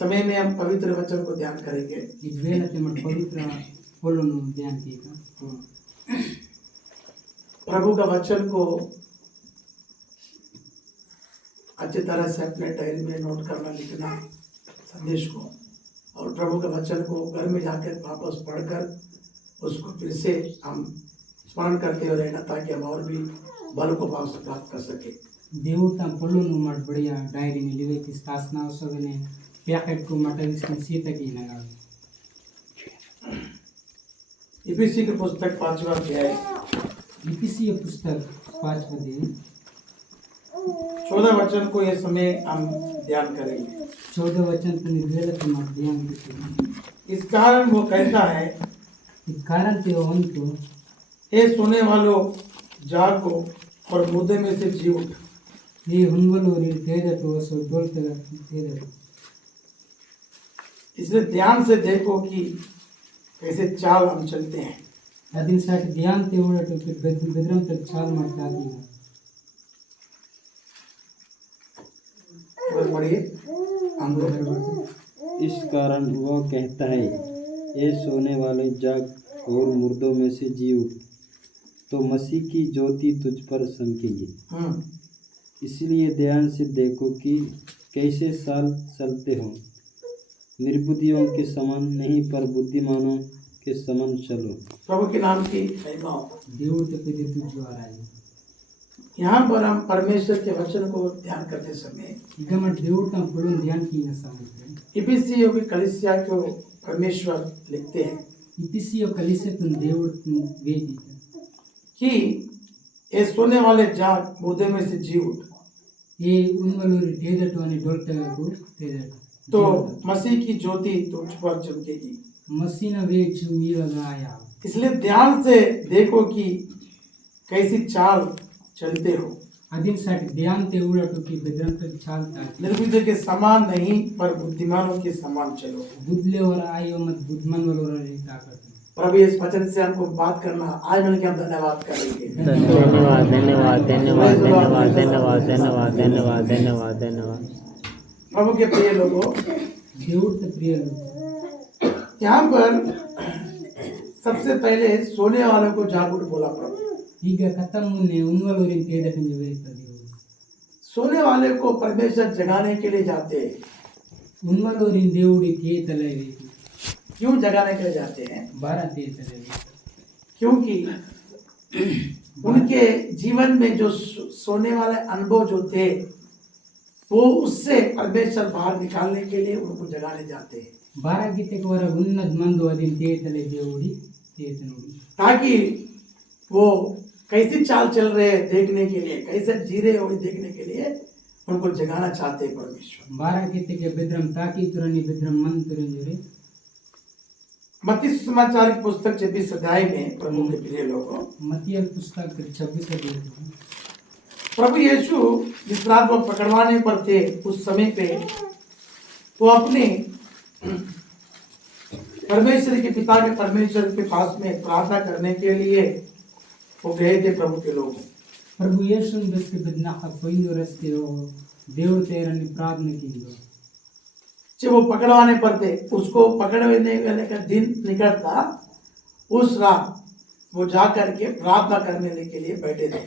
समय में हम पवित्र वचन को ध्यान करेंगे। पवित्र ध्यान किया। प्रभु का वचन को अच्छी तरह से अपने डायरी में नोट करना, लिखना संदेश को, और प्रभु के वचन को घर में जाकर वापस पढ़कर उसको फिर से हम स्मरण करते हुए रहना, ताकि हम और भी बल को प्राप्त कर सके। देवता तम पोलोनु मट बढ़िया डायरी में लिखे की स्थापना उसने पैकेट को मटर इसमें सीता की लगा। इफिसी की पुस्तक 5वां अध्याय, इफिसी पुस्तक 5वां अध्याय 14 वचन को ये समय हम ध्यान करेंगे। 14 वचन पर निर्वेल मत ध्यान करेंगे। इस कारण वो कहता है, इस कारण ते उनको हे सोने वालों जागो और मुर्दे में से जी उठ। ये हुनवलो रे तेरे तो सो बोलते तेरे। इसलिए ध्यान से देखो कि कैसे चाल हम चलते हैं। अदिन साथ ध्यान ते उड़ा तो बेदरम तक चाल मारता दिया। पढ़िए। इस कारण वह कहता है, ये सोने वाले जाग और मुर्दों में से जी उठ, तो मसीह की ज्योति तुझ पर चमकेगी। इसलिए ध्यान से देखो कि कैसे साल चलते हो, निर्बुद्धियों के समान नहीं पर बुद्धिमानों के समान चलो। प्रभु के नाम की महिमा। यहाँ पर हम परमेश्वर के वचन को ध्यान करते समय इफिसियों की कलीसिया को परमेश्वर लिखते हैं कि ये सोने वाले जाग मुर्दे में से जी उठ। तो मसीह की ज्योति तुझ पर चमकेगी। इसलिए ध्यान से देखो कि कैसी चाल चलते हो, निर्बुद्धि के समान नहीं पर बुद्धिमानों के समान चलो। प्रभु इस वचन से हमको बात करना आज मिलकर हम धन्यवाद करेंगे। धन्यवाद धन्यवाद धन्यवाद धन्यवाद धन्यवाद धन्यवाद धन्यवाद धन्यवाद धन्यवाद। प्रभु के प्रिय लोगों, यहाँ पर सबसे पहले सोने वालों को जागरूक बोला प्रभु। सोने वाले को परमेश्वर जगाने के लिए जाते हैं। क्यों जगाने के लिए जाते हैं? क्योंकि उनके जीवन में जो सोने वाले अनुभव जो थे, वो उससे परमेश्वर बाहर निकालने के लिए उनको जगाने जाते हैं, ताकि वो कैसी चाल चल रहे हैं देखने के लिए, कैसे जी रहे हो देखने के लिए उनको जगाना चाहते हैं परमेश्वर। मत्ती सुसमाचार की पुस्तक 26 अध्याय में प्रभु के प्रिय लोगों, प्रभु यीशु जिस रात वो पकड़वाने पर थे, उस समय पे वो अपने परमेश्वर के पिता के परमेश्वर के पास में प्रार्थना करने के लिए वो गए थे। प्रभु के लोग प्रभु यीशु जब वो पकड़वाने पर थे, उसको पकड़ने वाले का दिन निकलता, उस रात वो जा करके प्रार्थना करने के लिए बैठे थे।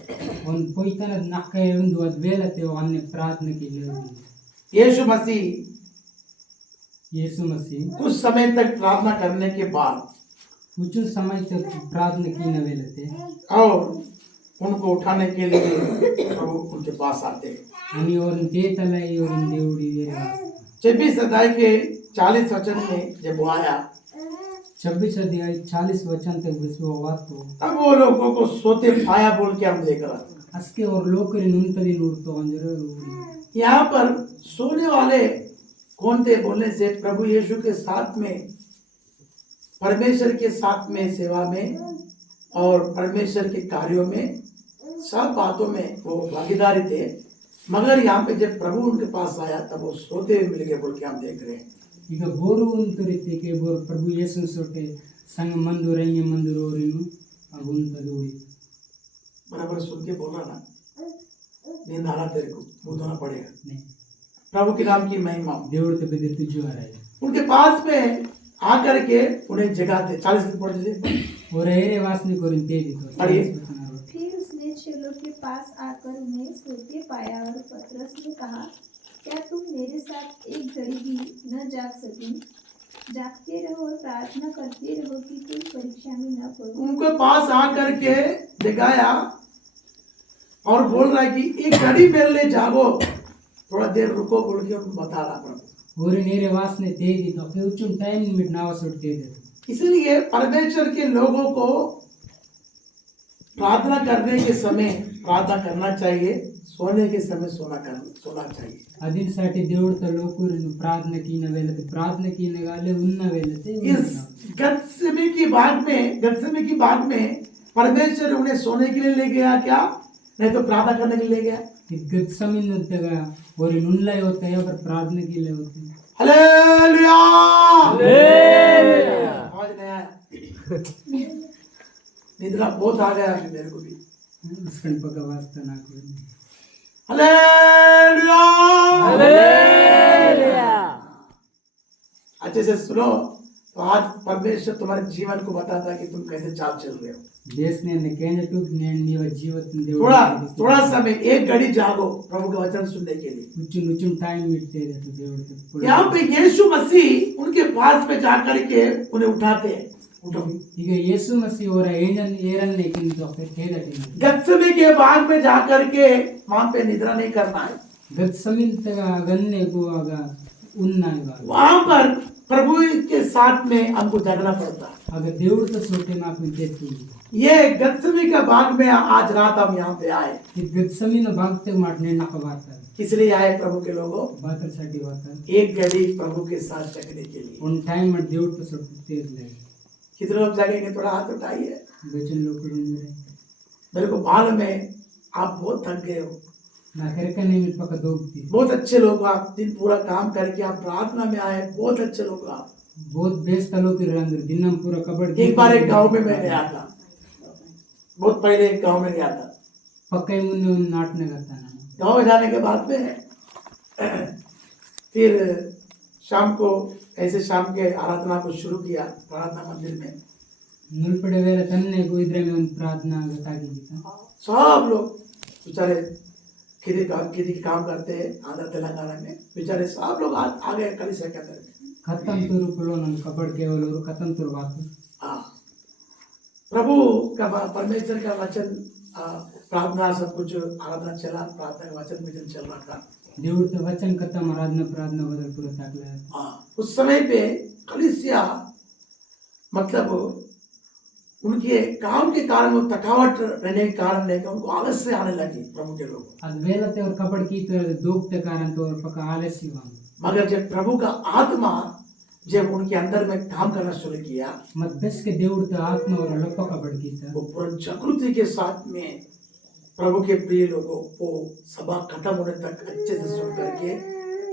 यीशु मसीह कुछ समय तक प्रार्थना करने के बाद कुछ समय तक प्रार्थना की नवेले थे और उनको उठाने के लिए प्रभु उनके पास आते। 26 अध्याय के 40 वचन में जब वो आया, 26 अध्याय 40 वचन तक तब वो लोगों को सोते पाया बोल के हम देख रहा था। और लोग यहाँ पर सोने वाले कौन थे बोलने से, प्रभु यीशु के साथ में, परमेश्वर के साथ में सेवा में और परमेश्वर के कार्यों में, सब बातों में वो भागीदारी थे। मगर यहाँ पे जब प्रभु उनके पास आया तब वो सोते हुए मिल गए बोल के हम देख रहे हैं। प्रभु यीशु सोटे संग मंदुर बराबर सुन के बोला ना, नींद आ रहा तेरे को, मुंह धोना पड़ेगा। प्रभु के नाम की महिमा हो। దేవుడితో పెద్ద తుజ్జువారాయి उनके पास में आकर के उन्हें जगाते 40 दिन पढ़ लीजिए। और ఏరే వాసని कोरिन तेदितो पढ़िए। फिर उसने चेलों के पास आकर उन्हें सोते पाया और पतरस ने कहा, क्या तुम मेरे साथ एक घड़ी भी न जाग सके? जागते रहो और प्रार्थना करते रहो कि तुम परीक्षा में न पड़ो। उनके पास आकर के जगाया और बोल रहा है कि एक घड़ी मेरे लिए जागो, थोड़ा देर रुको बोल के उनको बता रहा प्रभु। और नेरे वासने तेदितो के उचुन टाइम मिट नावसोट तेदितो इसलिए परमेश्वर के लोगों को प्रार्थना करने के समय प्रार्थना करना चाहिए, सोने के समय सोना चाहिए। అదినసాటి దేవుడితో లోకులను ప్రార్థన कीन वेलते प्रार्थना कीन गाले उन्न वेलते इस गत्सेमनी की बाग में परमेश्वर उन्हें सोने के लिए ले गया क्या? नहीं तो प्रार्थना करने के लिए ले गया। गत्समिन उतगा और नुनला होता है पर प्रार्थना के लिए होते हैं हालेलुया हालेलुया। आवाज नहीं आया, निद्रा बहुत आ गया अभी मेरे को भी। उसकन पका वास्ता ना कोई हालेलुया हालेलुया। अच्छे से सुनो, तो आज परमेश्वर तुम्हारे जीवन को बताता है कि तुम कैसे चाल चल रहे हो। देश ने केंजटू ने नीव जीवत थोड़ा समय एक घड़ी जागो प्रभु के वचन सुनने के लिए। उचुन उचुन टाइम मिटते रहते దేవుడితో यहाँ पे यीशु मसीह उनके पास में जाकर के उन्हें उठाते हैं, उठो। ಈಗ ಯೇಸು ಮಸಿ ಅವರ ಏರನ್ನೇ ಕಿಂತ ಕೇದಟಿ गत्सेमनी के बाग में जाकर के वहां पे निद्रा नहीं करना है। ಗತ್ಸಮಿಂತಗ ಗನ್ನೆ ಗೋವಾಗ ಉನ್ನಾಗ वहां पर प्रभु के साथ में हमको जागना पड़ता है। ಆಗ దేవుడితో సోటే మాకు తెస్తుంది ये गत्सेमनी का बाग में आज रात हम यहाँ पे आए, ಈ ಗತ್ಸಮಿನ ಭಾಗತೆ ಮಾಡ್ನೆ ನಕ ಬಾರ್ತಾರೆ इसलिए आए प्रभु के लोगों, ಬಾತರ साठी ಬಾರ್ತಾರೆ एक घड़ी प्रभु के साथ जगने के लिए। ಒಂದು ಟೈಮ್ ಮಾಡಿ దేవుడితో సోటే తెర్లే कितने लोग जागेंगे? थोड़ा हाथ उठाइए। बेचन लोग मेरे को मालूम है आप बहुत थक गए हो, ना करकने में पका दोगती बहुत अच्छे लोग हो आप, दिन पूरा काम करके आप प्रार्थना में आए, बहुत अच्छे लोग हो आप। बहुत बेस्ट लोग के अंदर दिनम पूरा कबड़ एक बार एक गांव में मैं गया था, बहुत पहले एक गांव में गया था। पक्का ही मुन्ने उन नाटने करता ना गांव में जाने के बाद में फिर शाम को ऐसे शाम के आराधना को शुरू किया प्रार्थना मंदिर में। नुलपड़े वेला तन्ने को इधर में उन प्रार्थना गतागी गीता सब लोग बेचारे खेती के काम करते हैं आंध्र तेलंगाना में, बेचारे सब लोग आ गए कलीसिया के अंदर में। खत्म तो रूपलो नन कबड़ केवल और खत्म तो बात हाँ, प्रभु का परमेश्वर का वचन प्रार्थना सब कुछ आराधना चला, प्रार्थना का वचन चल रहा था। దేవుడితో वचन खत्म आराधना प्रार्थना बदल पूरा ताकला हाँ, उस समय पे कलीसिया मतलब उनके काम के कारण वो थकावट रहने के कारण लेकर उनको आलस से आने लगी प्रभु के लोग। ಅದು ವೇಲತೆ और कबड़ की तो दोगते कारण तो और पका आलस्य वांग मगर जब प्रभु का आत्मा जब उनके अंदर में काम करना शुरू किया, मत बस के దేవుడితో ఆత్మ और लप कबड़ की वो पूरा जागृति के साथ में प्रभु के प्रिय लोगों को सभा खत्म होने तक अच्छे से सुन करके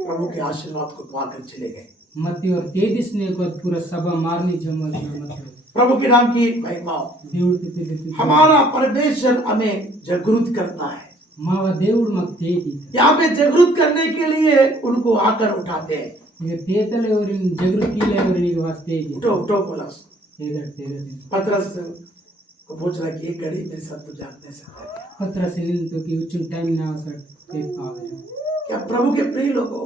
प्रभु के आशीर्वाद को पाकर चले गए। मत और तेदिस ने को पूरा सभा मारनी जमत मतलब प्रभु के नाम की महिमा हो। దేవుడితో తెదితి हमारा परमेश्वर हमें जागृत करता है। మావ దేవుడు మాకు తేది यहाँ पे जागृत करने के लिए उनको आकर उठाते हैं। ఇక తేతల ఎవరిని జగృతిల ఎవరిని వాస్తే उठो उठो बोला उसको। తేదర్ తేదర్ पतरस को पूछ रहा कि एक घड़ी मेरे साथ तो जाग नहीं सकता क्या? पत्र से निंतो कि उच्चन टाइम ना सर तेज पावे क्या प्रभु के प्रिय लोगों,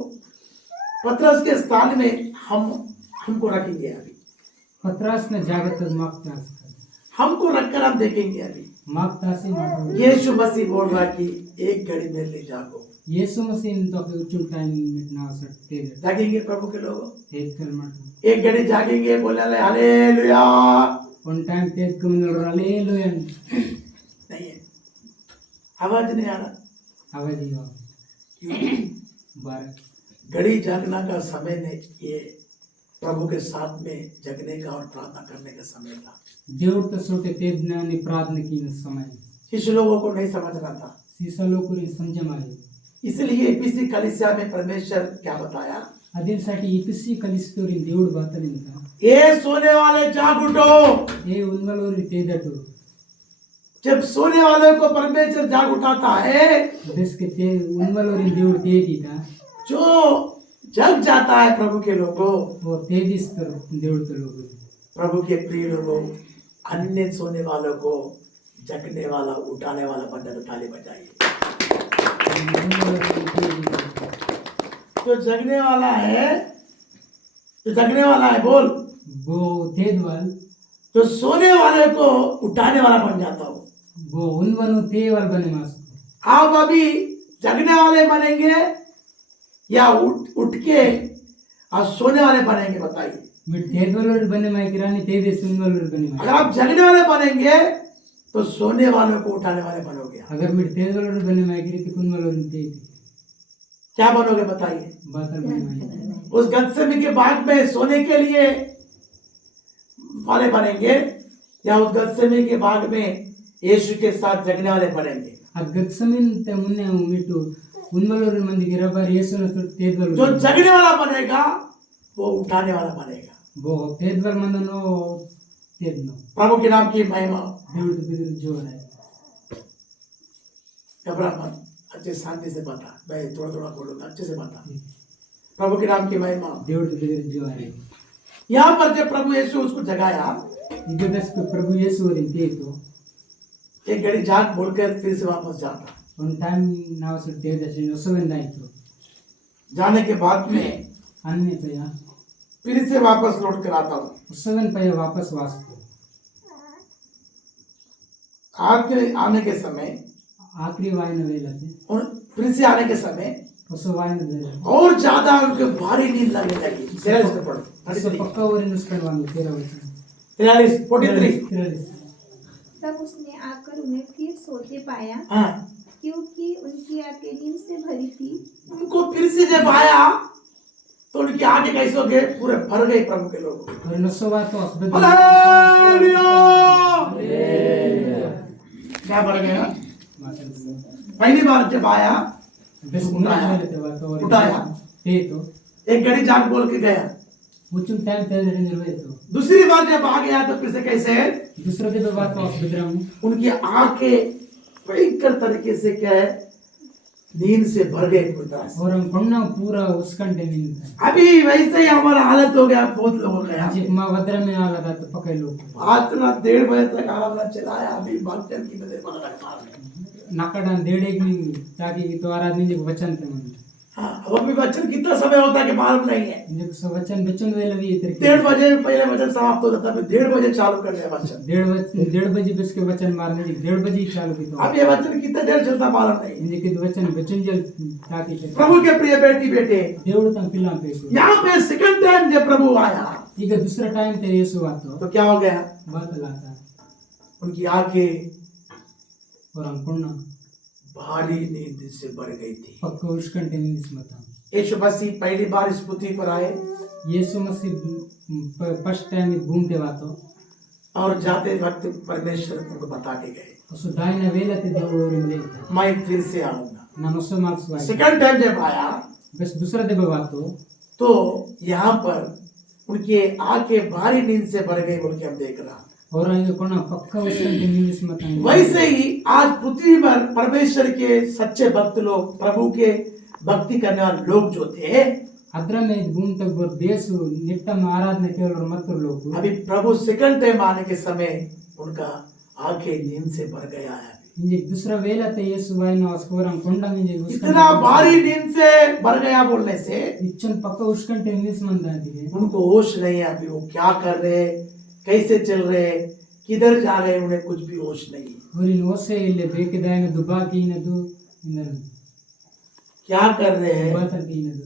पतरस के स्थान में हमको रखेंगे अभी, पत्रास ने जागत मागतास हमको रखकर हम देखेंगे अभी। मागतासी मारो यीशु मसीह बोल रहा कि एक घड़ी मेरे लिए जागो। यीशु मसीह तो कि उच्चन टाइम ना सर तेज जागेंगे प्रभु के लोगों, तेज कर मारो एक घड़ी जागेंगे, बोले हालेलुया। वन टाइम तेज कमन हालेलुया नहीं है, आवाज नहीं आ रहा। आवाज ही आवाज क्यों? बार घड़ी जागना का समय नहीं, ये प्रभु के साथ में जगने का और प्रार्थना करने का समय था। దేవుడితో సోటే తేజ్ఞా ని ప్రార్థన కిన సమయం कुछ लोगों को नहीं समझ रहा था, సీసలో కురి సంజమాయి इसलिए एपीसी कलीसिया में परमेश्वर क्या बताया, అదేसाठी ఇపిసి కలిస్తోరి దేవుడు బాతలింత ये सोने वाले जाग उठो। ఏ ఉన్వలోరి తేదటు जब सोने वाले को परमेश्वर जाग उठाता है देश के ते उन्वलोरी దేవుడు తేదీత जो जग जाता है प्रभु के लोगों, वो तेजिस्तर దేవుడితో లోగు प्रभु के प्रिय लोगों, अन्य सोने वालों को जगने वाला उठाने वाला बनकर ताली बजाइए। जो जगने वाला है, जो जगने वाला है बोल, वो तेजवाल जो सोने वाले को उठाने वाला बन जाता हो। वो उनवनु तेवाल बने मास आप अभी जगने वाले बनेंगे या उठ के और सोने वाले बनेंगे, बताइए। మీరు तेजवाल बने माय किरानी तेजस उनवाल बने माय अगर आप जगने वाले बनेंगे तो सोने वालों को उठाने वाले बनोगे। अगर మీరు तेजवाल बने माय किरती कुनवाल तेज क्या बनोगे बताइए। बातल बने माय उस गत्सेमनी के बाग में सोने के लिए वाले बनेंगे या उस गत्सेमनी के बाग में यीशु के साथ जगने वाले बनेंगे। ఆ గత్సమిన్ తే మున్నే మిటు ఉన్వల్ మంది గిరబార్ యేసును तेजवाल जो जगने वाला बनेगा वो उठाने वाला बनेगा। वो तेजवाल मंदनो तेजनो प्रभु के नाम की महिमा। దేవుడి బిదురు జోర घबरा मत, अच्छे शांति से बता, मैं थोड़ा थोड़ा बोलूंगा, अच्छे से बता। प्रभु के नाम की महिमा। దేవుడి బిదురు జోర यहाँ पर जब प्रभु यीशु उसको जगाया, ಈಗ ದಸ್ಕ ಪ್ರಭು ಯೇಸು ಅವರಿನ್ ತೇತು एक घड़ी जाग बोलकर फिर से वापस जाता। ಒನ್ ಟೈಮ್ ನಾವು ಸುಟ್ಟು ದೇವದರ್ಶನ ಹೊಸವೆಂದಾಯಿತು जाने के बाद में अन्य पय फिर से वापस लौट कर आता हूँ। ಹೊಸವೆನ್ ಪಯ ವಾಪಸ್ ವಾಸ್ತು आखिरी आने के समय आखिरी वायन वेलते और फिर से आने के समय ಹೊಸ ವಾಯನ ವೇಲ और ज्यादा उनके भारी नींद लगने लगी। 43 पे पढ़ो, ಹೊಸ 43, ಪಕ್ಕ ಅವರಿನ ಉಸ್ಕೊಂಡು ಬಂದು 43, 43। तब उसने आकर उन्हें फिर सोते पाया, हाँ, क्योंकि उनकी आंखें नींद से भरी थी। उनको फिर से जब आया तो उनकी आंखें कैसे हो गए, पूरे भर गए प्रभु के लोग। और नसवातो असबद हालेलुया! क्या भर गया? पहली बार जब आया बस उठाया। उन्हें वातो और उठाया। ते तो एक घड़ी जाग बोल के गया। उचुन टाइम तेरे निर्वेतो दूसरी बार जब आ गया तो फिर से कैसे है, दूसरा दे बातो असबद्रम उनकी आंखें भयंकर तरीके से क्या है, नींद से भर गए पूरी तरह से। और हम कोन्ना पूरा उसकंटे नींद अभी वैसे ही हमारा हालत हो गया, बहुत लोगों का यहाँ। आज मा वद्र में आला था तो पकड़ लो आज ना 1:30 बजे तक आराम चलाया, अभी भक्तन की बजे पकड़ रखा है। नाकडान देड़ेक नहीं ताकि तो आराधनी जी वचन ते मन हाँ, अब अभी बच्चन कितना समय होता है कि मालूम नहीं है। इनके सब वचन बचन वे लगी इधर 1:30 बजे पहले वचन समाप्त हो जाता है, फिर 1:30 बजे चालू कर दिया वचन। 1:30 बजे बस के वचन मारने जी 1:30 बजे ही चालू की तो अब ये वचन कितना देर चलता मालूम नहीं। इनके वचन बचन जल ताकि प्रभु के प्रिय बेटी बेटे, దేవుడు తన పిల్లం పేకు यहाँ पे सेकंड टाइम जब प्रभु आया ಈಗ दूसरा टाइम ते येसु आतो तो क्या हो गया, बात लाता उनकी आंखें और अंकुना भारी नींद से भर गई थी। पक्क उष्कंटे निस्मता यीशु मसीह पहली बार इस पृथ्वी पर आए येसु मसीह फर्स्ट टाइम घूमते वातो और जाते वक्त परमेश्वर उनको बता के गए, उसो दाइना वेलते దేవుడు రింలేता मैं फिर से आऊंगा। नमस्ते मार्क्स सेकंड टाइम जब आया बस दूसरा दे बातो तो यहाँ पर उनकी आंखें भारी नींद से भर गई बोल के हम देख रहा। और आगे कोना पक्का उष्कंटे निस्मता वैसे ही आज पृथ्वी पर परमेश्वर के सच्चे भक्त लोग, प्रभु के भक्ति करने वाले लोग जो थे, अद्र में भूम तक गोर देशु नित्यम आराधना केवल मत लोग अभी प्रभु सेकंड टाइम आने के समय उनका आंखें नींद से भर गया है। इंजे दूसरा वेला ते येसु वाइना अस्कोरम कोंडा इंजे इतना भारी नींद से भर गया बोलने से इच्छन पक्का उष्कंटे निस्मंदा दिए उनको होश नहीं है। अभी वो क्या कर रहे, कैसे चल रहे, किधर जा रहे, उन्हें कुछ भी होश नहीं है। और इन ओसे इल्ले बेकदायन दुबाकी नदु इनर क्या कर रहे हैं, दुबातर की नदु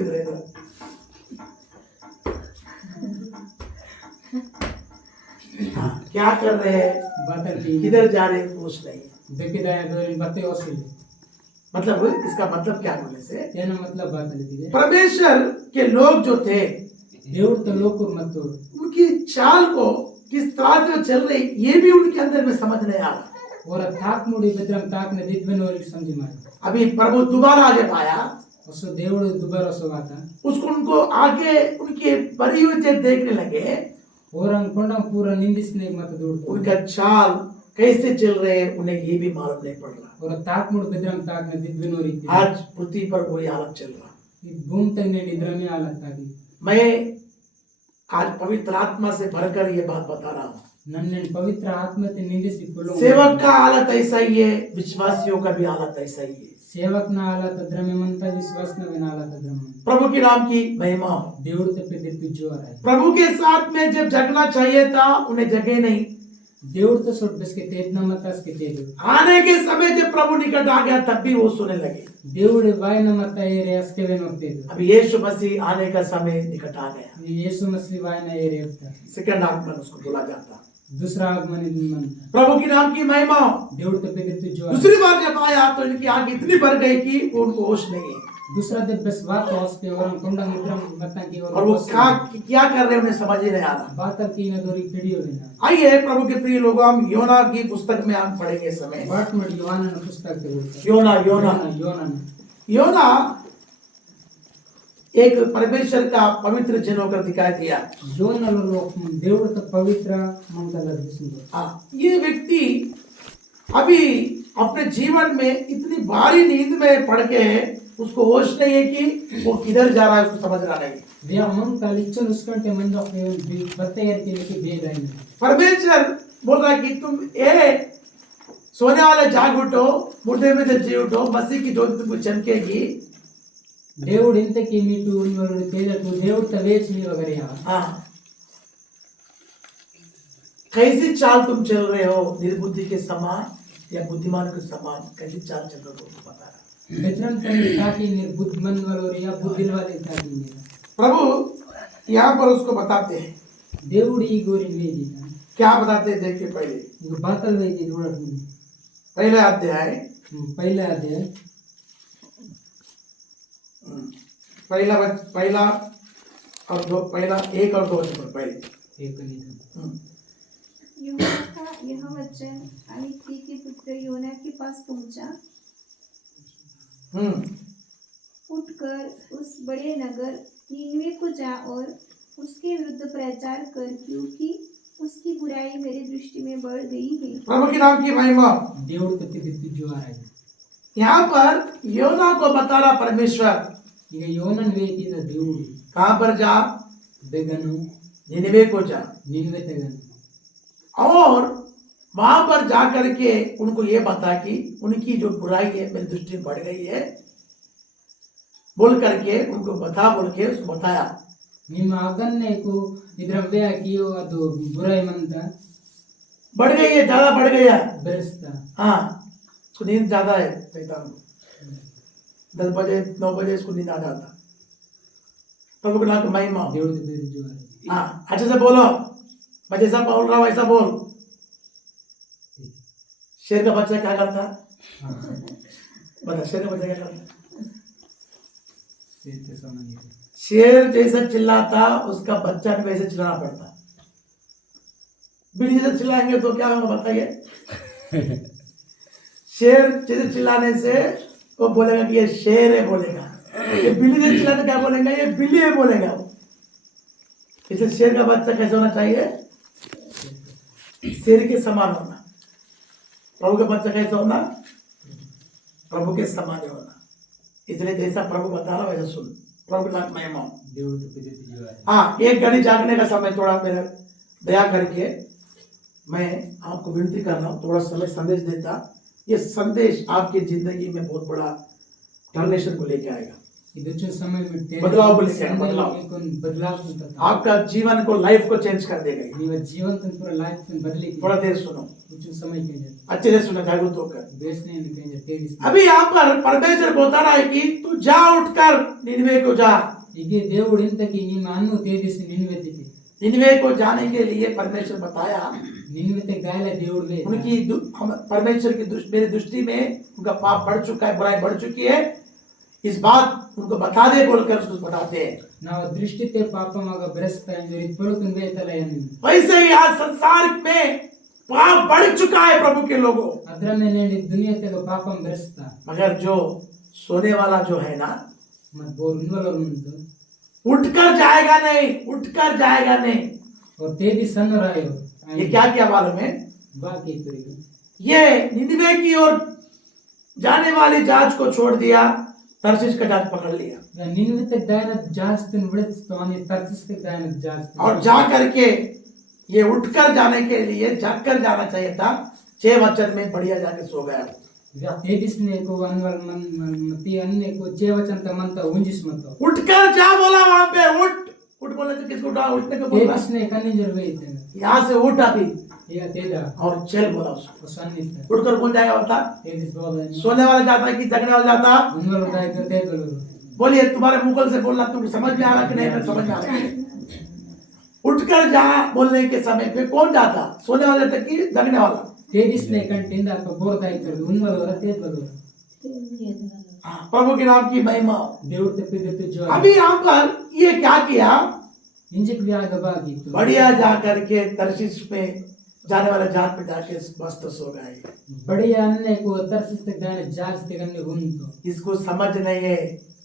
इधर इधर हाँ, क्या कर रहे हैं, बातर की किधर जा रहे हैं, होश नहीं है। बेकदायन दो इन बते ओसे मतलब इसका मतलब क्या बोलने से, तेना मतलब बात लिखी परमेश्वर के लोग जो थे దేవుడు तो लोग को मत उनकी चाल को किस तरह से वो चल रही, ये भी उनके अंदर में समझ नहीं आ रहा। और ताक मुड़ी बेद्रम ताक ने दित्वन और समझी मारे अभी प्रभु दोबारा जब आया उसो దేవుడు दुबारा सोगाता उसको उनको आगे उनके परियों से देखने लगे, और हम कोंडा पूरा निंदिसने मत दूर उनका चाल कैसे चल रहे हैं उन्हें ये भी मालूम नहीं पड़ रहा। और ताक मुड़ बिद्रम ताक ने दिद्विनो रीति आज पृथ्वी पर वही हालत चल रहा। भूम तक ने निद्रा में आलत ताकी मैं आज पवित्र आत्मा से भरकर ये बात बता रहा हूँ। नन्ने पवित्र आत्मा ते निंदिसी पुलो सेवक का हालत ऐसा ही है, विश्वासियों का भी हालत ऐसा ही है। सेवक ना आलत द्रमे मनता विश्वास न बिना आलत द्रम प्रभु के नाम की महिमा हो। देवड़ ते पे दिल पिजो आ रहा है प्रभु के साथ में जब जगना चाहिए था उन्हें जगे नहीं। देवड़ तो सोट बस के तेज न मतास के तेज आने के समय जब प्रभु निकट आ गया तब भी वो सोने लगे। देवड़ वाय न मता ये रे अस्के वे न तेज अभी यीशु मसीह आने का समय निकट आ गया। यीशु मसीह वाय न ये रे होता सेकंड आगमन उसको बोला जाता। दूसरा आगमन दिन मनता प्रभु के नाम की महिमा हो। देवड़ ते पे दिल पिजो दूसरी बार जब आया तो इनकी आंख इतनी भर गई कि वो उनको होश नहीं है दूसरा दे बस बात हॉस पे और हम कुंडा मित्रम मता की और वो क्या कर रहे हैं उन्हें समझ ही नहीं आ रहा। बात की न दोरी पीढ़ी हो लेना आइए प्रभु के प्रिय लोगों, हम योना की पुस्तक में हम पढ़ेंगे इस समय। बाट में योहान ने पुस्तक के बोलता योना योना योना योना एक परमेश्वर का पवित्र जन होकर दिखाई दिया। योना लोग देवड़ तो पवित्र मंगल दिसुंदर हाँ, ये व्यक्ति अभी अपने जीवन में इतनी भारी नींद में पड़ के उसको होश नहीं है कि वो किधर जा रहा है, उसको समझ रहा नहीं। वे मन का लिचन उसकंटे मंद के बत्ते यार के लेके भेज रहे हैं परमेश्वर बोल रहा है कि तुम सोने वाले जाग उठो, मुर्दे में से जी उठो, मसीह की ज्योति तुमको चमकेगी। देवड़ इंत की मीटू उन तेज तो देवड़ तवेच नहीं वगैरह हाँ, कैसी चाल तुम चल रहे हो, निर्बुद्धि के समान या बुद्धिमान के समान कैसी चाल चल रहे हो तुमको बता रहा। बेतरम ताकि निर्बुद्धिमान वालों या बुद्धिल वाले ताकि प्रभु यहाँ पर उसको बताते हैं। देवड़ी गोरी ले जीता क्या बताते हैं देखिए पहले ये बातल वे जी थोड़ा पहले अध्याय पहला अध्याय पहला और दो, पहला एक और दो वचन पहले एक नहीं यहोवा का यह वचन अमित्ती के पुत्र योना के पास पहुंचा। उठकर उस बड़े नगर नीनवे को जा और उसके विरुद्ध प्रचार कर, क्योंकि उसकी बुराई मेरी दृष्टि में बढ़ गई है। प्रभु के नाम की महिमा। देवड़ कति दित्ती जो आ रहा है यहाँ पर योना को बता रहा परमेश्वर ये योनन वे की द देवड़ कहाँ पर जा, बेगनु निनिवे को जा निनवे तेगन और वहां पर जा करके उनको ये बता कि उनकी जो बुराई है मेरी दृष्टि में बढ़ गई है बोल करके उनको बता, बोल के उसको बताया। ನಿಮ್ಮ ಅಗನ್ನೆ को इधर कियो ಅದು बुराई मनता बढ़ गई है, ज्यादा बढ़ गया। बेरस्ता हाँ, उसको नींद ज्यादा है शैतान को। 10 बजे 9 बजे इसको नींद आ जाता। प्रभु के नाम की महिमा। देवड़ के बेर जो आ रही हाँ, अच्छे से बोलो, मैं जैसा बोल रहा हूँ वैसा बोल। शेर का बच्चा क्या करता? बता, शेर का बच्चा क्या करता? से समझिए शेर जैसा चिल्लाता उसका बच्चा भी वैसे चिल्लाना पड़ता। बिल्ली जैसे चिल्लाएंगे तो क्या होगा बताइए? शेर जैसे चिल्लाने से वो बोलेगा कि ये शेर है बोलेगा, ये बिल्ली जैसे चिल्लाने क्या बोलेगा? ये बिल्ली है बोलेगा वो। इसे शेर का बच्चा कैसे होना चाहिए? शेर के समान होना। प्रभु का बच्चा कैसे होना? प्रभु के समान ही होना। इसलिए जैसा प्रभु बता रहा वैसा सुन। प्रभु का महिमा। देवड़ के बेर जो आ रही हाँ, एक घड़ी जागने का समय थोड़ा मेरा दया करके मैं आपको विनती कर रहा हूँ, थोड़ा समय संदेश देता। ये संदेश आपकी जिंदगी में बहुत बड़ा ट्रांसलेशन को लेके आएगा, इधर समय में तेरे बदलाव को लेके आएगा, बदलाव होता आपका जीवन को, लाइफ को चेंज कर देगा। ನೀವು ಜೀವಂತ ಪೂರ ಲೈಫ್ ಬದಲಿ थोड़ा देर सुनो, कुछ समय के लिए अच्छे से सुनो, जागरूक होकर। बेचने के तेरी अभी यहाँ पर परमेश्वर बता रहा है कि तू जा, उठकर निनवे को जा। ಹೀಗೆ ದೇವರು ಇಂತಕ್ಕೆ ನಿಮ್ಮ ಅನ್ನು ತೇದಿಸಿ ನಿನ್ವೆತಿಗೆ निनवे को जाने के लिए परमेश्वर बताया। निन्वेते गायला देवड़ वे उनकी परमेश्वर की मेरी दृष्टि में उनका पाप बढ़ चुका है, बुराई बढ़ चुकी है, इस बात उनको बता दे बोलकर उसको बताते हैं। ನಾವು ದೃಷ್ಟಿತೆ ಪಾಪಮಾಗ ಬೆರೆಸ್ತಾ ಎಂದರೆ ಪಳುಕನ್ ವೇತಲ ಎಂದು वैसे ही आज संसार में पाप बढ़ चुका है प्रभु के लोगों। ಅದರ ಮೇಲೆ ದುನಿಯತೆಗ ಪಾಪಂ ಬೆರೆಸ್ತಾ मगर जो सोने वाला जो है ना, मत बोर इन्वॉल्व ಮುಂತು उठकर जाएगा नहीं, उठकर जाएगा नहीं। और तेदी सन रायो ये क्या किया मालूम है? बाकी तरीके ये निनिवे की ओर जाने वाली जहाज को छोड़ दिया, तर्शीश का जहाज पकड़ लिया या निन्वे तक दायना जास्त विड़त तो आने तरसिस तक दायना जास्त और जा करके ये उठकर जाने के लिए जाकर जाना चाहिए था। 6 वचन में बढ़िया जाके सो गया। या तेदिस ने को अनवल मन मती अन्य को चेवचन का मन तो उंजिस मत तो उठकर जा बोला वहां पे, उठ बोले तो किसको उठा, उठने को बोला, तेदिस ने कन्ने जरवे थे यहाँ से उठ अभी या तेदा और चल बोला उसको। सन्नित उठकर कौन जाएगा बता? तेदिस बोले सोने वाला जाता है कि जगने वाला जाता? उनवल उदाय तो तेदलो बोलिए तुम्हारे मुगल से बोलना तुमको समझ में आ रहा कि नहीं? मैं समझ में आ रहा है। उठकर जा बोलने के समय पे कौन जाता? सोने वाले तक कि जगने वाला? तेदिस ने कंटिंदा पर बोरदाय कर उनवल और तेदलो हाँ, प्रभु के नाम की महिमा। देवर ते पे देते जो अभी यहाँ पर ये क्या किया? इंजक व्याग बागी तो बढ़िया जा करके तर्शीश में जाने वाले जहाज पे जाके मस्त सो गए। बढ़िया अन्य को तरसिस तक दायना जास्त कन्ने गुन तो इसको समझ नहीं है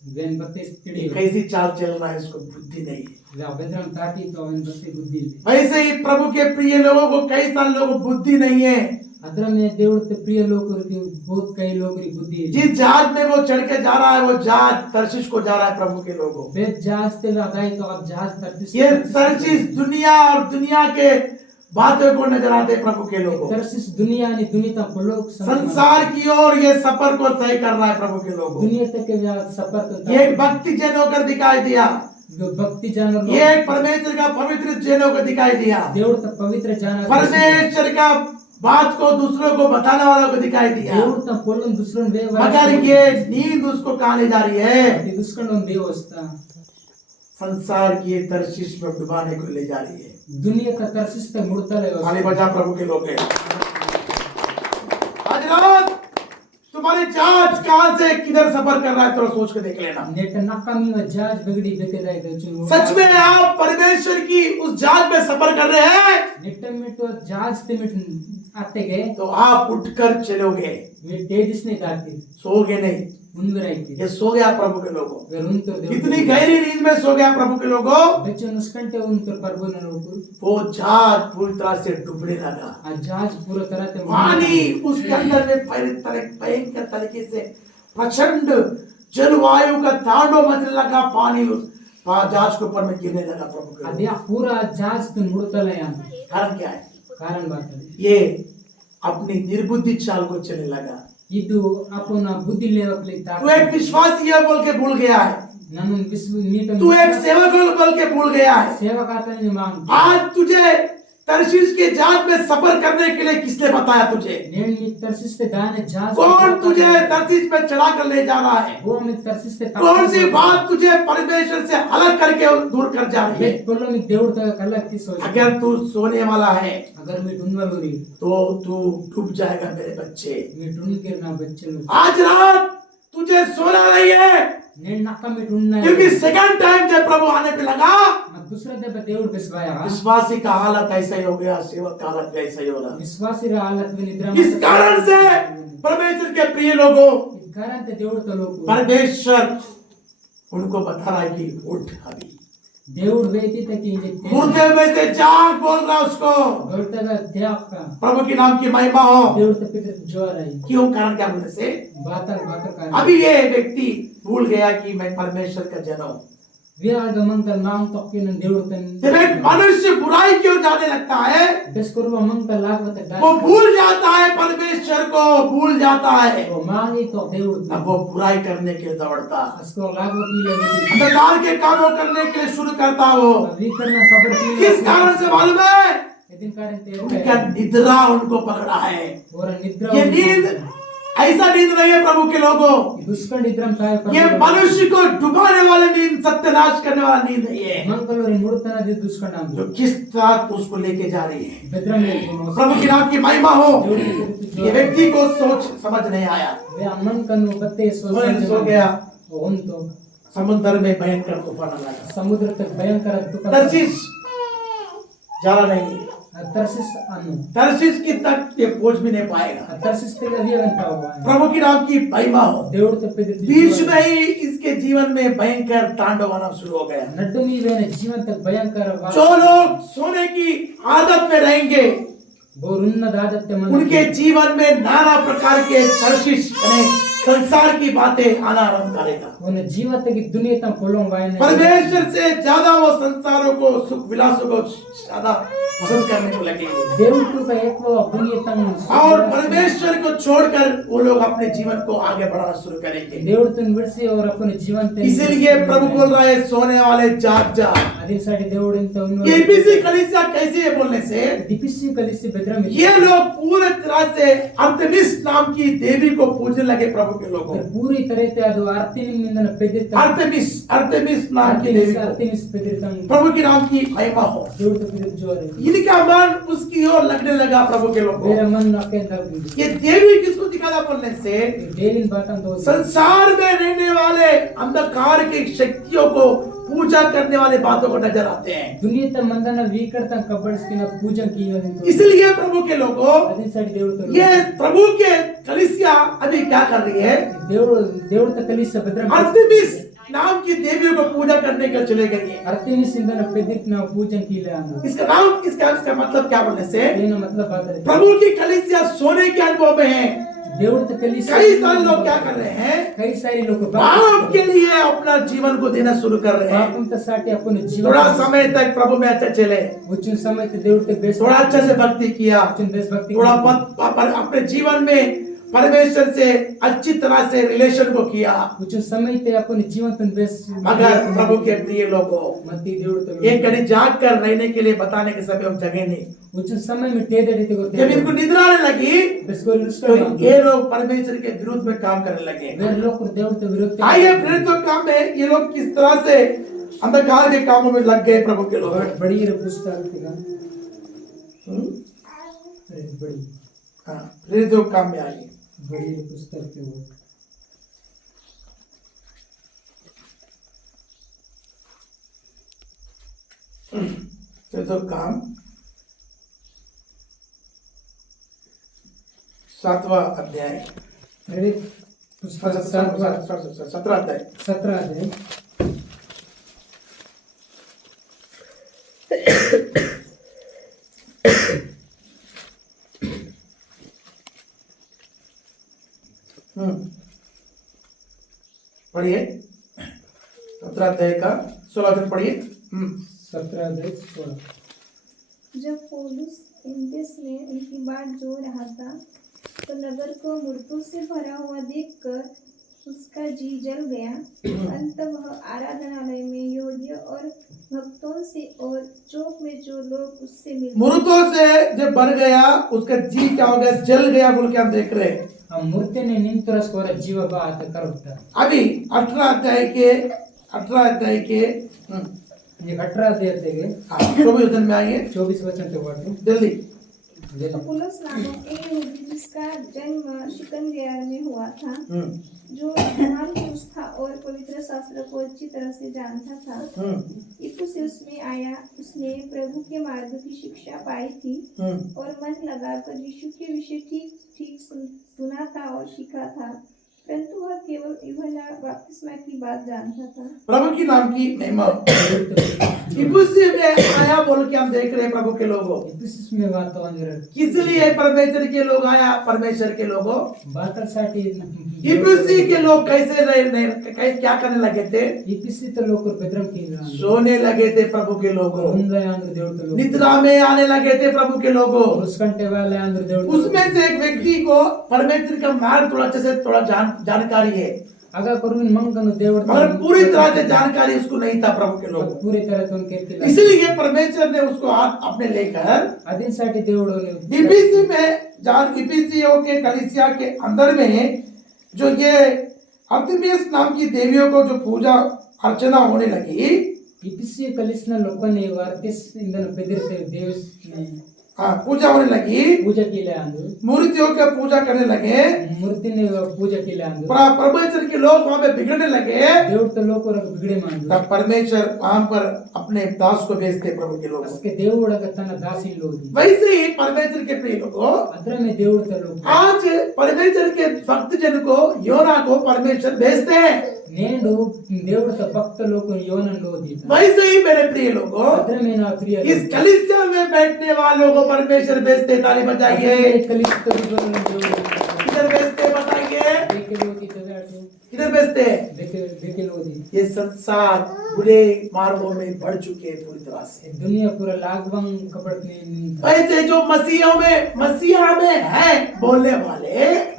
वेन बत्ते ये स्थिति कैसी चाल चल रहा है, इसको बुद्धि नहीं है। या बेदरम ताकी तो वेन बत्ते बुद्धि वैसे ही प्रभु के प्रिय लोगों को, कई सारे लोगों को बुद्धि नहीं है। अदर में देवर ते प्रिय लोग के बहुत कई लोग की बुद्धि जिस जहाज में वो चढ़ के जा रहा है वो जहाज तर्शीश को जा रहा है प्रभु के लोगों। वेद जहाज ते लगाई तो अब जहाज तरसिस ये तर्शीश दुनिया और दुनिया के बातों को नजर आते हैं प्रभु के लोगों। तरसिस दुनिया ने दुनिया को लोग संसार की ओर ये सफर को तय कर रहा है प्रभु के लोगों। दुनिया तक के व्याग सफर तो ये एक भक्ति जन होकर दिखाई दिया, जो भक्ति जानवर ये एक परमेश्वर का पवित्र जन होकर दिखाई दिया, देवर तक पवित्र जाना परमेश्वर का बात को दूसरों को बताने वालों को दिखाई दिया। देवर तक पोलन दूसरों वे मगर ये नींद उसको कहाँ ले जा रही है? दुष्कंडों देवस्था संसार की ये तर्शीश में डुबाने को ले जा रही है। दुनिया का तरसिस तक मुड़ता रहे खाली बजा प्रभु के लोग हैं। आज रात तुम्हारे जहाज कहां से किधर सफर कर रहा है, थोड़ा सोच के देख लेना। नेट नाकामी व जहाज बिगड़ी बेके जाए तो सच में आप परमेश्वर की उस जहाज में सफर कर रहे हैं नेट में तो जहाज ते मिट आते गए तो आप उठकर चलोगे, वे तेजिस ने गाती सोओगे नहीं। उनवराई की ये सो गया प्रभु के लोगों, वे उन तो कितनी गहरी नींद में सो गया प्रभु के लोगों। बच्चे नुस्कंटे उन तो परबो न लोगु वो जहाज पूरी तरह से डूबने लगा। आ जहाज पूरा तरह ते पानी उसके अंदर में भयंकर तरीके से प्रचंड जलवायु का तांडव मचने लगा। पानी उस जहाज के ऊपर में गिरने लगा प्रभु के लोगों। अदिया पूरा जहाज तो मुड़ता ले यहां कारण क्या है? कारण बात है ये अपनी निर्बुद्धि चाल को चलने लगा। ಇದು ಅಪನ ಬುದ್ಧಿ लेवल तू एक विश्वासी है बोल के भूल गया है, ನಾನು ವಿಶ್ವ ನೀಟ तू एक सेवक है बोल के भूल गया है। ಸೇವಾ ಕಾರ್ಯನ ಮಾಂಗ್ आज तुझे तर्शीश के जहाज में सफर करने के लिए किसने बताया तुझे? నేను నీ తర్సిస్తే దాని జహాజ్ कौन तुझे तर्शीश में चढ़ा कर ले जा रहा है? वो मैं తర్సిస్తే कौन सी बात तुझे परमेश्वर से अलग करके दूर कर जा रही है? बोलो मी దేవుడు తో కల్లకి తీసో अगर तू सोने वाला है अगर मी ढूंढवलोरी तो तू डूब जाएगा मेरे बच्चे। मी ढूंढ के ना बच्चे आज रात तुझे सोना नहीं है, నేను నక్క మీ ढूंढना क्योंकि सेकंड टाइम जब प्रभु आने पे लगा मैं दूसरा दे దేవుడు बिस्वाया विश्वासी का हालत ऐसा ही हो गया, सेवक का हालत भी ऐसा ही हो रहा। विश्वासी रा हालत में निद्रा इस कारण से परमेश्वर के प्रिय लोगों, कारण ते దేవుడు తో लोग परमेश्वर उनको बता रहा है कि उठ अभी। దేవుడు వేతి తకి ఇంజెక్తే मुर्दे में से जाग बोल रहा उसको। बोलता त्याग का प्रभु के नाम की महिमा हो। దేవుడు తో पितर जोर आई क्यों? कारण क्या बोलने से बातर का अभी ये व्यक्ति भूल गया कि मैं परमेश्वर का जन हूँ। वे आगमन का नाम तो के न దేవుడు तन जब एक मनुष्य बुराई क्यों जाने लगता है, बेस्कुरव मंग का लागवत वो भूल जाता है परमेश्वर को, भूल जाता है, वो मांगी तो దేవుడు अब वो बुराई करने के लिए दौड़ता, उसको लागवत ही लगी अंधकार के कामों करने के लिए शुरू करता वो। अभी करना कबर की किस कारण से मालूम है? दिन कारण ते उनका निद्रा उनको पकड़ा है। और निद्रा ये नींद ऐसा नींद नहीं है प्रभु के लोगों, दुष्कर निद्रम काय ये मनुष्य को डुबाने वाले नींद, सत्यानाश करने वाला नींद नहीं है, मंगलोरी मुड़तना दे दुष्कर नाम जो किस तरह उसको लेके जा रही है। बेद्रम ले प्रभु के नाम की महिमा हो। ये व्यक्ति को सोच समझ नहीं आया, वे अमन कनु बत्ते स्वयं सो गया। उन तो समुद्र में भयंकर तूफान लगा, समुद्र तक भयंकर तूफान तर्शीश जाना नहीं, तरसिस अनु तर्शीश की तक ये पहुंच भी नहीं पाएगा। तरसिस ते अभी अंता हुआ है प्रभु की नाम की महिमा हो। దేవుడు तो पे बीच में ही इसके जीवन में भयंकर तांडव आना शुरू हो गया। नड्डमी वेने जीवन तक भयंकर जो लोग सोने की आदत में रहेंगे ಬೋರುನ್ನದಾದತ್ತೆ उनके जीवन में नाना प्रकार के तर्शिश यानी संसार की बातें आना आरंभ करेगा। उन जीवतगी दुनिया ता पोलों वायने परमेश्वर से ज्यादा वो संसारों को सुख विलासों को ज्यादा पसंद करने को लगेंगे దేవుడు ఎక్కువ दुनिया ता और परमेश्वर को छोड़कर वो लोग अपने जीवन को आगे बढ़ाना शुरू करेंगे। దేవుడు తను విడిసి और अपने जीवन ते इसीलिए प्रभु बोल रहा है सोने वाले जाग जा। అదే సాటి దేవుడు ఇంత ये एबीसी कलीसिया कैसे है बोलने से డిపిసి కలిసి బెద్రం ये लोग पूरे तरह से अर्थमिस नाम की देवी को पूजने लगे। प्रभु के लोगों पूरी तरह से ಅದು ಆರ್ತಿನಿಂದ ಪೆದಿತ अर्थमिस नाम की देवी को ಆರ್ತಿನಿಸ್ ಪೆದಿತ प्रभु के नाम की महिमा हो। దేవుడు పೆದಿತ జోರೆ इनका मन उसकी ओर लगने लगा प्रभु के लोगों मेरा को। मन नके लग ये देवी किसको दिखाता बोलने से देविन बातन दो संसार में रहने वाले अंधकार की शक्तियों को पूजा करने वाले बातों को नजर आते हैं। दुनिया ता मंदना वीकड़ता कबड्सकिन पूजन की इसलिए प्रभु के लोगों अदे साडी దేవుడు తో ये प्रभु के कलीसिया अभी क्या कर रही है? దేవుడు త కలిసి బెద్రం अर्थमिस नाम की देवियों को पूजा करने के चले गई है। आर्तिनिस इंदन पेदित ना पूजन की ले आना इसका मतलब क्या बोलने से देना मतलब बात है प्रभु की कलीसिया सोने के अनुभव में है। దేవుడు త కలిసి कई सारे लोग क्या कर रहे हैं? कई सारे लोग पाप के लिए अपना जीवन को देना शुरू कर रहे हैं। पापम త साटी अपने जीवन थोड़ा समय तक प्रभु में अच्छा चले, उचिन समय ते దేవుడు త बेस थोड़ा अच्छा से भक्ति किया, उचिन देशभक्ति थोड़ा अपने जीवन में परमेश्वर से अच्छी तरह से रिलेशन को किया, उचिन समय ते अपने जीवन त बेस मगर प्रभु के प्रिय लोगों मती దేవుడు త एक घड़ी जाग कर रहने के लिए बताने के समय हम जगह नहीं। उचिन समय में तेदे रीति को जब इनको निद्रा आने लगी बेसको तो लुस्का ये लोग परमेश्वर के विरुद्ध में काम करने लगे। वे लोग దేవుడు త विरुद्ध आइए प्रेरित काम में ये लोग किस तरह से अंधकार के कामों में लग गए प्रभु के लोग। बड़ी रे पुस्तक का बड़ी हाँ, प्रेरित काम में आइए। बड़ी रे पुस्तक के वो प्रेरित काम 7वां अध्याय प्रेरित पुस्तक 17 अध्याय 17 है पढ़िए 17 अध्याय का 16 से पढ़िए। 17 है 16 जब पौलुस एथेंस में उनकी बाट जो रहा था तो नगर को मूर्तों से भरा हुआ देखकर उसका जी जल गया। अंत वह आराधनालय में यहूदियों और भक्तों से और चौक में जो लोग उससे मिले मूर्तों से जब भर गया उसका जी क्या हो गया? जल गया बोल के हम देख रहे हैं। हम मूर्ति ने निंतरस्कोर जीव बात करता अभी 18 अध्याय के ये 18 देते गए 24 वचन में आइए 24 वचन से पढ़ो जल्दी। पुलस नामक एक यहूदी जिसका जन्म शिकंदियार में हुआ था, जो महान पुरुष था और पवित्र शास्त्र को अच्छी तरह से जानता था, इफिसुस में आया। उसने प्रभु के मार्ग की शिक्षा पाई थी और मन लगाकर यीशु के विषय ठीक सुना था और सीखा था, परंतु वह केवल यूहन्ना बपतिस्मा की बात जानता था। प्रभु की नाम की महिमा। इफिसी में आया बोल के हम देख रहे हैं प्रभु के लोगों। इफिसुस में बात अंदर किस लिए परमेश्वर के लोग आया? परमेश्वर के लोगों बातसाठी इफिसी के लोग कैसे क्या करने लगे थे? इफिसी तो लोग बेद्रम की सोने लगे थे प्रभु के लोगों, उंदय अंदर దేవుడు తో निद्रा में आने लगे थे प्रभु के लोगों। उसकंटे वाले अंदर దేవుడు उसमें से एक व्यक्ति को परमेश्वर का मार्ग थोड़ा अच्छे से थोड़ा जानकारी है, अगर करुविन मंगनु దేవుడు मगर पूरी तरह से जानकारी उसको नहीं था प्रभु के लोग। पूरी तरह तो उनके खिलाफ इसलिए परमेश्वर ने उसको हाथ अपने लेकर अदिनसाठी దేవుడు इफिसी में इफिसियों के कलीसिया के अंदर में जो ये अर्थमिस नाम की देवियों को जो पूजा अर्चना होने लगी, इफिसी कलिसना लोकांनी वार्तिस इंदन पेदिरते देवस पूजा होने लगी, पूजा केले अंदर मूर्तियों का पूजा करने लगे, मूर्ति ने पूजा केले अंदर परमेश्वर के लोग वहां पे बिगड़ने लगे। దేవుడు తో లోక बिगड़े मांडू तब परमेश्वर वहां पर अपने दास को भेजते प्रभु के लोग। उसके దేవుడు तन दासी लोग वैसे ही परमेश्वर के प्रिय लोगों, अदर में దేవుడు తో लोग आज परमेश्वर के भक्त जन को योना को परमेश्वर भेजते हैं। నేడు దేవుడితో భక్తులకు యోనంలో దీత वैसे ही मेरे प्रिय लोगों, అద్రమే నా ప్రియ इस कलीसिया में बैठने वालों को परमेश्वर भेजते, ताली बजाइए। కలిస్తూ దేవుడు किधर भेजते बताइए, దేకెలోకి తెగాడు किधर भेजते? దేకెలోది ये संसार बुरे मार्गों में बढ़ चुके हैं पूरी तरह से। दुनिया पूरा लागवं कपड़ने वैसे जो मसीहा में है बोलने वाले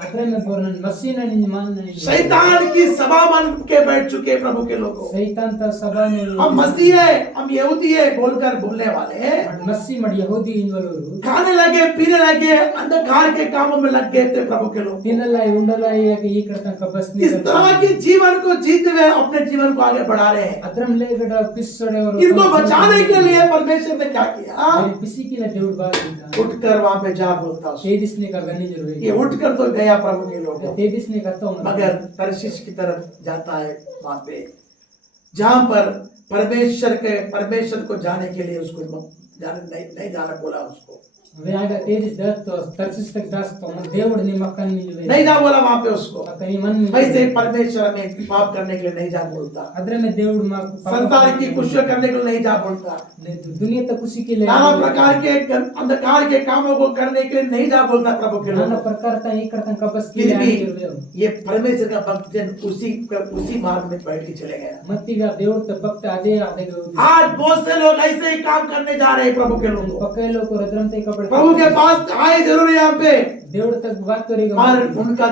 అద్రమే బోరన్ మసీనా నిమాన్ शैतान की सभा बन के बैठ चुके हैं प्रभु के लोगों। सैतान ता सभा में हम मसीह है, हम यहूदी है बोलकर बोलने वाले मसी मड यहूदी इनवलोरू खाने लगे, पीने लगे, अंधकार के कामों में लग गए थे प्रभु के लोग। తినలాయి ఉండలాయి ఈ కడతా కబస్ని इस तरह के जीवन को जीते हुए अपने जीवन को आगे बढ़ा रहे हैं। అద్రం లేగడ పిస్సడే इनको बचाने के लिए परमेश्वर ने क्या किया? పిసికిల దేవుడు బాగిదా उठकर वहां पे जा बोलता उसको। తేదిస్నే కా గని జరుగే ये उठकर तो गया प्रभु के लोग, తేదిస్నే కతో मगर तरशीश की तरफ जाता है वहां पे जहां पर परमेश्वर को जाने के लिए उसको नहीं जाना बोला उसको, వేగా తేదిస్ దత్తో తర్సిస్ తక్ దాస్తో దేవుడు ని మక్కన్ నిలవే नहीं जा बोला वहां पे उसको। అకని మన్ वैसे परमेश्वर हमें पाप करने के लिए नहीं जा बोलता, అద్రమే దేవుడు మాకు संसार की खुशियां करने के लिए नहीं जा बोलता, दुनिया तक खुशी के लिए नाना प्रकार के अंधकार के कामों को करने के लिए नहीं जा बोलता प्रभु के नाना लोग। प्रकार का ही करता कपस के फिर भी लिए ये परमेश्वर का भक्त जन उसी मार्ग में बैठ के चले गया। మత్తిగా దేవుడితో భక్తి అదే అదే आज बहुत से लोग ऐसे ही काम करने जा रहे हैं प्रभु के लोग। పక్కలో को రద్రంతే కపడ प्रभु के पास आए जरूर यहाँ पे, దేవుడి తक बात करेगा और उनका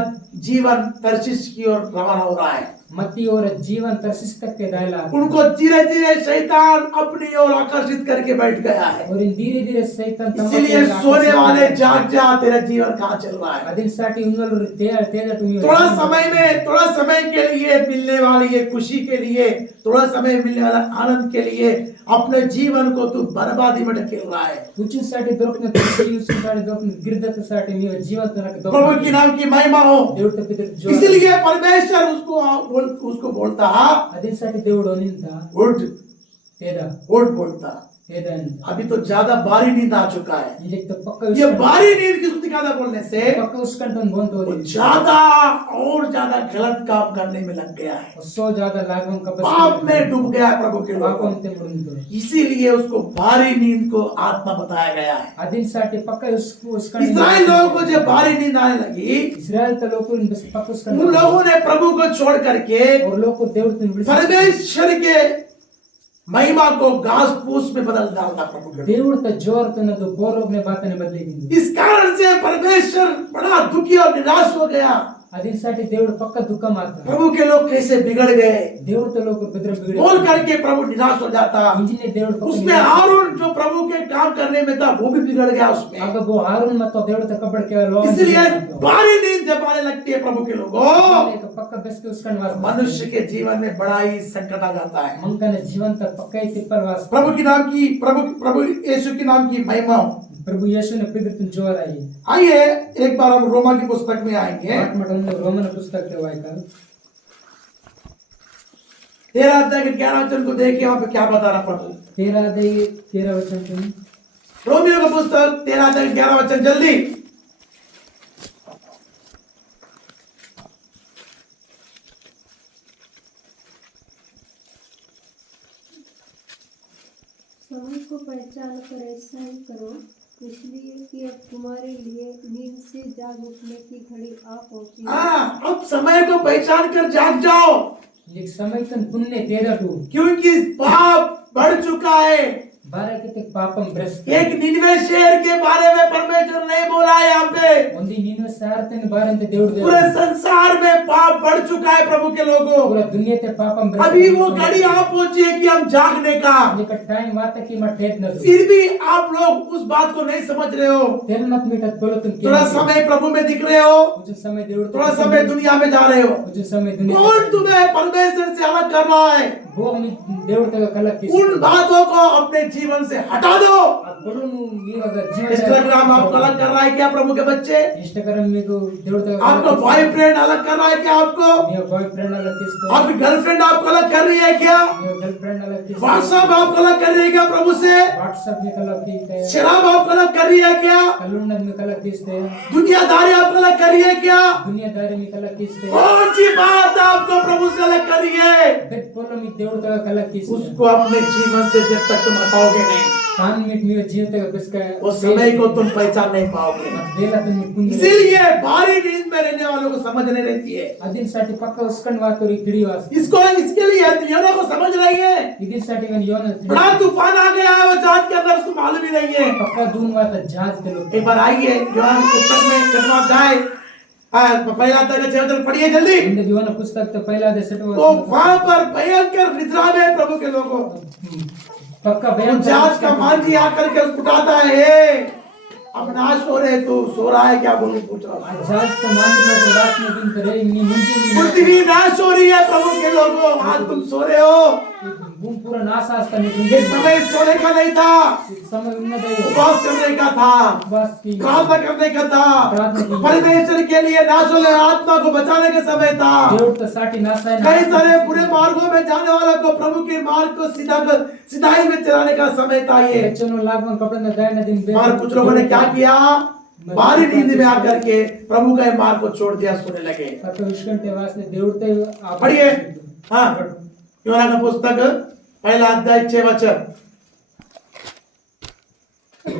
जीवन तरशीश की ओर रवाना हो रहा है। मत्ती और जीवन तरसीस तक के दायला उनको धीरे धीरे शैतान अपनी ओर आकर्षित करके बैठ गया है। और इन धीरे धीरे शैतान इसीलिए सोने वाले जाग जा, तेरा जीवन कहाँ चल रहा है? అదిన్సాటి ఉంగలు తేజ తుమి थोड़ा समय के लिए मिलने वाली ये खुशी के लिए, थोड़ा समय मिलने वाला आनंद के लिए अपने जीवन को तू बर्बादी में ढकेल रहा है। ఉచిసాటి దొరకన ఉచిసాటి దొరకన గిర్దతసాటి మీ జీవితం నాకు प्रभु की नाम की महिमा हो। దేవుడి తक జో इसलिए परमेश्वर उसको बोलता అదిన్సాటి దేవుడు నింత उठ తేదా बोलता। తేదా अभी तो ज्यादा भारी नींद आ चुका है। ఇది పక్క ये भारी नींद किसको दिखाता बोलने से పక్క ఉస్కంటన్ బోంతో वो ज्यादा और ज्यादा गलत काम करने में लग गया है, సో ज्यादा लागम कपस पाप में डूब गया है प्रभु के लोग। పాపం తే ముడుంతో इसीलिए उसको भारी नींद को आत्मा बताया गया है। అదిన్సాటి పక్క ఉస్కంటన్ इस्राएल लोगों को जब भारी नींद आने लगी, इस्राएल के लोगों ने बस पक्का उसका उन लोगों ने प्रभु को छोड़ करके और लोग को देव परमेश्वर के महिमा को घास फूस में बदल डालता प्रभु के। देवड़ का जोर तो न तो गौरव ने बातें बदलेगी इस कारण से परमेश्वर बड़ा दुखी और निराश हो गया। అదిన్సాటి దేవుడు పక్క దుఃఖం ఆత प्रभु के लोग कैसे बिगड़ गए దేవుడు తో लोग बिगड़ बिगड़ बोल करके प्रभु निराश हो जाता। इंजिने దేవుడు उसमें हारून जो प्रभु के काम करने में था वो भी बिगड़ गया उसमें। आगे वो हारून मत तो దేవుడు తో कपड़ के लो इसलिए भारी नींद जब आने लगती है प्रभु के लोगों, पक्का बस के उसका निवास मनुष्य के जीवन में बड़ा ही संकट आ जाता है। मन का जीवन तक पक्का ही तिप्पल वास प्रभु यीशु के नाम की महिमा हो। प्रभु यीशु ने प्रगति जोर आई आइए एक बार हम रोमा की पुस्तक में आएंगे। रोमन पुस्तक के वायका 13 अध्याय के 11 वचन को देखिए, वहां पे क्या बता रहा प्रभु। 13 वचन रोमियो का पुस्तक 13 अध्याय 11 वचन जल्दी। समय को पहचान कर ऐसा ही करो, इसलिए कि अब तुम्हारे लिए नींद से जाग उठने की घड़ी आ पहुंची है। अब समय को पहचान कर जाग जाओ, एक समय तन पुण्य तेरा टू क्योंकि पाप बढ़ चुका है। 12 के तक पापम भ्रष्ट एक निनवे शहर के बारे में परमेश्वर नहीं बोला है यहाँ पे। ಒಂದಿ ನಿನ್ನ ಸಾರ್ತನ ಬಾರಂತೆ ದೇವ್ರ पूरे संसार में पाप बढ़ चुका है प्रभु के लोगों। पूरा दुनिया ते पापम भ्रष्ट अभी वो घड़ी आ पहुंची है कि हम जागने का, लेकिन टाइम आता कि मत ठेत न फिर भी आप लोग उस बात को नहीं समझ रहे हो। तेल मत मिटत बोलो तुम थोड़ा समय प्रभु में दिख रहे हो, कुछ समय देವ್ರ थोड़ा समय दुनिया में जा रहे हो। कुछ समय दुनिया कौन तुम्हें परमेश्वर से अलग कर रहा है? वो देವ್ರ ತಗ ಕಲ ಕಿಸ್ उन बातों को अपने जीवन से हटा दो। ಕೊಡುನು ಇವಾಗ ಜೀವನ इंस्टाग्राम आपको अलग कर रहा है क्या प्रभु के बच्चे? ಇನ್ಸ್ಟಾಗ್ರಾಮ್ మీకు देವ್ರ ತಗ आपको बॉयफ्रेंड अलग कर रहा है क्या आपको? ನೀವು ಬಾಯ್ ಫ್ರೆಂಡ್ ಅಲ್ಲ ಕಿಸ್ತು आपकी गर्लफ्रेंड आपको अलग कर रही है क्या? ನೀವು ಗರ್ಲ್ ಫ್ರೆಂಡ್ ಅಲ್ಲ ಕಿಸ್ತು व्हाट्सएप आपको अलग कर रही है क्या प्रभु से? ವಾಟ್ಸ್ಆಪ್ में कल कीते शराब आपको अलग कर रही है क्या? कलुंडन में कल कीते दुनियादारी आपको अलग कर रही है क्या? दुनियादारी में कल कीते कौन सी बात आपको प्रभु अलग कर रही है, bet polo mi దేవుడితో కలెక్ట్ उसको अपने जीवन से जब तक तुम हटाओगे नहीं, తాను మీకు మీ జీవితంలో బెస్క वो समय को तुम पहचान नहीं पाओगे। వేలతో మీకు इसीलिए भारी नींद में रहने वालों को समझ नहीं रहती है। అదిన్సాటి పక్క ఉస్కండ్ వాతోరి తిడివాస్ इसको इसके लिए योना को समझ नहीं है। ఇదిన్సాటి వన్ యోన बड़ा तूफान आ गया है, वो जहाज के अंदर उसको मालूम ही नहीं है। పక్క దూన్ వాత జాజ్ తెలు एक बार आइए योना की पुस्तक में छठवां अध्याय पहला अध्याय का 6 वचन पढ़िए जल्दी। ఇంద యోన పుస్తక తో పైలా దశట तो वहां पर भयंकर निद्रा में प्रभु के लोगों పక్క वो భయం जहाज का मांझी आकर के उसको उठाता है, "ए, अब नाश हो रहे, तू सो रहा है क्या?" बोलूं पूछ रहा है। జాజ్ తో మాందిలో రాస్ మే దిన్ करे नी मुंजी नी पृथ्वी नाश हो रही है प्रभु के लोगों, आज तुम सो रहे हो। भूम पूरा नाश आस्ता नी ये समय सोने का नहीं था, समय ఉన్నదై उपवास करने का था, बस की प्रार्थना करने का था, प्रार्थना की। परमेश्वर के लिए नाश होने आत्मा को बचाने का समय था। దేవుడితో సాటి నాసాయ कई सारे बुरे मार्गों में जाने वालों को प्रभु के मार्ग को सिधाई में चलाने का समय था ये। ಹೆಚ್ಚನು लागन कपड़न दायना दिन बे और कुछ लोगों ने क्या किया, भारी नींद में आकर के प्रभु का मार्ग को छोड़ दिया, सोने लगे। పక్క విష్కంటే వాసనే దేవుడితో पढ़िए हाँ योना का पुस्तक पहला अध्याय 6 वचन।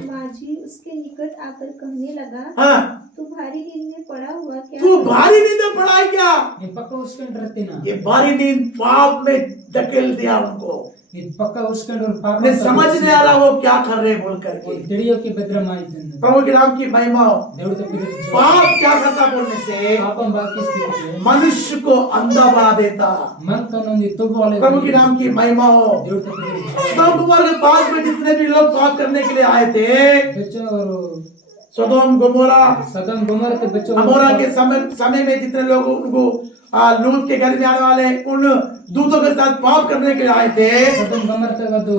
माझी उसके निकट आकर कहने लगा, हाँ तू भारी नींद में पड़ा हुआ क्या तू है? भारी नींद में पड़ा है क्या? ఈ పక్క విష్కంటే రతినా ये भारी नींद पाप में धकेल दिया उनको, ఈ పక్క విష్కంటే పాప उन्हें समझ नहीं आ रहा वो क्या कर रहे बोल करके। తెలియకి భద్రమాయితుంది प्रभु के नाम की महिमा हो। దేవుడితో పిలిచి पाप क्या करता बोलने से పాపం బాకి స్థితి मनुष्य को अंधा बना देता। मन तनొంది తుబోలే प्रभु के नाम की महिमा हो। దేవుడితో పిలిచి सदोम गुमोरा के पास में जितने भी लोग पाप करने के लिए आए थे, బెచ్చవరు सदोम गुमोरा सदम गुमरते बच्चों अमोरा के समय में जितने लोग उनको लूत के घर में आने वाले उन दूतों के साथ पाप करने के लिए आए थे, सदम गुमरते गदु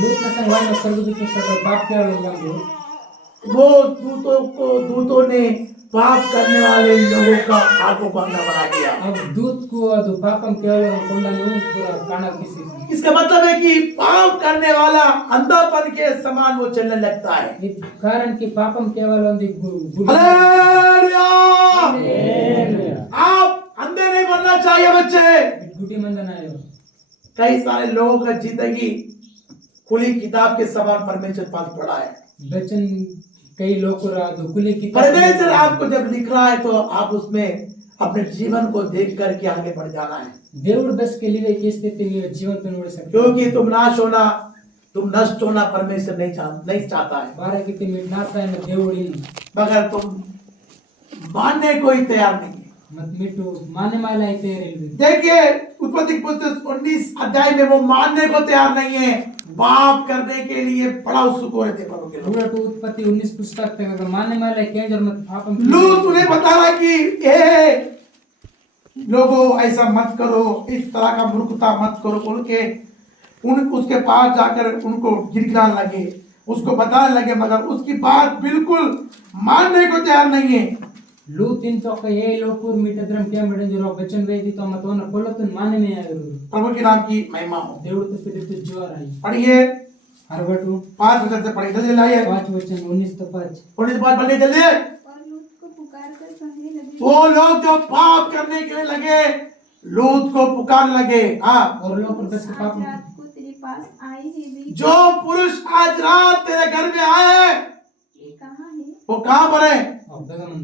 लूत ने संगवान स्वर्गदूत से पाप किया लोगों वो दूतों ने पाप करने वाले लोगों का आंखों को अंधा बना दिया। अब दूत को अदु पापम केवल कोंडनु पूरा काना किसी इसका मतलब है कि पाप करने वाला अंधापन के समान वो चलने लगता है। इस कारण कि पापम केवल ओंदी हालेलुया! आप अंधे नहीं बनना चाहिए बच्चे। गुटी मंदनायो कई सारे लोगों का जिंदगी खुली किताब के समान परमेश्वर पास पड़ा है। बचन कई लोग को रादो कुली की परमेश्वर आपको जब लिख रहा है तो आप उसमें अपने जीवन को देख करके आगे बढ़ जाना है, దేవుడు బస్ के लिए की स्थिति में जीवन तो नोड़ सकते क्योंकि तुम नाश होना, तुम नष्ट होना परमेश्वर नहीं चाहता है, बारह की तिमिट नासा है దేవుడి मगर तुम मानने को ही तैयार नहीं है। मत मिटू माने माला అయితే रेलवे देखिए उत्पत्ति की पुस्तक 19 अध्याय में वो मानने को तैयार नहीं है, पाप करने के लिए बड़ा उत्सुक हो रहे थे प्रभु के लोग। पूरा तो उत्पत्ति 19 पुस्तक तक अगर मानने वाला क्या जर मत पापम लूत उन्हें बता रहा कि ए लोगों ऐसा मत करो, इस तरह का मूर्खता मत करो बोल के उसके पास जाकर उनको गिड़गिड़ाने लगे, उसको बताने लगे, मगर उसकी बात बिल्कुल मानने को तैयार नहीं है। लूत इन तो ये लोकुर मिटद्रम क्या मिटन जो बचन वेदी तो मत होना कोलतन माने में आयो प्रभु के नाम की महिमा हो। దేవుడు तो फिर तो जोर आई पढ़िए हरवटू 5 वचन से पढ़िए, जल्दी लाइए 5 वचन 19 तो 5 19 बात पढ़िए जल्दी। और लूत को पुकार कर कहने लगे, वो लोग जो पाप करने के लिए लगे लूत को पुकारने लगे। हाँ, और लोग बस के आज पाप रात को तेरे पास आए हैं वे जो पुरुष आज रात तेरे घर में आए ये कहाँ है? वो कहाँ पर है? अब दगमन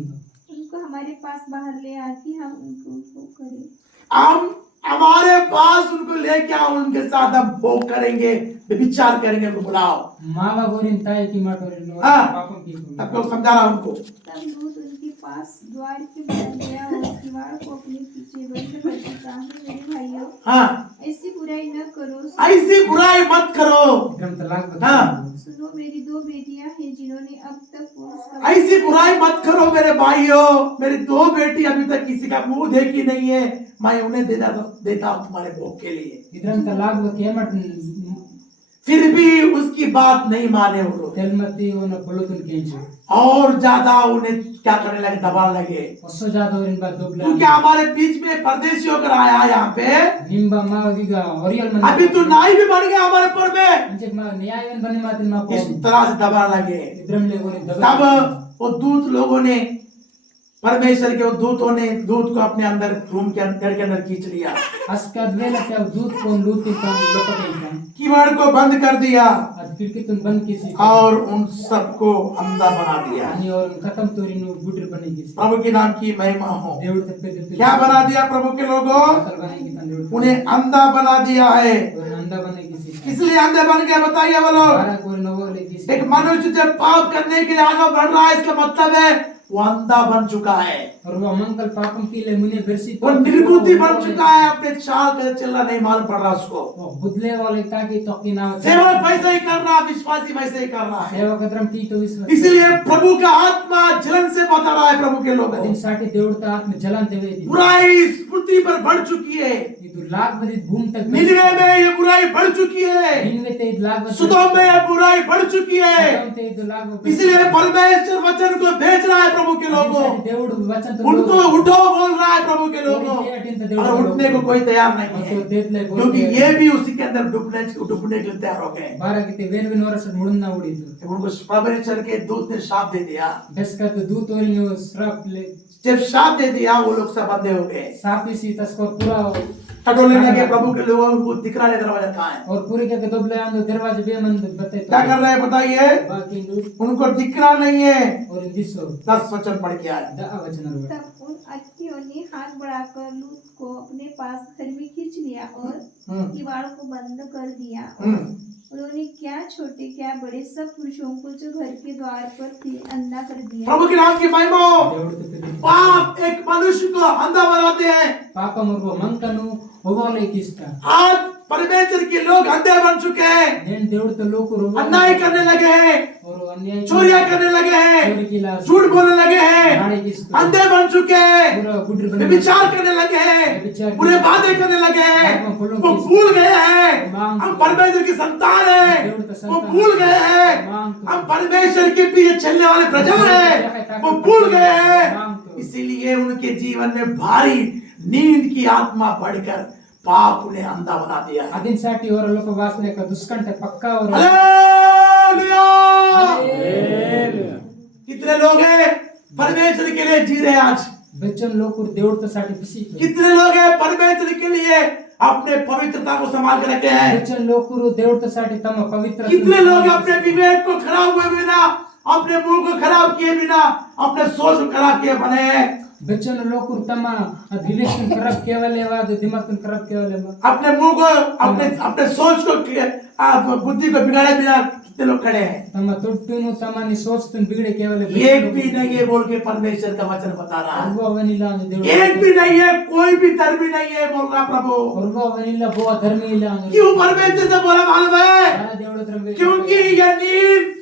उनको हमारे पास बाहर ले आके हम उनको करें। हम हमारे पास उनको लेके आओ, उनके साथ हम भोग करेंगे, विचार करेंगे, उनको बुलाओ। मावा गोरिन ताई की माटोरे नो हाँ। पापम की तब लोग समझा रहा उनको। तब लूत उनके पास द्वार के बाहर गया और किवाड़ को अपने पीछे बंद करके कहा, मेरे भाइयों हाँ, ऐसी बुराई न करो, ऐसी बुराई मत करो। क्रम तलाक हाँ। सुनो मेरी 2 बेटियां हैं जिन्होंने अब तक पुरुष का ऐसी बुराई मत करो मेरे भाइयों, मेरी 2 बेटी अभी तक किसी का मुंह देखी नहीं है, मैं उन्हें देता हूँ तुम्हारे भोग के लिए। इधरम तलाक वो केमट फिर भी उसकी बात नहीं माने वो लोग, तेलमती वो न कोलतन केंचो और ज्यादा उन्हें क्या करने लगे, दबाने लगे। उससे ज्यादा और इन बात दोगला तू क्या हमारे बीच में परदेशी होकर आया यहाँ पे? निम्बा मावदिगा ओरियल मन अभी तू नाई भी बन गया हमारे पर में। अंचक मा न्यायवन बने मातिन मा को इस तरह से दबाने लगे। इधरम ले गोरे तब वो दूत लोगों ने परमेश्वर के दूतों ने दूत को अपने अंदर रूम के घर के अंदर खींच लिया, Askad vela kya दूध को लूटी kan lokatay kan. कीवाड़ को बंद कर दिया At kirkitun ban kisi. और उन सबको अंधा बना दिया। Ani और खत्म तोरी नु गुडर बने किसी. प्रभु के नाम की महिमा हो। देवड़ तक पे देते. क्या बना दिया प्रभु के लोगों? कतल बने की तन देवड़. उन्हें अंधा बना दिया है। और अंधा बने किसी. इसलिए अंधे बन गए, बताइए वो लोग। बारह कोई नवो ले किसी. एक मनुष्य जब पाप करने के लिए आगे बढ़ रहा है, इसका मतलब है वो अंधा बन चुका है, और वो मंगल पापम की ले मुने बिरसी. वो निर्बुद्धि बन चुका है, अपने चाल कैसे चलना नहीं मालूम पड़ रहा उसको। वो बुदले वाले ताकि तो की नाम. सेवक वैसे ही कर रहा, विश्वासी वैसे ही कर रहा है। सेवा कदरम की तो विश्वास. इसलिए प्रभु का आत्मा जलन से बता रहा है प्रभु के दिन लोगों। साठी देवड़ता आत्म जलन देवे दी. बुराई इस पृथ्वी पर बढ़ चुकी है, ये तो लाख बदी भूमि तक. निनवे में ये बुराई बढ़ चुकी है, निनवे ते लाख बदी. सुदोम में ये बुराई बढ़ चुकी है। सदोम ते तो लाख बदी. इसलिए परमेश्वर वचन को भेज रहा है प्रभु के लोगों, देवड़ वचन तो उनको उठो बोल रहा है प्रभु के लोगों, और उठने को कोई तैयार नहीं है, क्योंकि ये भी उसी के अंदर डूबने के लिए तैयार हो गए। बारह किते वेन वेन वर्ष मुड़ना उड़ी तो उनको परमेश्वर के दूत ने शाप दे दिया, बस का तो दूत और न्यू श्राप ले जब शाप दे दिया वो लोग सब अंधे हो गए, सापी सी तस्को पूरा टटोलने लगे प्रभु के लोगों। उनको दिख रहा है दरवाजा कहाँ है, और पूरे के दोबले आंदो दरवाजे बेमंद बते क्या कर रहे हैं बताइए? बाकी दूत उनको दिखना नहीं है। और दिसो 10 वचन पढ़ के आए। दा वचन रो तब उन अतिथियों ने हाथ बढ़ाकर लूत को अपने पास घर में खींच लिया और किवाड़ को बंद कर दिया। उन्होंने क्या छोटे क्या बड़े सब पुरुषों को जो घर के द्वार पर थे अंधा कर दिया। प्रभु के नाम की महिमा हो। देवड़ तो पाप एक मनुष्य को अंधा बनाते हैं। पापा मरबो मंकनु होवाले किस्ता आज परमेश्वर के लोग अंधे बन चुके हैं, नेन देवड़ तो लोग को अन्याय करने लगे हैं, और अन्याय चोरियां करने लगे हैं, चोरी की लाश झूठ बोलने लगे हैं, गाड़ी किस्ता अंधे बन चुके हैं, पूरा गुडर बने विचार करने लगे हैं, बुरे बातें करने लगे हैं, वो भूल गए हैं हम परमेश्वर की संतान हैं, वो भूल गए हैं हम परमेश्वर के पीछे चलने वाले प्रजा हैं, वो भूल गए हैं। इसीलिए उनके जीवन में भारी नींद की आत्मा बढ़कर पाप उन्हें अंधा बना दिया है। अदिन साठी और लोक वासने का दुष्कंठ पक्का और हालेलुया! कितने लोग हैं परमेश्वर के लिए जी रहे आज? बच्चन लोग और देवड़ तो साठी पिसी कितने लोग हैं परमेश्वर के लिए अपने पवित्रता को संभाल के रखे हैं? बच्चन लोग को देवड़ तो साठी तम पवित्र कितने लोग अपने विवेक को खराब हुए बिना, अपने मुंह को खराब किए बिना, अपने सोच को खराब किए बने हैं? बच्चन लोग को तम विवेक खराब केवल वाद दिमाग खराब केवल अपने मुंह को अपने सोच को बुद्धि को बिगाड़े बिना कितने लोग खड़े हैं? तम तुटुनु तमानी सोच तुम बिगड़े केवल एक भी नहीं है बोल के परमेश्वर का वचन बता रहा है। वो वनीला देवड़ एक भी नहीं है, कोई भी धर्मी नहीं है बोल रहा प्रभु। और वो वनीला वो धर्मी ला क्यों परमेश्वर से बोला मालूम है? देवड़ धर्म क्योंकि यह नींद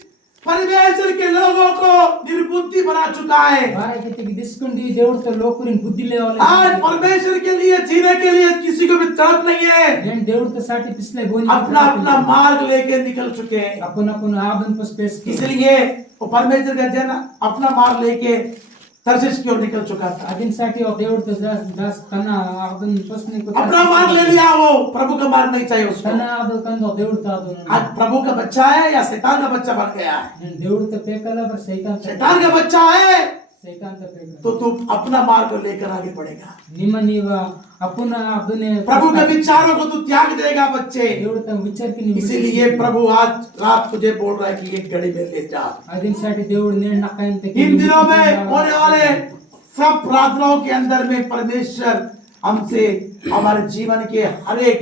परमेश्वर के लोगों को निर्बुद्धि बना चुका है। बारह किते की दिसकुंडी देवड़ तो लोग को बुद्धि ले वाले आज परमेश्वर के लिए जीने के लिए किसी को भी तड़प नहीं है। नेन देवड़ तो साठी पिछले बोनी अपना अपना मार्ग लेके निकल चुके हैं। अपन अपन आबन पर स्पेस इसलिए वो परमेश्वर का जन अपना मार्ग लेके तरसीस की ओर निकल चुका था। अदिन साठी और देवड़ तो दस तना आबन पसने को अपना मार्ग ले लिया, वो प्रभु का मार्ग नहीं चाहिए उसको। तना आबन कंदो देवड़ तो आदो आज प्रभु का बच्चा है या शैतान का बच्चा बन गया है? देवड़ तो पेकला पर शैतान का बच्चा है शैतान तो पेकला तो तू अपना मार्ग लेकर आगे बढ़ेगा। निमनीवा अपना आबने प्रभु के विचारों को तू त्याग देगा बच्चे। देवड़ तो विचार की नहीं इसीलिए प्रभु आज रात तुझे बोल रहा है कि एक घड़ी में ले जा। अदिन साठी देवड़ ने नकाइन ते इन दिनों में होने वाले सब प्रार्थनाओं के अंदर में परमेश्वर हमसे हमारे जीवन के हर एक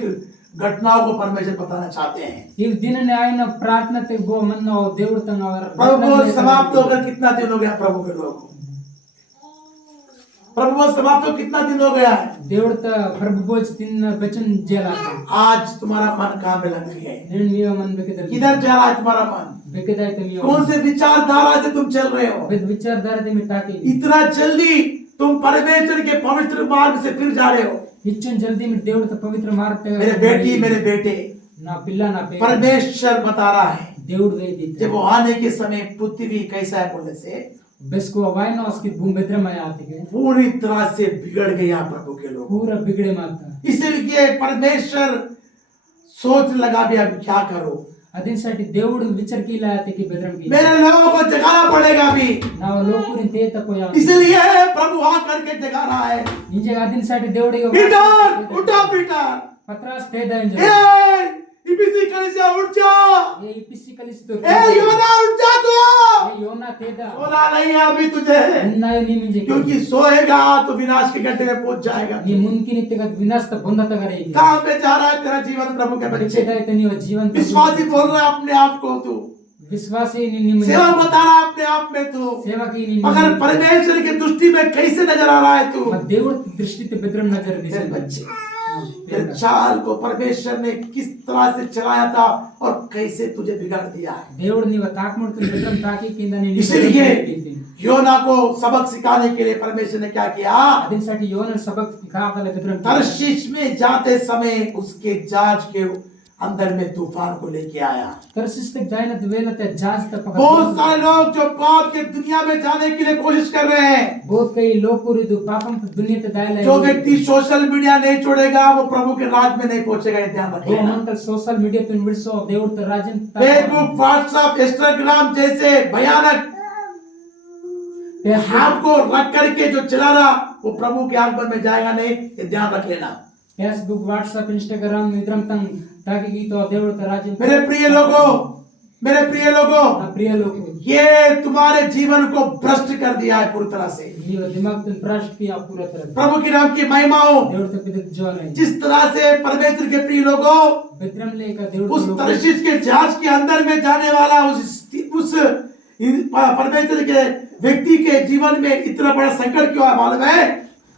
घटनाओं को परमेश्वर बताना चाहते हैं। इस दिन ने आए ना प्रार्थना ते गो मन ना देवड़ तंग और प्रभु समाप्त होकर कितना दिन हो गया प्रभु के लोगों? प्रभु समाप्त हो कितना दिन हो गया है? देवड़ तो प्रभु बोझ तीन बचन जेला आज तुम्हारा मन कहाँ पे लग गई है? निर्णय मन बेकदर किधर जा रहा है तुम्हारा मन? बेकदाय तुम कौन से विचारधारा से तुम चल रहे हो? विचारधारा ते मिटाके इतना जल्दी तुम परमेश्वर के पवित्र मार्ग से फिर जा रहे हो। इच्छन जल्दी में देवड़ तो पवित्र मार्ग ते मेरे बेटी मेरे बेटे, ना पिल्ला ना पे परमेश्वर बता रहा है देवड़ वे दी जब वो आने के समय पृथ्वी कैसा है बोलने से बस को वाई ना उसकी भूमि भद्र में आती है पूरी तरह से बिगड़ गया प्रभु के लोग। पूरा बिगड़े माता इसलिए परमेश्वर सोच लगा भी अब क्या करो। అదిसाठी దేవుడు విచర్కిలా తెకి బెదరంకి मेरे लोगों को जगाना पड़ेगा अभी। నా లోకుని తేత పోయా इसलिए प्रभु आ करके जगा रहा है। ఇంజే అదిसाठी దేవుడి पीटर उठो पीटर, పత్రాస్ తేద ఇంజే ए इबिसी कलीसिया उठ जा, ఏ ఇపిసి కలిసితో ए योना उठ जा तू। ఏ యోనా తేద सोना नहीं है अभी तुझे, ఉన్నాయో నీ మింజే क्योंकि सोएगा तो विनाश के गड्ढे में पहुंच जाएगा। నీ మున్కిని తెగ వినాశత బొందత గరే कहां पे जा रहा है तेरा जीवन प्रभु के बच्चे? విచ్చేదైతే నీ జీవన विश्वासी बोल रहा है अपने आप को तू, విశ్వాసీ నీ सेवा बता रहा है अपने आप में तू, సేవకి నీ मगर परमेश्वर की दृष्टि में कैसे नजर आ रहा है तू? దేవుడి దృష్టితో బెదరం నజర్ तेरे దిసే बच्चे, तेरे चाल को परमेश्वर ने किस तरह से चलाया था और कैसे तुझे बिगाड़ दिया है। దేవుడు నీవ తాకముడుతున్న బెదరం తాకి కింద నీ इसलिए योना को सबक सिखाने के लिए परमेश्वर ने क्या किया? అదిसाठी యోన సబక్ కాకల బెదరం तर्शीश में जाते समय उसके जहाज के अंदर में तूफान को लेके आया। तरसिस्ते जायन वेलते जाज तक बहुत सारे लोग जो पाप के दुनिया में जाने के लिए कोशिश कर रहे हैं, बहुत कई लोग कुरिदु पापम दुनिया ते दायला जो व्यक्ति सोशल मीडिया नहीं छोड़ेगा वो प्रभु के राज में नहीं पहुंचेगा। ये ध्यान वो रखिएगा। मंतल सोशल मीडिया पे विड़सो देवर त राजन फेसबुक, व्हाट्सएप, इंस्टाग्राम जैसे भयानक ऐप को रख करके जो चला रहा वो प्रभु के आगमन में जाएगा नहीं। ये ध्यान रख लेना। फेसबुक व्हाट्सएप इंस्टाग्राम इधरम तंग ताकि की तो देवर त राजन मेरे प्रिय लोगों, मेरे प्रिय लोगों, प्रिय लोग ये तुम्हारे जीवन को भ्रष्ट कर दिया है पूरी तरह से। ये दिमाग तुम भ्रष्ट किया पूरा तरह प्रभु के नाम की महिमा हो। देवर त पिदक जोर है जिस तरह से परमेश्वर के प्रिय लोगों बिद्रम लेकर देवर उस तर्शीश के जहाज के अंदर में जाने वाला उस परमेश्वर के व्यक्ति के जीवन में इतना बड़ा संकट क्यों है मालूम है?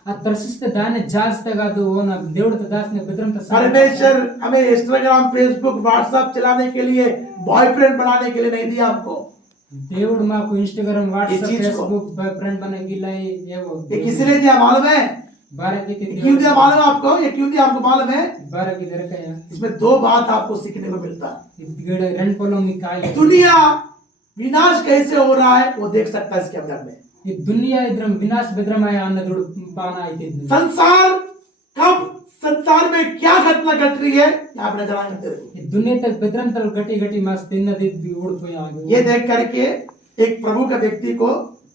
आ तरसिस्ते दाने जाज तगादु ओना देवर त दास ने बिद्रम त परमेश्वर हमें इंस्टाग्राम, फेसबुक, व्हाट्सएप चलाने के लिए, बॉयफ्रेंड बनाने के लिए नहीं दिया हमको। దేవుడు మాకు ఇన్‌స్టాగ్రామ్ వాట్సాప్ चीज को- फेसबुक फ्रेंड बने गिलाई येवो ये किसने दिया मालूम है? बारह की ये क्यों दिया मालूम है आपको? ये क्यों दिया आपको मालूम है? बारह की दरकया इसमें दो बात आपको सीखने को मिलता है। इदगड़ रेंड पोलो में काले दुनिया विनाश कैसे हो रहा है वो देख सकता है इसके अंदर में। ये दुनिया इधरम विनाश बेदरमाय अन्न दुड़ पाना आइते संसार कब, संसार में क्या घटना घट रही है यहाँ पे नजर आएंगे तेरे को। ये दुनिया तक बेदरम तल गटी गटी मस्त इन दी उड़ पोया ये देख करके एक प्रभु का व्यक्ति को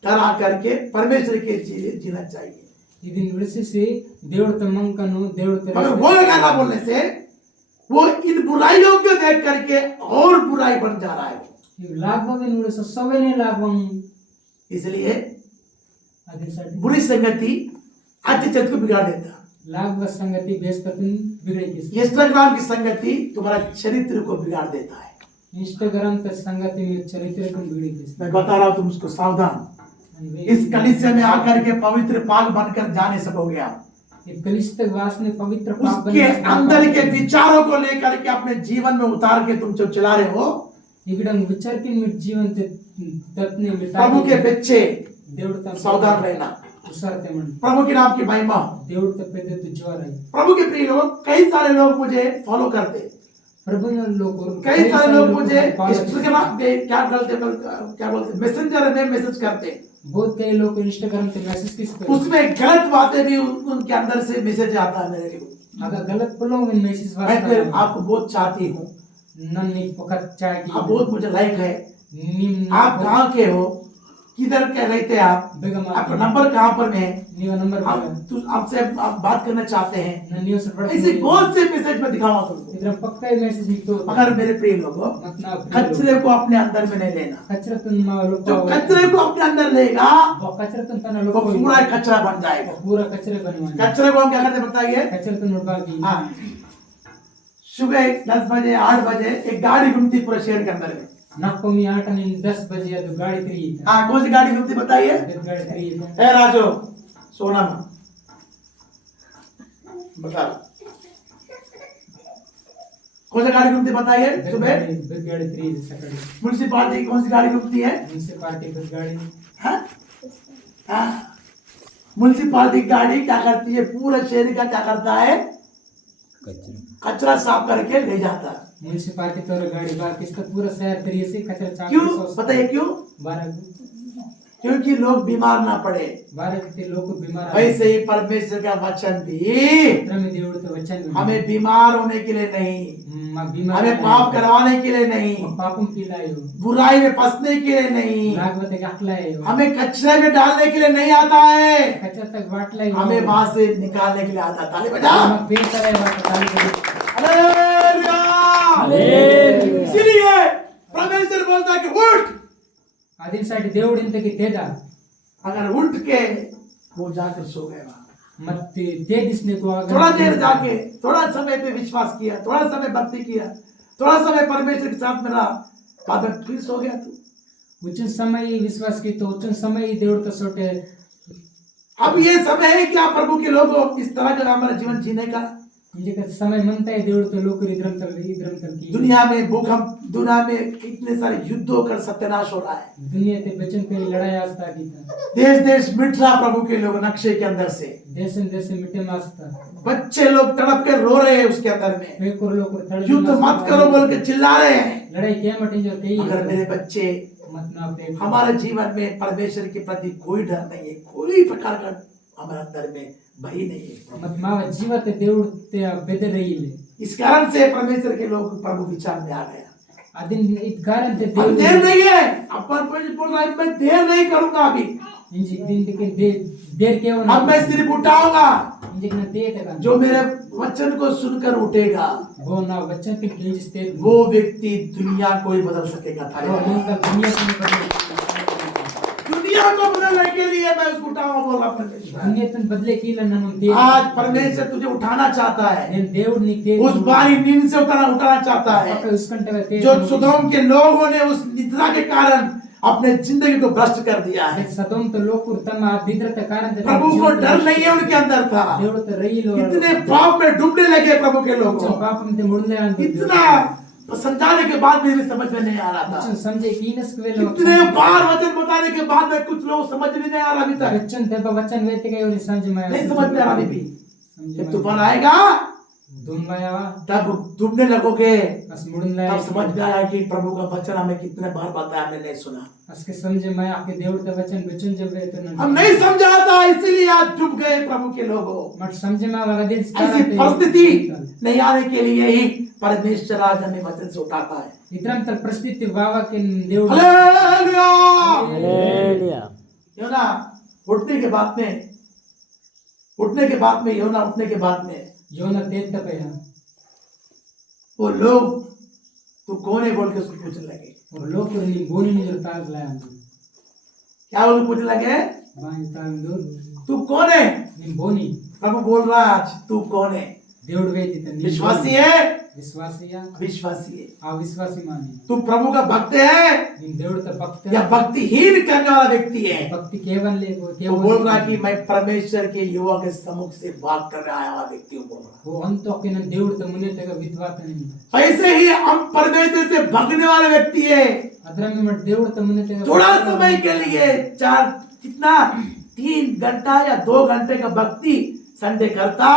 डरा करके परमेश्वर के जीना चाहिए। इदिन विड़सिसी देवर तमंकनु देवर मगर तेरे वो गाना बोलने से वो इन बुराइयों को देख करके और बुराई बन जा रहा है। लागवं इन विड़स सवेने लागवं इसलिए अदिसाठी बुरी संगति अच्छे चित्त को बिगाड़ देता। लागव संगति बेस्ततुन बिगड़े किस इंस्टाग्राम की संगति तुम्हारा चरित्र को बिगाड़ देता है। इंस्टाग्राम त संगति में चरित्र को बिगड़े किस मैं बता रहा हूँ तुम उसको सावधान। इस कलीसिया में आकर के पवित्र पाक बनकर जा नहीं सकोगे आप। ये कलिष्ठ वास में पवित्र पाप उसके अंदर के विचारों को लेकर के अपने जीवन में उतार के तुम जो चला रहे हो, इकडं विचार की मी जीवन ते तत्ने प्रभु के बच्चे देवता सावधान रहना। उसरते म्हण प्रभु के नाम की महिमा। देवता पेदे तू ज्वार आहे प्रभु के प्रिय लोग, कई सारे लोग मुझे फॉलो करते, प्रभु ने लोग कई सारे लोग मुझे इंस्टाग्राम पे क्या बोलते मैसेंजर में मैसेज करते, बहुत कई लोग इंस्टाग्राम पे मैसेज किस पर उसमें गलत बातें भी उनके अंदर से मैसेज आता है मेरे लिए। अगर गलत बोलो मैं मैसेज मैं फिर वास्ता आपको बहुत चाहती हूँ, नन्नी पकड़ चाय की आप बहुत मुझे लाइक है। निम आप कहाँ के हो, किधर के रहते हैं आप, बेगम आपका नंबर कहाँ पर है, नीवा नंबर आपसे आप बात करना चाहते हैं। नन्नियों से पढ़ ऐसे बहुत से मैसेज में दिखाऊंगा तुमको। इधर पक्का ही मैसेज निकलो मगर मेरे प्रिय लोगों, मतलब कचरे को अपने अंदर में नहीं लेना। कचरतुन मा लोग जो कचरे को अपने अंदर लेगा वो कचरतुन तना वो लोग पूरा कचरा बन जाएगा। पूरा कचरे बनवाने कचरे को हम क्या करते हैं बताइए? कचरतुन उड़वा की हाँ, सुबह 10 बजे 8 बजे एक गाड़ी घूमती पूरे शहर के अंदर में। नाको मी 8 आणि 10 बजे या तो गाड़ी करी हाँ, कौन सी गाड़ी घूमती बताइए? गाड़ी करी ए राजू, सोना बता, कौन सी गाड़ी घूमती बताइए सुबह? गाड़ी करी सकाळी म्युनिसिपालिटी कौन सी गाड़ी घूमती है? म्युनिसिपालिटी बस गाड़ी हाँ? हाँ, म्युनिसिपालिटी गाड़ी क्या करती है? पूरा शहर का क्या करता है? कचरा साफ करके ले जाता है। म्युनिसिपालिटी तो गाड़ी बार किस तो पूरा शहर तरीके से कचरा चाक क्यों बताइए क्यों? 12 क्योंकि लोग बीमार ना पड़े। वारकते लोग बीमार वैसे ही परमेश्वर का वचन भी में దేవుడితో వచ్చాను हमें बीमार होने के लिए नहीं, మాకు बीमार हमें पाप करवाने के लिए नहीं, पापం కిలాయో बुराई में फंसने के लिए नहीं, लागवते गखलायो हमें कचरे में डालने के लिए नहीं आता है, कचतक वाटलायो हमें वहां से निकालने के लिए आता है। ताली बजा। माक पेतरे वाट ताली हालेलुया। इसीलिए परमेश्वर बोलता है कि उठ। అదిసాటి దేవుడు ఇంతకి తేదా अगर उठ के वो जाकर सो गए वहां, ಮತ್ತೆ ತೇದಿಸ್ನೆ को थोड़ा देर जाके थोड़ा समय पे विश्वास किया, थोड़ा समय भक्ति किया, थोड़ा समय परमेश्वर के साथ में रहा, बाद में फिर सो गया तू। उचित समय विश्वास की तो उचित समय దేవుడితో सोटे अब ये समय है कि आप प्रभु के लोग हो, इस तरह का हमारा जीवन जीने का। म्हणजे का समय म्हणता है దేవుడితో लोक इद्रम तल की दुनिया में भूकंप, दुनिया में इतने सारे युद्ध होकर सत्यानाश हो रहा है, दुनिया ते बचन पे लड़ाई आस्ता की देश देश मिट रहा प्रभु के लोग नक्शे के अंदर से। देशन देश मिटे मास्ता बच्चे लोग तड़प के रो रहे हैं उसके अंदर में, पेकुर लोक तड़ युद्ध मत करो बोल के चिल्ला रहे हैं। लड़ाई के मटे जो कई अगर मेरे बच्चे, मत ना पे हमारे जीवन में परमेश्वर के प्रति कोई डर नहीं है, कोई प्रकार का हमारे अंदर में भय नहीं है, मत माव जीवत దేవుడితే बेदर रहीले इस कारण से परमेश्वर के लोग प्रभु विचार में आ गया। अदिन इत कारण ते अब देर नहीं है, अब परमेश्वर बोल रहा है मैं देर नहीं करूंगा अभी, इंजी दिन के देर के होना अब मैं सिर्फ उठाऊंगा। इंजी न ते तक जो मेरे वचन को सुनकर उठेगा वो ना बच्चन के इंजिस्ते वो व्यक्ति दुनिया को ही बदल सकेगा। वो तारीफ। उनका दुनिया को बदल दुनिया को बदलने के लिए मैं उसको उठाऊंगा बोल रहा परमेश्वर। दुनिया तन बदले की ननु ते आज परमेश्वर तुझे उठाना चाहता है, నేను దేవుడు నీకు ते उस बारी नींद से उठाना चाहता है। पक्का उसकंटగా ते जो सुदोम के लोगों ने उस निद्रा के कारण अपने जिंदगी को भ्रष्ट कर दिया है, सदोम तो लोग तम बिद्रत कारण ते प्रभु को डर नहीं है उनके अंदर था, దేవుడు तो रहीलो इतने पाप में डूबने लगे प्रभु के लोग, पापम ते मुड़ले अंत इतना समझाने के बाद भी समझ में नहीं आ रहा था, समझे की नस वेलो इतने बार वचन बताने के बाद में कुछ लोग समझ में नहीं आ रहा अभी तक, वचन ते वचन वेते के और समझ में नहीं समझ में आ रहा अभी भी। जब तूफान आएगा दुनवाया तब डूबने लगोगे, अस मुड़ले तब समझ में आया कि प्रभु का वचन हमें कितने बार बताया हमने नहीं सुना, असके समझे मैं आपके దేవుడు ते वचन बचन जब वे तो हम नहीं समझा था इसीलिए आज डूब गए प्रभु के लोगों। मत समझे मैं वाला दिन ऐसी परिस्थिति नहीं आने के लिए ही परमेश्वर आज हमें वचन से उठाता है। इतरम तल परिस्थिति वावा के దేవుడు हालेलुया। हालेलुया। योना उठने के बाद में योना उठने के बाद में योना तेत पे वो लोग तू कौन है बोल के उसको पूछने लगे। और लोग को नी बोनी नी जो ताज लाया क्या बोल पूछने लगे, बाई ताज दो तू कौन है। नी बोनी प्रभु बोल रहा है आज तू कौन है, దేవుడు వేతి తన్ని विश्वासी है, विश्वासिया अविश्वासी है, अविश्वासी माने तू प्रभु का भक्त है नी దేవుడు तो भक्त या भक्तिहीन करने वाला व्यक्ति है। भक्ति केवल ले को वो केवल बोल रहा है कि मैं परमेश्वर के युवा के सम्मुख से भाग करने आया हुआ व्यक्ति हूँ बोल रहा वो अंतो के न దేవుడు तो मुने तक विद्वात नहीं है। ऐसे ही हम परमेश्वर से भागने वाले व्यक्ति है। अदर में मत దేవుడు तो मुने तक थोड़ा समय के लिए 3 घंटा या 2 घंटे का भक्ति संडे करता,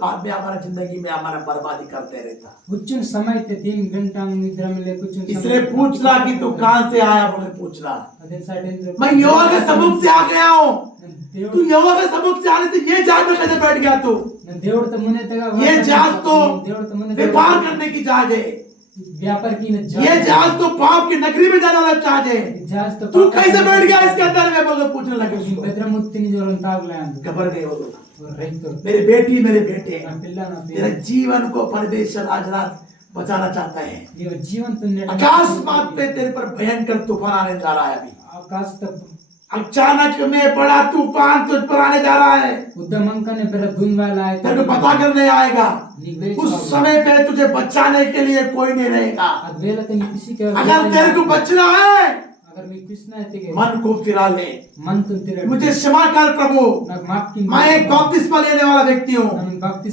बाद में हमारा जिंदगी में हमारा बर्बादी करते रहता। कुछ समय ते 3 घंटा निद्रा में ले कुछ इसलिए पूछ रहा कि तू कहां से आया बोले पूछ रहा, अदर साइड मैं यहोवा के सम्मुख से आ गया हूँ। దేవుడు तू यहोवा के सम्मुख से आने से ये जहाज में कैसे बैठ गया तू। దేవుడు तो मुने तक ये जहाज तो దేవుడు तो मुने व्यापार करने की जहाज है, व्यापार की न ये जहाज तो पाप की नगरी में जाने वाला जहाज है। जहाज तो तू कैसे बैठ गया इसके अंदर में बोलो पूछने लगे उसको। बेद्रमुत्ति नी जोरन तागला घबर गए वो लोग। और रहितो मेरे बेटी मेरे बेटे, ना पिल्ला ना तेरे जीवन को परमेश्वर आज रात बचाना चाहता है। ये जीवन तो नेट अकस्मात पे तेरे पर भयंकर तूफान आने जा रहा है। अभी आकाश तक अचानक में बड़ा तूफान तुझ पर आने जा रहा है, उद्दमंका ने पहले धुन वाला है तेरे को पता करने आएगा। निवेश उस समय पे तुझे बचाने के लिए कोई नहीं रहेगा। अदवेला तो नहीं किसी के अगर तेरे को बचना है अगर मैं कृष्ण है ते मन को फिरा ले, मन तो तेरे मुझे क्षमा कर प्रभु। ना माफ की मैं एक बपतिस्मा लेने वाला व्यक्ति हूँ,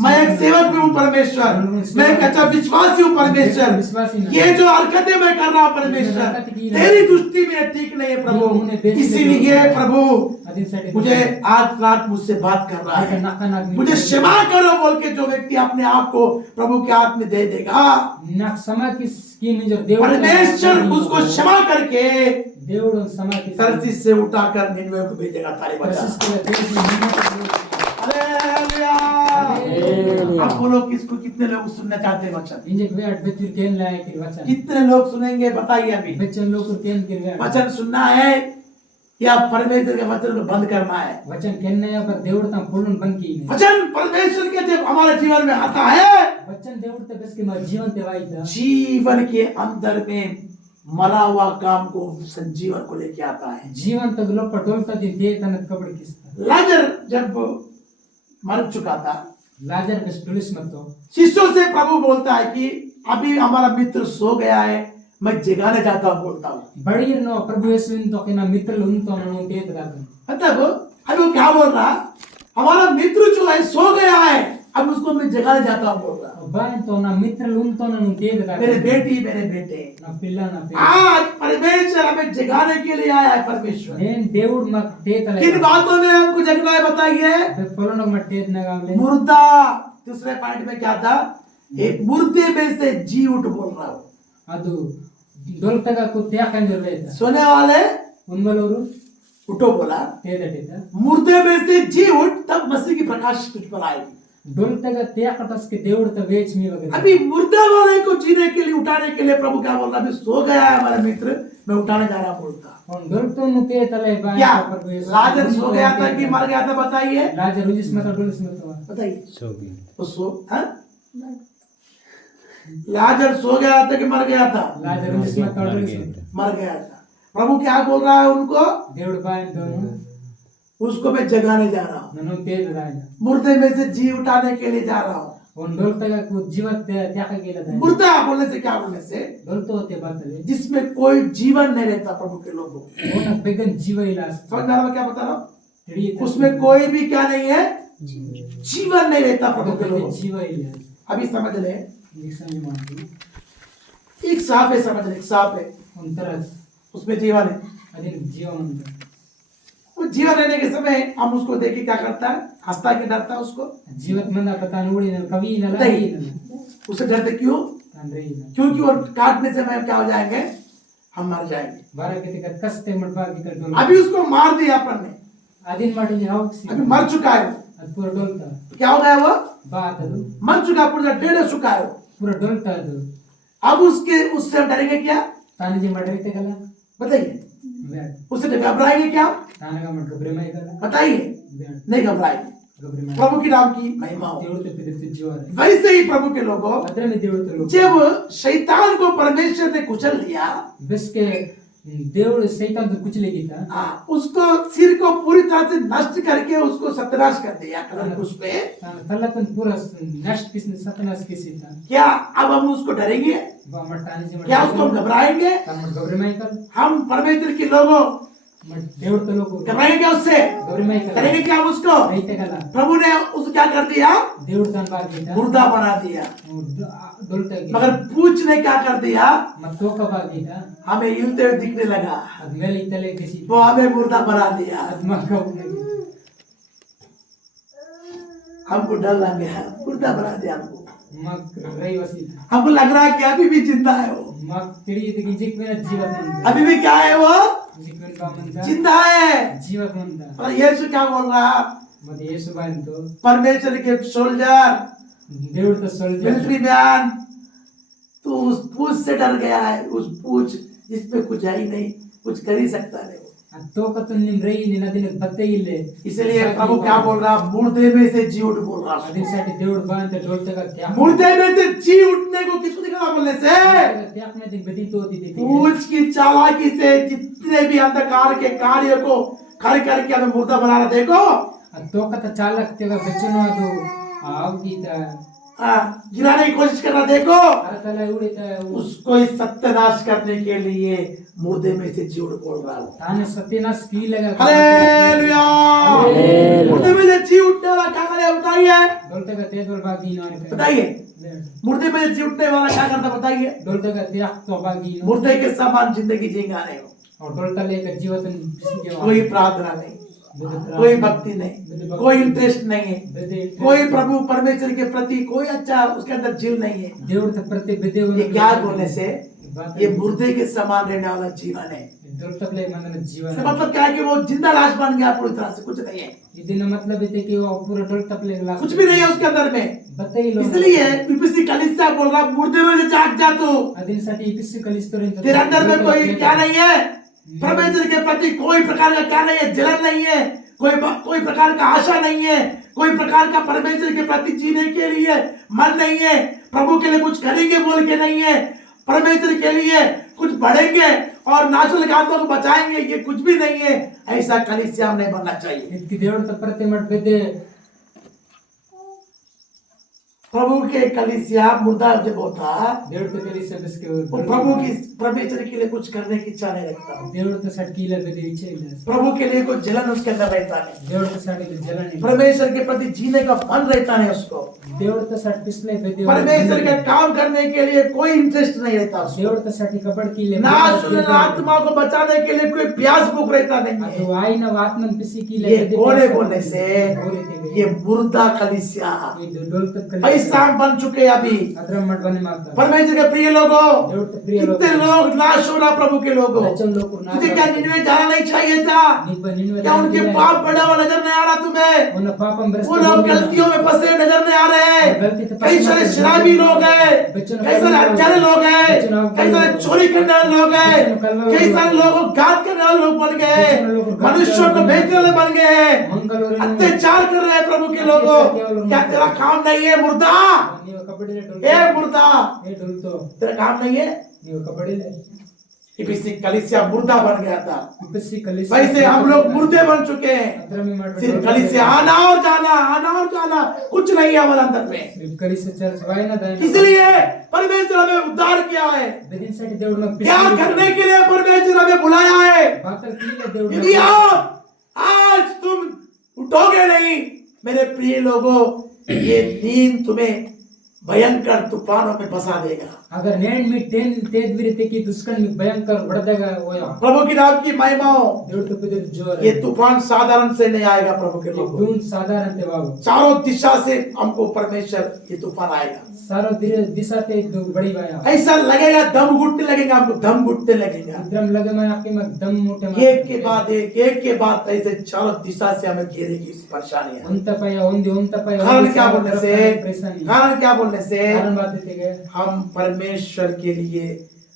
मैं एक सेवक भी हूँ परमेश्वर, मैं एक अच्छा विश्वासी हूँ परमेश्वर। ये जो हरकतें मैं कर रहा हूँ परमेश्वर तेरी दृष्टि में ठीक नहीं है प्रभु, इसीलिए प्रभु मुझे आज रात मुझसे बात कर रहा है, मुझे क्षमा करो बोल के जो व्यक्ति अपने आप को प्रभु के हाथ में दे देगा, ना क्षमा की स्कीम जो देव परमेश्वर उसको क्षमा करके దేవుడు సమాధి धरती से उठाकर निन्वे को भेजेगा तारे बचा। ప్రశస్తిగా దేవుడు हालेलुया। आप बोलो किसको, कितने लोग सुनना चाहते हैं वचन? ఇంజక్ వేట్ బెతిర్ కేన్ లాయక్ వచన कितने लोग सुनेंगे बताइए अभी। బెచ్చన్ లోకుర్ కేన్ కిర్వే वचन सुनना है या परमेश्वर के वचन को बंद करना है? वचन कहने पर దేవుడు తన పొల్లును బంద్ కియే वचन परमेश्वर के जब हमारे जीवन में आता है, वचन దేవుడు తే బెస్ కి మా జీవన్ తే వాయిదా जीवन के अंदर में मरा हुआ काम को संजीवन को लेके आता है। जीवन तक लो पटोलता दी दे तन कबड़ किस्ता लाजर जब मर चुका था, लाजर बस पुलिस मत हो शिष्यों से प्रभु बोलता है कि अभी हमारा मित्र सो गया है, मैं जगाने जाता हूँ, बोलता हूँ। बड़ी नो प्रभु यीशु इन तो के ना मित्र उन तो नो ते दादा मतलब अभी वो क्या बोल रहा, हमारा मित्र जो है सो गया है, अब उसको मैं जगाने जाता हूँ, बोल रहा। बाय तो ना मित्र उन तो नो ते दादा मेरे बेटी, मेरे बेटे, ना पिल्ला ना पे आज परमेश्वर हमें जगाने के लिए आया है। परमेश्वर నేను దేవుడు మాకు తేతలే किन बातों में हमको जगना है बताइए? పొలంలో మట్టేది నగాలే मुर्दा, दूसरे पॉइंट में क्या था? एक मुर्दे में से जी उठ बोल रहा हूँ। ಅದು ದೊಲ್ತಗ ಕು ತ್ಯಾಕಂ ಜರ್ವೇತ सोने वाले ಉನ್ಮಲೂರು उठो बोला, ತೇದಟಿತ मुर्दे में से जी उठ, तब मसीह की प्रकाश तुझ पर आएगी। ದೊಲ್ತಗ ತ್ಯಾಕಟಸ್ಕೆ దేవుడు ತ ವೇಚ್ ಮೀ ವಗದೆ अभी मुर्दे वाले को जीने के लिए, उठाने के लिए प्रभु क्या बोल रहा है? अभी सो गया है हमारा मित्र, मैं उठाने जा रहा हूँ, बोलता। ಅವ್ನು ದೊಲ್ತನು ತೇತಲೆ ಬಾಯ क्या लाजर सो गया था कि मर गया था बताइए? लाजर उजिस मत डोलिस मत बताइए। सो गया। वो सो, हाँ? लाजर सो गया था कि मर गया था? लाजर उजिस मत मर डोलिस गया मत था। मर गया था। प्रभु क्या बोल रहा है उनको? దేవుడు బాయ దోను उसको मैं जगाने जा रहा हूँ, నన్ను తేద రాయ मुर्दे में से जी उठाने के लिए जा रहा हूँ। ಅವ್ನು ದೊಲ್ತಗ ಕು ಜೀವ ತ್ಯಾಕ गेला मुर्दा बोलने से क्या बोलने से? ದೊಲ್ತ ಹೋತೆ ಬಾತಲೆ जिसमें कोई जीवन नहीं रहता प्रभु के लोगों। ಅವನ ಬೆಗನ್ ಜೀವ ಇಲ್ಲ समझ में आ रहा है क्या बता रहा हूँ? ತಿಳಿಯಿತ उसमें कोई भी क्या नहीं है, जीवन नहीं रहता प्रभु के लोगों। ಜೀವ ಇಲ್ಲ अभी समझ ले, ಈಗ ಸಂಜೆ ಮಾಡ್ತೀವಿ एक सांप है, समझ ले, एक सांप है, ಒಂಥರ उसमें जीवन है। ಅದಕ್ಕೆ ಜೀವ ಅಂತ वो जीवन रहने के समय हम उसको देख के क्या करता है? हंसता है कि डरता है उसको? ಜೀವತ್ ಮಂದ ಪತಾ ನೋಡಿ ನನ್ನ ಕವಿ ನಲ बताइए। उससे डरते क्यों? ಅಂದ್ರೆ ಇಲ್ಲ क्योंकि वो काटने से हम क्या हो जाएंगे? हम मर जाएंगे। ಬಾರಕ್ಕೆ ಕಸ್ತೆ ಮಡ್ಬಾಗಿ ಕಟ್ಟೋಲ್ಲ अभी उसको मार दिया अपन ने, ಅದಿನ್ ಮಾಡಿ ಹಾಕ್ಸಿ अभी मर चुका है वो। ಅದು ಪೂರ ಡೊಲ್ತಾ क्या हो गया वो? ಬಾತ್ ಅದು मर चुका है, पूरा डेढ़ हो चुका है वो। ಪೂರ ಡೊಲ್ತಾ ಅದು अब उससे हम डरेंगे क्या? ತಾನಿಗೆ ಮಾಡಬೇಕಲ್ಲ बताइए। ಬ್ಯಾಡ್ उससे घबराएंगे क्या? ತಾನಗ ಮಡ್ ಗಬ್ರೆ ಮೈಕಲ್ಲ बताइए। ಬ್ಯಾಡ್ नहीं घबराएंगे। ಗಬ್ರೆ ಮೈ प्रभु की नाम की महिमा हो। ದೇವರು ತಪ್ಪಿದ ಜೀವರ वैसे ही प्रभु के लोगों, ಅದ್ರಲ್ಲಿ ದೇವರು ತಲು जब शैतान को परमेश्वर ने कुचल लिया, ಬೆಸ್ಕೆ ದೇವರು ಸೈತಾನ್ ಕುಚಲಿಗಿತ್ತ उसको सिर को पूरी तरह से नष्ट करके उसको सत्यानाश कर दिया कलंक उस पे। ತಲ್ಲತನ್ ಪೂರ ನಷ್ಟ ಕಿಸ್ನ ಸತನಾಸ್ ಕಿಸಿತ क्या अब हम उसको डरेंगे? ಬಾ ಮಟ್ಟಾನಿ ಜಿ क्या उसको हम घबराएंगे? ಮಡ್ ಗಬ್ರೆ ಮೈಕಲ್ हम परमेश्वर के लोगों मड देवर तो लोग घबराएंगे क्या उससे? गौरी माई करा करेंगे क्या हम उसको? नहीं ते कला प्रभु ने उसको क्या कर दिया? देवर तन बाग गीता मुर्दा बना दिया। डोलता मगर पूछ ने क्या कर दिया? मत्तो का बाग गीता हमें हिलते हुए दिखने लगा, अद मेल इतले किसी वो हमें मुर्दा बना दिया। अदमा का उठने हमको डर लग गया, मुर्दा बना दिया हमको। मग रही वसी हमको लग रहा है कि अभी भी जिंदा है वो, मग तेरी इतनी जिक में जीवत मंदा अभी भी क्या है वो? जिक में का मंदा जिंदा है। जीवत मंदा और यीशु क्या बोल रहा? मत ये सुबह तो परमेश्वर के सोल्जर, देवर तो सोल्जर मिलिट्री मैन, तो उस पूछ से डर गया है। उस पूछ जिसपे कुछ है ही नहीं, कुछ कर ही सकता नहीं वो। तो कतन निम रही निना दिन बत्ते इल्ले इसलिए प्रभु क्या बोल रहा? मुर्दे में से जी उठ बोल रहा। अदिन साठी देवर बांध ते डोलते का क्या मुर्दे में से जी उठने को किसको दिखा बोलने से? क्या अपने दिन बेटी तो होती थी पूछ की चालाकी से जितने भी अंधकार के कार्य को खड़े करके हमें मुर्दा बना रहा। देखो तो कत चालक तेगा बच्चनो ಅದು आवगीता गिराने की कोशिश कर रहा। देखो ಅರತಲ ಉಳಿತ उसको इस सत्यानाश करने के लिए मुर्दे में से जी उठ बोल रहा हूँ। ತಾನೆ ಸತ್ಯನಾಶ की लगा हालेलुया। मुर्दे में से जी उठने वाला क्या करे बताइए? डोलते का तेज बागी नो बताइए। मुर्दे में से जी उठने वाला क्या करता बताइए? डोलते का तेज तो बागी नो मुर्दे के समान जिंदगी जीना नहीं हो, और डोलता लेकर जीवतन के कोई प्रार्थना नहीं, कोई भक्ति नहीं, कोई इंटरेस्ट नहीं है, कोई प्रभु परमेश्वर के प्रति कोई अच्छा उसके अंदर जीव नहीं है। देवर त प्रति विदेव ये क्या बोलने से? ये मुर्दे के समान रहने वाला जीवन है। ದೊಡ್ಡತಪ್ಲೆ ಮಂದನ ಜೀವನ इसका मतलब क्या है कि वो जिंदा लाश बन गया पूरी तरह से, कुछ नहीं है, ಇದನ್ನ मतलब ಐತೆ कि वो पूरा दೊಡ್ಡತಪ್ಲೆ कुछ भी नहीं है उसके अंदर में। बतैलो इसलिए ईपीसी कलीसिया बोल रहा मुर्दे में से जाग जा तू, ಅದinसाठी ಇಪಿಸಿ ಕಲಿಸ್ತರು ಅಂತ तेरे अंदर में कोई क्या नहीं है, परमेश्वर के प्रति कोई प्रकार का क्या नहीं है, जलन नहीं है, कोई प्रकार का आशा नहीं है, कोई प्रकार का परमेश्वर के प्रति जीने के लिए मन नहीं है, प्रभु के लिए कुछ करेंगे बोल के नहीं है, परमेश्वर के लिए कुछ बढ़ेंगे और नाचल गातों को बचाएंगे, ये कुछ भी नहीं है। ऐसा कलीसिया नहीं बनना चाहिए। ಇದಕ್ಕೆ ದೇವರ ತಪ್ಪರತೆ ಮಾಡ್ಬೇದೆ प्रभु के कलीसिया मुर्दा जब होता, ದೇವರ ಕಲಿಸ ಬಿಸ್ಕೆ वो प्रभु की परमेश्वर के लिए कुछ करने की इच्छा नहीं रखता, ದೇವರ ಸಟ್ಕಿಲ ಬೆದೆ ಇಚ್ಛೆ ಇಲ್ಲ प्रभु के लिए कोई जलन उसके अंदर रहता नहीं, ದೇವರ ಸಟ್ಕಿಲ ಜಲನ ಇಲ್ಲ परमेश्वर के प्रति जीने का मन रहता नहीं उसको, ದೇವರ ಸಟ್ಕಿಸ್ಲೆ ಬೆದೆ परमेश्वर का काम करने के लिए कोई इंटरेस्ट नहीं रहता उसको, ದೇವರ ಸಟ್ಟಿ ಕಬಡ್ಕಿಲೆ नाश आत्मा को बचाने के लिए कोई प्यास भूख रहता नहीं ಅದು है। ಆಯ್ನ ಆತ್ಮನ ಪಿಸಿಕಿಲೆ ये कोने बोलने से ये मुर्दा कलीसिया ಇದು ಡೋಲ್ತ ಕಲಿ पैसा बन चुके हैं अभी। ಅದರ ಮಡ್ಬನೆ ಮಾತ परमेश्वर के प्रिय लोगों, ದೇವರ ಪ್ರಿಯ ಲೋಕ कितने लोग नाश हो रहा प्रभु के लोगों, ಲಚನ್ ಲೋಕರು ನಾ तुझे क्या निन्वे जाना नहीं चाहिए था? क्या उनके पाप बड़ा हुआ नजर नहीं आ रहा तुम्हें? उन पापम वो लोग गलतियों में फंसे नजर नहीं आ रहे हैं। कई सारे शराबी लोग हैं, कई सारे हत्यारे लोग हैं, कई सारे चोरी करने वाले लोग हैं, कई सारे लोग घात करने वाले लोग बन गए हैं, मनुष्यों को बेचने वाले बन गए हैं, मंगलवार अत्याचार कर रहे हैं प्रभु के लोगों। क्या तेरा काम नहीं है मुर्दा? ನೀವು ಕಬಡ್ಡಿ ए मुर्दा, ಡೋಲ್ತೋ तेरा काम नहीं है? ನೀವು कबड्डी इफिसी कलीसिया मुर्दा बन गया था, इपिसी कलिस वैसे हम लोग मुर्दे बन चुके हैं। अदर में मार सिर्फ कलीसिया आना और जाना कुछ नहीं है हमारे अंदर में। कलिस चर्च वायना दायना इसलिए परमेश्वर हमें उद्धार किया है, बेदिनसाठी देवडनं क्या करने के लिए परमेश्वर हमें बुलाया है। बातल कीले यदि देवडनं आप आज तुम उठोगे नहीं मेरे प्रिय लोगों, ये नींद तुम्हें भयंकर तूफानों में फंसा देगा। अगर नेण मी टेन तेज विरते की दुष्कर्म में भयंकर बढ़देगा होया प्रभु की नाम की महिमाओं, देवड तो पिदर जोर ये तूफान साधारण से नहीं आएगा प्रभु के लोगों, दून साधारण ते बाबू चारों दिशा से हमको परमेश्वर ये तूफान आएगा। सारो दिशा ते दो बड़ी बाया ऐसा लगेगा दम घुटने लगेगा, हमको दम घुटने लगेगा। इधरम लगे मैं आपके में दम मोटे एक के बाद ऐसे चारों दिशा से हमें घेरेगी इस परेशानियां। उनता पाया उनता पाया कारण क्या बोलने से, परेशानी कारण क्या बोलने से कारण बात देते हम परमेश्वर के लिए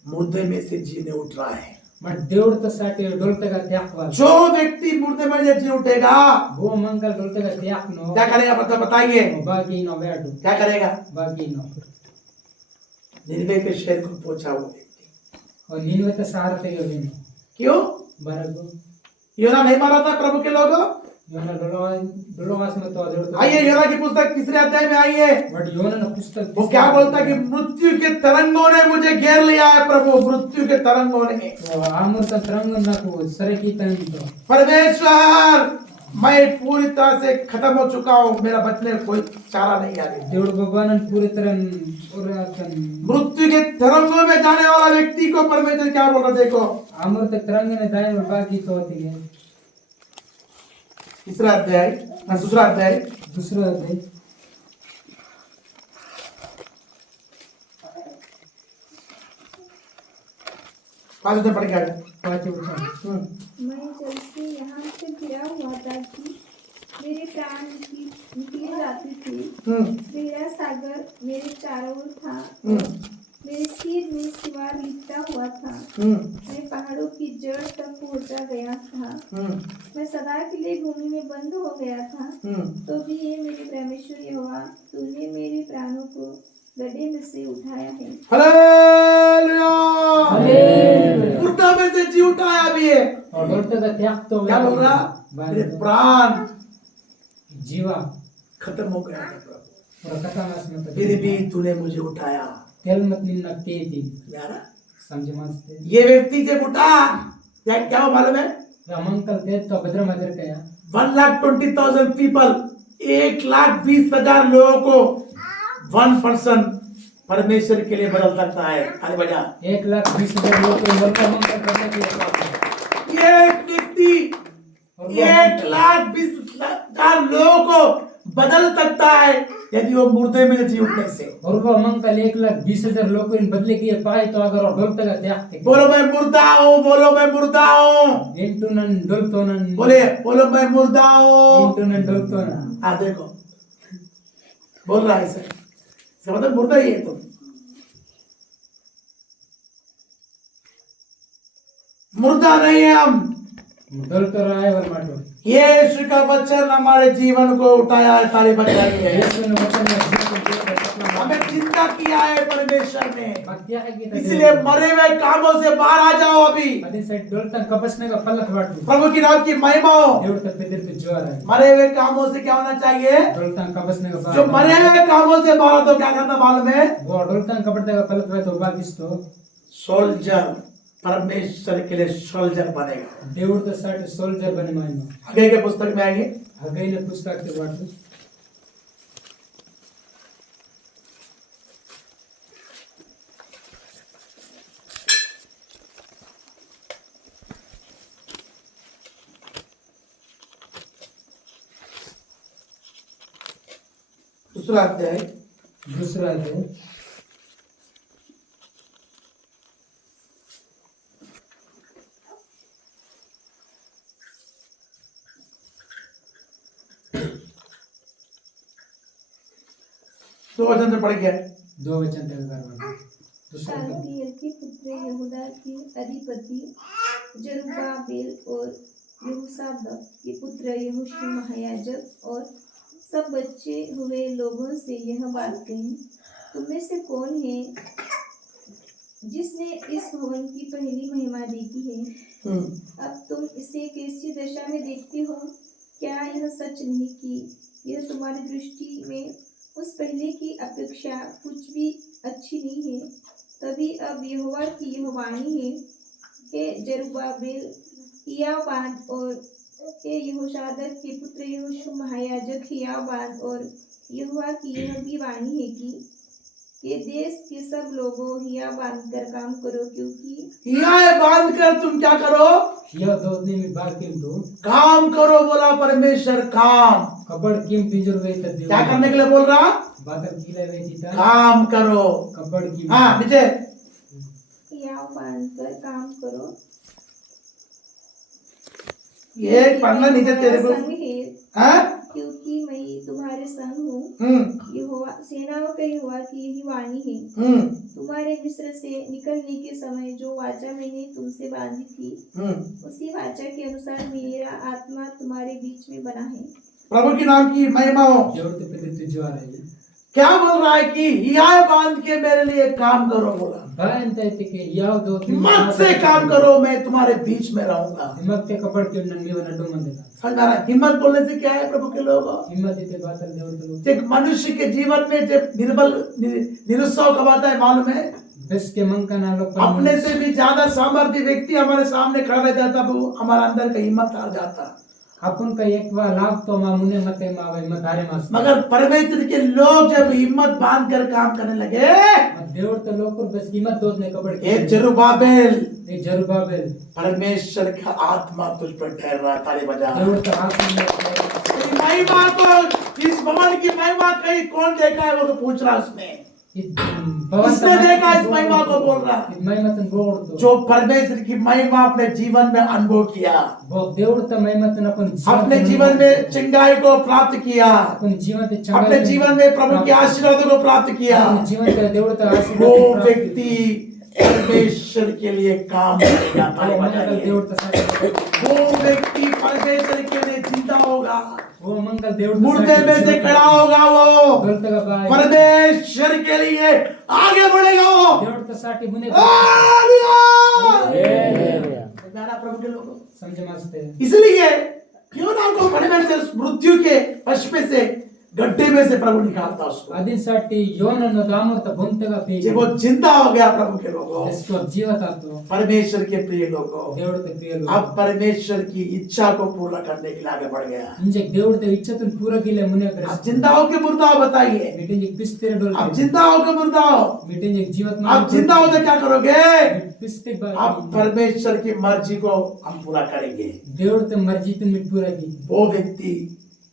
मुर्दे में से जीने उठ रहा है। मग देवड तसाठी डोलतेगा त्यागवा जो व्यक्ति मुर्दे में से जी उठेगा वो मंगल डोलतेगा त्यागनो क्या करेगा बताइए, बाकी नो बैठो क्या करेगा? बाकी नो निनवे के शहर को पहुंचा वो व्यक्ति। और निनवत सारते गविन क्यों? बरगो योना नहीं मारा था प्रभु के लोगों? योना डोलोवास में तो देवड आइए योना की पुस्तक तीसरे अध्याय में आइए। बट योना ना पुस्तक वो क्या बोलता कि मृत्यु के तरंगों ने मुझे घेर लिया है प्रभु, मृत्यु के तरंगों ने। आमुर्त तरंग नाको सरे की तंग परमेश्वर मैं पूरी तरह से खत्म हो चुका हूँ, मेरा बचने का कोई चारा नहीं आगे। देवड भगवान पूरी तरह मृत्यु के तरंगों में जाने वाला व्यक्ति को परमेश्वर क्या बोल रहा देखो, आमुर्त तरंग ने दाएं और बाकी तो होती है तीसरा अध्याय दूसरा अध्याय दूसरा अध्याय 5 अध्याय पढ़ के आगे। 5 वचन मैं जल से यहाँ से घिरा हुआ था कि मेरे प्राण निकले जाते थे। मेरा सागर मेरे चारों ओर था, मेरे सिर में सिवार लिपटा हुआ था। मैं पहाड़ों की जड़ तक पहुंचा गया था। मैं सदा के लिए भूमि में बंद हो गया था। तो भी ये मेरे परमेश्वर यहोवा, तूने मेरे प्राणों को गड्ढे में से उठाया है। हालेलुया, मुर्दा में से जी उठाया भी है। और डोलते का त्याग तो क्या बोल रहा? मेरे प्राण जीवा खत्म हो गया है प्रभु, और कथा मास में फिर भी तूने मुझे उठाया। तेल मत निन्ना तेती यार समझ मानते ये व्यक्ति जब उठा क्या वो मालूम है? रामंकल ते तो भद्र मदर कया 1,20,000 पीपल, 1,20,000 लोगों को 1% परमेश्वर के लिए बदल सकता है। अरे बजा 1,20,000 लोग को वेलकम करने के लिए ये व्यक्ति 1,20,000 लोगों को बदल सकता है यदि वो मुर्दे में जी उठने से। और वो मंगल 1,20,000 लोगों इन बदले किए पाए तो अगर और डोलता त्यागते बोलो मैं मुर्दा हूँ, बोलो मैं मुर्दा हूँ, इंटूनन डोलतोनन बोलो मैं मुर्दा हूँ। इंटूनन डोलतोनन। हाँ देखो बोल रहा है सर, इसका मतलब मुर्दा ही है तुम। मुर्दा नहीं है हम, डोलतो रहा है वर्माटो। यीशु का वचन हमारे जीवन को उठाया है, ताली बजाइए। यीशु ने वचन में जीवन दिया है, सपना हमें चिंता किया है परमेश्वर ने, भक्तिया है कि इसलिए मरे हुए कामों से बाहर आ जाओ अभी। अदे से डोलता कपसने का पलक वाटू प्रभु की नाम की महिमा हो। देवड़ तक पेदर पे जोर है। मरे हुए कामों से क्या होना चाहिए? डोलता कपसने का जो मरे हुए कामों से बाहर तो क्या करना मालूम है? वो डोलता कपड़ते का पलक वे तो बाकिस तो सोल्जर, परमेश्वर के लिए सोल्जर बनेगा। देवड़ तो साथ सोल्जर बने मायनो आगे के पुस्तक में आएंगे, हगई ने पुस्तक के वाटू दूसरा अध्याय दूसरा है तो वचन से पढ़ गया। 2 वचन तक करवाना दूसरा शालूमीएल के पुत्र यहूदा के अधिपति जरुब्बाबेल और यहोशादाक के पुत्र यहोशू महायाजक और सब बचे हुए लोगों से यह बात कही, तुम में से कौन है जिसने इस भवन की पहली महिमा देखी है? अब तुम इसे कैसी दशा में देखते हो? क्या यह सच नहीं कि यह तुम्हारी दृष्टि में उस पहले की अपेक्षा कुछ भी अच्छी नहीं है? तभी अब यहोवा की यह वाणी है, हे जरुब्बाबेल हियाव बाँध, और हे यहोशादाक के पुत्र यहोशू महायाजक हियाव बाँध, और यहोवा की यह भी वाणी है कि ये देश के सब लोगों हिया बांध कर काम करो, क्योंकि हिया बांध कर तुम क्या करो? हिया 2 दिन में बाग किम तो काम करो, बोला परमेश्वर। काम कबड़ किम पिंजर वे तब क्या करने के लिए बोल रहा? बादल किले वे जीता काम करो। कबड़ की हाँ नीचे हिया बांध कर काम करो। ये पढ़ना नीचे तेरे को, संग है, हाँ? क्योंकि मैं तुम्हारे संग हूँ। यहोवा सेनाओं का यहोवा की यही वाणी है, तुम्हारे मिस्र से निकलने के समय जो वाचा मैंने तुमसे बांधी थी, उसी वाचा के अनुसार मेरा आत्मा तुम्हारे बीच में बना है। प्रभु के नाम की महिमा हो। देवड़ ते पेदर जो आ रही क्या बोल रहा है कि हिया बांध के मेरे लिए काम करो, बोला। बायन ते के याव 2 दिन हिम्मत से काम करो, मैं तुम्हारे बीच में रहूंगा। हिम्मत ते कबड़ के नन्नी वन अड्डो मन देता समझा रहा? हिम्मत बोलने से क्या है प्रभु के लोग? हिम्मत देते बादल देवड़ तो एक मनुष्य के जीवन में जब निरुत्साह कब आता है मालूम है? 10 के मंका ना लोग अपने से भी ज्यादा सामर्थ्य व्यक्ति हमारे सामने खड़ा रह जाता, तो हमारा अंदर का हिम्मत हार जाता। अपन का एक बार लाभ तो मामुने मते मावे मतारे मास मगर परमेश्वर के लोग जब हिम्मत बांध कर काम करने लगे, देवड़ तो लोग को बस कीमत दोत ने कबड़ ये जरुब्बाबेल, ये जरुब्बाबेल परमेश्वर का आत्मा तुझ पर ठहर रहा। ताली बजा। देवड़ तो हाथ में तेरी महिमा को, इस भवन की महिमा कहीं कौन देखा है? वो तो पूछ रहा उसने। किसने देखा इस महिमा को? बोल रहा महिमा तन बोड़ तो जो परमेश्वर की महिमा अपने जीवन में अनुभव किया, वो देवड़ तो महिमा तन अपने जीवन में चंगाई को प्राप्त किया, अपन जीवन ते चंगा अपने जीवन में प्रभु के आशीर्वादों को प्राप्त किया, जीवन का देवड़ तो वो व्यक्ति परमेश्वर के लिए काम करेगा। ताली बजाइए। देवड़ तो वो व्यक्ति परमेश्वर के लिए जिंदा होगा, वो मंगल देवड़ मुर्दे में से खड़ा होगा, वो गलत का बाय परमेश्वर के लिए आगे बढ़ेगा। वो देवड़ तो साटी बुने गाना प्रभु के लोगों समझ मासते इसलिए क्यों ना को परमेश्वर मृत्यु के पश्चिम से गड्ढे में से प्रभु निकालता उसको। अदिन साटी योन न दामर त बुनते का पे जब वो जिंदा हो गया प्रभु के लोगों, इसको जीवता तो परमेश्वर के प्रिय लोगों, देवड़ ते प्रिय लोग अब परमेश्वर की इच्छा को पूरा करने के लिए आगे बढ़ गया। इंजे देवड़ ते इच्छा तुम पूरा के लिए मुने अब करे जिंदा हो के मुर्दा हो, बताइए। मीटिंग एक पिस्ते डोल अब जिंदा हो के मुर्दा हो, मीटिंग एक जीवत में अब जिंदा हो तो क्या करोगे? पिस्ते अब परमेश्वर की मर्जी को हम पूरा करेंगे। देवड़ ते मर्जी तुम मिट पूरा की वो व्यक्ति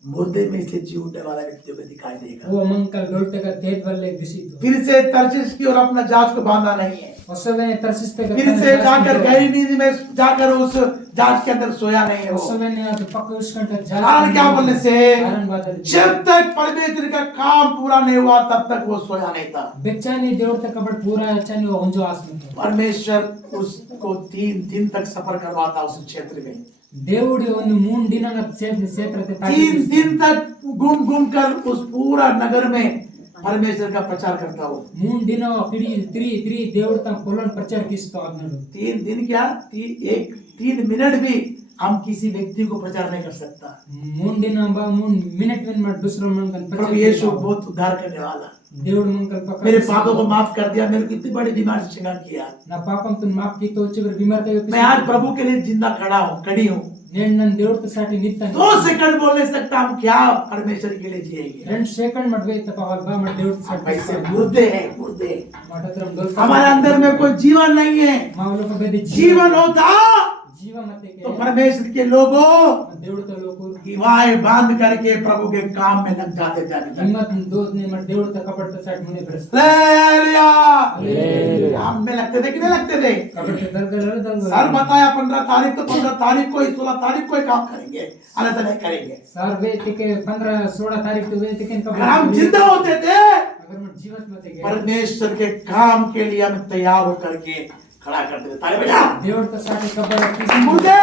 मुर्दे में से जी उठने वाला व्यक्तियों को दिखाई देगा। वो मंकल डोलते का तेज वाले दिसी तो फिर से तर्शीश की ओर अपना जहाज को बांधा नहीं है। उसमें तरसिस पे फिर से जाकर गहरी नींद में जाकर उस जहाज के अंदर सोया नहीं है वो। उसमें ने तो पक्का उसका कारण क्या बोलने से कारण बात है जब तक परमेश्वर का काम पूरा नहीं हुआ तब तक वो सोया नहीं था। बेचानी देवर तक कबड़ पूरा अच्छा नहीं हो जो आसमान तो परमेश्वर उसको 3 दिन तक सफर करवाता उस क्षेत्र में। దేవుడి ಒಂದು 3 ದಿನನ ಕ್ಷೇತ್ರತೆ 3 दिन तक घूम घूम कर उस पूरा नगर में परमेश्वर का प्रचार करता हो। 3 ದಿನ ತಿರಿ దేవుడు తన పొలం ప్రచార తీస్తూ అన్నాడు 3 दिन क्या 3 मिनट भी हम किसी व्यक्ति को प्रचार नहीं कर सकता। 3 ದಿನ 3 ಮಿನಿಟ್ ವೇನ್ ಮಾಡಿ दूसरा मन का प्रभु यीशु बहुत उद्धार करने वाला। దేవుడు मंकल पक्का मेरे पापों को माफ कर दिया, मेरे को इतनी बड़ी बीमारी से चंगा किया। నా పాపం తున్ మాఫ్ की तो चिवर बीमार थे मैं आज प्रभु के लिए जिंदा खड़ी हूँ। నేను నన్ను దేవుడితో సాటి నిత్తాను 2 सेकंड बोल नहीं सकता हम क्या परमेश्वर के लिए जिएंगे। 2 सेकंड मत वे तपवाल बा मत దేవుడితో हम సాటి ऐसे मुर्दे हैं मुर्दे। మాటత్రం డోల్ हमारे अंदर में कोई जीवन नहीं है। మావులకు బెది जीवन होता జీవ మతే तो परमेश्वर के लोगों దేవుడితో లోకు दीवारें बांध करके प्रभु के काम में लग जाते जाने। हिम्मत दोस्त ने मत దేవుడితో కబడ్తో సాటి మునే బ్రస్ हालेलुया हम में लगते थे कि नहीं लगते थे। कबड्डी दलगल सर बताया 15 तारीख तो 15 तारीख को 16 तारीख को ही काम करेंगे, अलग नहीं करेंगे। सर वे तिके 15 16 तारीख तो वे तिके अगर हम जिंदा होते थे अगर मत जीवत मते गए परमेश्वर के काम के लिए हम तैयार होकर के खड़ा करते थे। ताली बजा। దేవుడితో సాటి కబడ్డి हम తీసి मुर्दे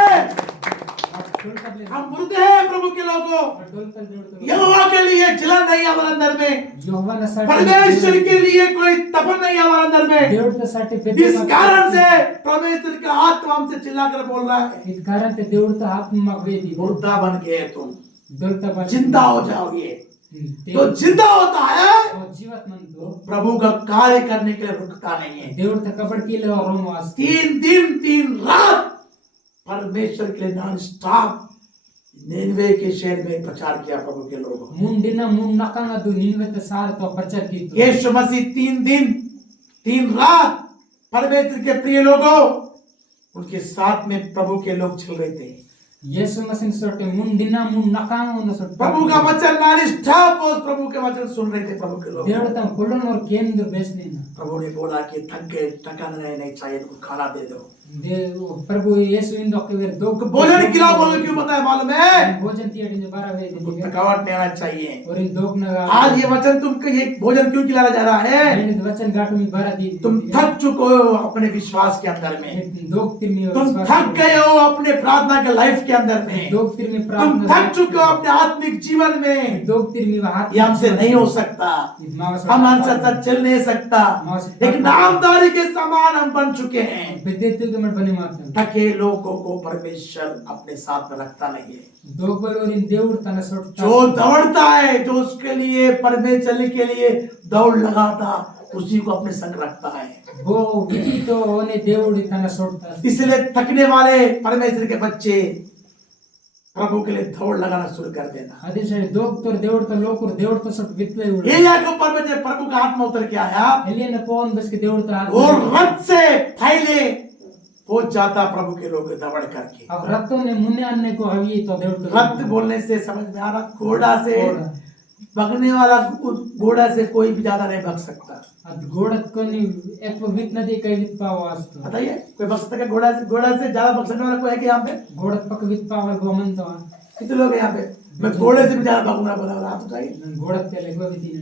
డోల్ కబలే हम मुर्दे हैं प्रभु के लोगों। डोल कल దేవుడితో यहोवा के लिए जलन नहीं है हमारे अंदर में, యెహోవా నా సాటి परमेश्वर के लिए कोई तपन नहीं है हमारे अंदर में। దేవుడితో సాటి इस कारण से परमेश्वर का आत्मा हमसे चिल्लाकर बोल रहा है इस कारण ते దేవుడితో ఆత్మ మాకు వేది मुर्दा बन गए तुम, డోల్తా బా जिंदा हो जाओगे। तो जिंदा होता है जीवत मन तो प्रभु का कार्य करने के लिए रुकता नहीं है। దేవుడితో కబడ్డి కిలో రోమ వాస్ 3 दिन 3 रात परमेश्वर के लिए नॉन स्टॉप निनवे के शहर में प्रचार किया प्रभु के लोगों। 3 ದಿನ 3 ನಕನದು ನಿನ್ವೆತ ಸಾರతో ಪ್ರಚಾರ ಕಿತ್ತು यीशु मसीह 3 दिन 3 रात परमेश्वर के प्रिय लोगों उनके साथ में प्रभु के लोग चल रहे थे। ಯೇಸು ಮಸಿನ ಸೊಟ್ಟೆ 3 ದಿನ 3 ನಕಾನ ಸೊಟ್ಟೆ प्रभु का वचन नॉन स्टॉप प्रभु के वचन सुन रहे थे प्रभु के लोग। దేవుడు తన కొల్లనోర్ కేంద్ర బేస్నే प्रभु ने बोला कि थक गए, थकान नहीं चाहिए, इनको खाना दे दो। प्रभु यीशु इन दोके वे दो भोजन खिलाओ बोलो, क्यों बताया मालूम है? भोजन तियडिन 12 वे उनको थकावट नहीं आना चाहिए। और इन दोग न आज ये वचन तुमको ये भोजन क्यों खिलाया जा रहा है? मैंने वचन गाटू में 12 दी तुम थक चुके हो अपने विश्वास के अंदर में, दोग तिरमी तुम थक गए हो अपने प्रार्थना के लाइफ के अंदर में, दोग तिरमी तुम प्रार्थना थक चुके हो अपने आत्मिक जीवन में। दोग तिरमी हाथ ये हमसे नहीं हो सकता, हम हमसे साथ चल नहीं सकता। एक नामधारी के समान हम बन चुके हैं। बेदेतु के मत बने माता थके लोगों को परमेश्वर अपने साथ में रखता नहीं है। दोग बलोर इन देउड़ तना सोटता जो दौड़ता है, जो उसके लिए परमेश्वर के लिए दौड़ लगाता, उसी को अपने संग रखता है। वो विधि तो होने देउड़ तना सोटता इसलिए थकने वाले परमेश्वर के बच्चे प्रभु के लिए दौड़ लगाना शुरू कर देना। अदे सरे दोग तो देउड़ तो लोकुर देउड़ तो सोट वितले उड़ ये याको परमेश्वर प्रभु का आत्मा उतर के आया एलियन ने पवन बस के देउड़ तो हाथ और रथ से फैले पहुंच जाता प्रभु के लोग दौड़ करके। अब रत्तों ने मुन्ने अन्ने को हवी तो देउड़ तो रथ बोलने से समझ में आ रहा, घोड़ा से भगने वाला घोड़ा से कोई भी ज्यादा नहीं भग सकता। अद घोड़त को नहीं एक वो वित नदी कई वित पावास तो बताइए कोई भग सकता है? घोड़ा से ज्यादा भग सकने वाला कोई है कि यहाँ पे? घोड़त पक वित पावल गोमन तो कितने लोग हैं यहाँ पे? मैं घोड़े से भी ज्यादा भागूंगा बोला वाला, आप बताइए। घोड़त के ले को वित नहीं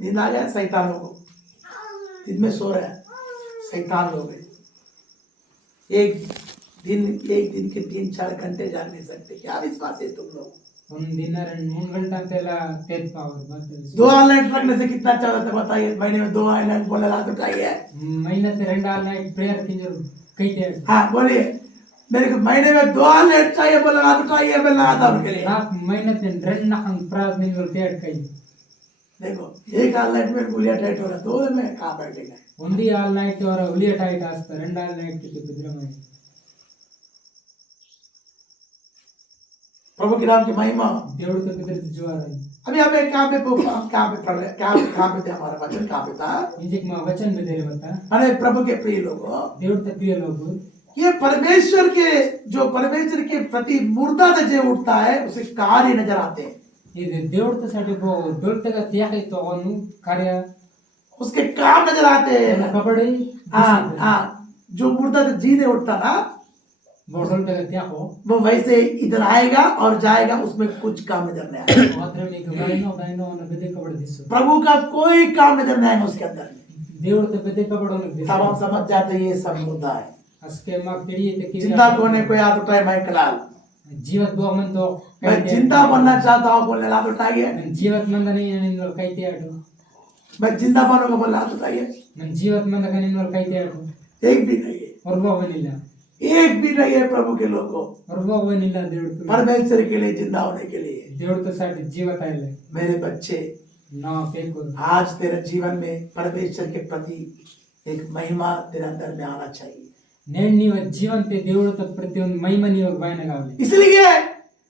नींद आ गया शैतानों को, दिन में सो रहे हैं शैतान लोग हैं। एक दिन के 3-4 घंटे जाग नहीं सकते, क्या विश्वास है तुम लोग? उन दिन 3 घंटा तेला तेज पावर बात 2 ऑनलाइन रखने से कितना अच्छा होता है बताइए? महीने में 2 ऑनलाइन बोले हाथ उठाइए। महीने से 2 नाइट प्रेयर की जरूर कई थे हाँ बोलिए, मेरे को महीने में 2 ऑनलाइन चाहिए बोले हाथ उठाइए, मैं लगाता हूँ उनके लिए। रात महीने से 2 नखन प्रार्थना कर प्रेयर कई देखो एक ऑनलाइन में गुलिया टाइट हो रहा, 2 में कहाँ बैठेगा? उंदी ऑल नाइट और उलिया टाइट आस्ता 2 ऑल नाइट के बिद्रमय प्रभु के नाम की महिमा। देवड़ तो बिद्र ज्वार है अभी हमें कहाँ पे पढ़ रहे, कहाँ पे थे हमारा वचन, कहाँ पे था? इंजिक मां वचन में देरे बता अरे प्रभु के प्रिय लोगों, देवड़ तो प्रिय लोग ये परमेश्वर के प्रति मुर्दा से जो उठता है उसे कार्य नजर आते हैं, ಇದು ದೇವರसाठी ದೊಡ್ಡಗ ತ್ಯಾಗ ತಗೊಂಡು ಕಾರ್ಯ उसके काम नजर आते हैं। ಕಬಡ್ಡಿ हाँ, जो मुर्दा से जी नहीं उठता ना ದೊಡ್ಡಗ ತ್ಯಾಗ वो वैसे इधर आएगा और जाएगा, उसमें कुछ काम नजर नहीं आएगा। ಮಾತ್ರ మీకు బయనో ಬೆದೆ ಕಬಡ್ಡಿ ದಿಸು प्रभु का कोई काम नजर नहीं आएगा उसके अंदर। ದೇವರ ಬೆದೆ ಕಬಡ್ಡಿ ದಿಸು तब हम समझ जाते हैं ये सब मुर्दा है। ಅಸ್ಕೆ ಮಾಕ್ ತಿಳಿಯುತ್ತೆ ಕಿ चिंता कोने कोई हाथ उठाए, मैं कलाल ಜೀವತ್ ಬೋಮಂತೋ मैं जिंदा बनना चाहता हूँ, बोलने हाथ उठाइए। ಜೀವತ್ ಮಂದನೆ ನಿನ್ನ ಕೈತೆ ಆಡು मैं जिंदा बनूंगा, बोलने हाथ उठाइए। ನನ್ನ ಜೀವತ್ ಮಂದಕ ನಿನ್ನ ಕೈತೆ ಆಡು एक भी नहीं है, ಹೊರಗೋಗನಿಲ್ಲ एक भी नहीं है प्रभु के लोगों, ಹೊರಗೋಗನಿಲ್ಲ ದೇವ್ರ परमेश्वर के लिए जिंदा होने के लिए। ದೇವ್ರ ಸಾಟಿ ಜೀವತ ಇಲ್ಲ मेरे बच्चे, ನಾ ಬೇಕು आज तेरे जीवन में परमेश्वर के प्रति एक महिमा तेरे अंदर में आना चाहिए। నేను నీవ జీవంతే దేవుడితో ప్రతియొంದು మహిమ నీవ బయనగావాలి इसलिए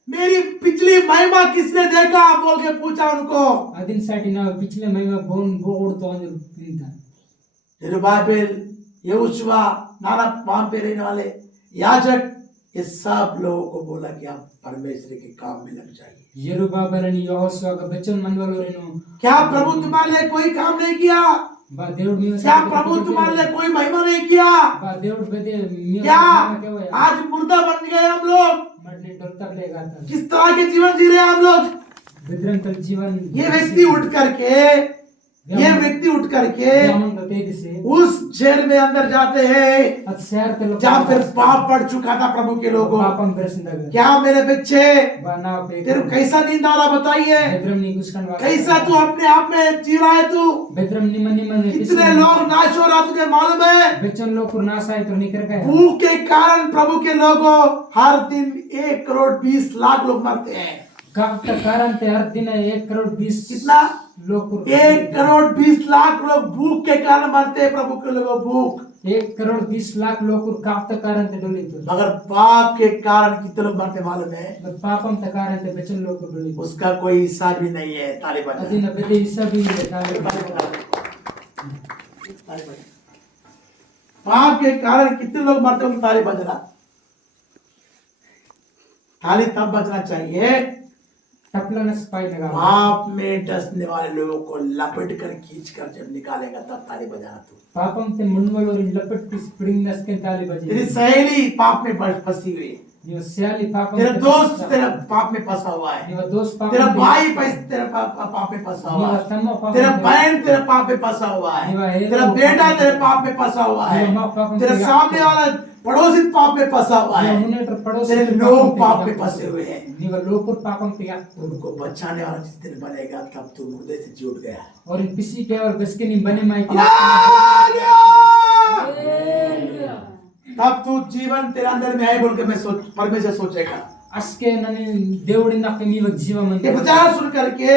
मेरी पिछली महिमा किसने देखा बोल के पूछा उनको। ಅದನ್ಸಾಟಿ ನಾವು ಪಿछले ಮಹಿಮ ಬೋಗುಡ್ತು ಅಂದ್ರೆ ಇಂತ जेरुब्बाबेल, यहोशुआ, नाना वहां पे रहने वाले याजक, ये सब लोगों को बोला कि आप परमेश्वर के काम में लग जाइए। ಯೆರೂಬಾಬೆಲನಿ ಯೆಹೋಶುವಾಗ ಬಚ್ಚನ್ ಮಂಡಲವರೇನು क्या प्रभु तुम्हारे लिए कोई काम नहीं किया? ಬಾ ದೇವ್ರ ನೀವು क्या प्रभु तुम्हारे लिए कोई महिमा नहीं किया? ಬಾ ದೇವ್ರ ಬದೆ क्या आज मुर्दा बन गए हम लोग? ಮಡ್ನೆ ಡೊಲ್ತಬ್ಲೆಗಾತ किस तरह के जीवन जी रहे हैं हम लोग? ಬಿದ್ರಂತಲ್ ಜೀವನ್ ये व्यक्ति उठ करके ಯಾಮನ್ ತೇದಿಸಿ उस जेल में अंदर जाते हैं ಅದ್ ಸೇರ್ತ जहाँ फिर पाप पड़ चुका था प्रभु के लोगों। ಪಾಪಂ ಬೆರೆಸಿದಾಗ क्या मेरे बच्चे, ಬಾ ನಾ ಪೇ तेरे कैसा नींद आ रहा बताइए? ಬೆದ್ರಂ ನೀ ಗುಸ್ಕಂಡ್ कैसा तू अपने आप में जी रहा है? तू ಬೆದ್ರಂ ನಿಮ್ಮ कितने लोग नाश हो रहा तुझे मालूम है? ಬೆಚ್ಚನ್ ಲೋಕರು ನಾಶ ಆಯ್ತು ನಿಕರಕ भूख के कारण प्रभु के लोगों हर दिन 1,20,00,000 लोग मरते हैं। ಕಾಪ್ತ ಕಾರಂತೆ ಹರ್ ದಿನ 1,20,00,000 कितना? ಲೋಕರು 1,20,00,000 लोग भूख के कारण मरते हैं प्रभु के लोगों, भूख। 1,20,00,000 ಲೋಕರು ಕಾಪ್ತ ಕಾರಂತೆ ಡೊಲಿತು मगर पाप के कारण कितने लोग मरते मालूम है? ಪಾಪಂ ತ ಕಾರಂತೆ ಬೆಚ್ಚನ್ ಲೋಕರು ಡೊಲಿತು उसका कोई हिसाब भी नहीं है। ताली बजा। ಅದಿನ ಬೆದೆ ಹಿಸಾಬಿ ಇದೆ पाप के कारण कितने लोग मरते हैं? ताली बजना, ताली तब बजना चाहिए ಟಪ್ಲನ ಸ್ಪೈ ಲगा पाप में डसने वाले लोगों को लपेट कर खींच कर जब निकालेगा तब ताली बजाना। तू, ಪಾಪಂ ತೆ ಮುಣ್ವಲೋರಿ ಲಪಟ್ಟಿ ಸ್ಪ್ರಿಂಗ್ ನಸ್ಕೆ ತಾಲಿ ಬಜೆ तेरी सहेली पाप में फंसी हुई है, ನೀವು ಸ್ಯಾಲಿ ಪಾಪಂ तेरा दोस्त तेरा पाप में फंसा हुआ है, ನೀವು ದೋಸ್ತ ಪಾಪ तेरा भाई तेरा पाप में फंसा हुआ ನೀವು है, ತಮ್ಮ ಪಾಪ तेरा बहन तेरे पाप में फंसा हुआ है, तेरा बेटा तेरे पाप में फंसा हुआ है, तेरा सामने वाला पड़ोसी पाप में फंसा हुआ है, ಮುನ್ನೆಟ್ರ ಪಡೋಸಿ तेरे लोग पाप में फंसे हुए हैं। ನೀವು ಲೋಕರು ಪಾಪಂ ತೆಗೆ उनको बचाने वाला जिस दिन बनेगा तब तू मुर्दे से जी उठ गया। और पिसी के और बसके नहीं बने माइक तब तू जीवन तेरे अंदर में है बोल के मैं परमेश्वर सोचेगा। ಅಸ್ಕೆ ನಾನು ದೇವರಿಂದ ನೀವು ಜೀವ ये ಮಂದಿರ प्रचार सुन करके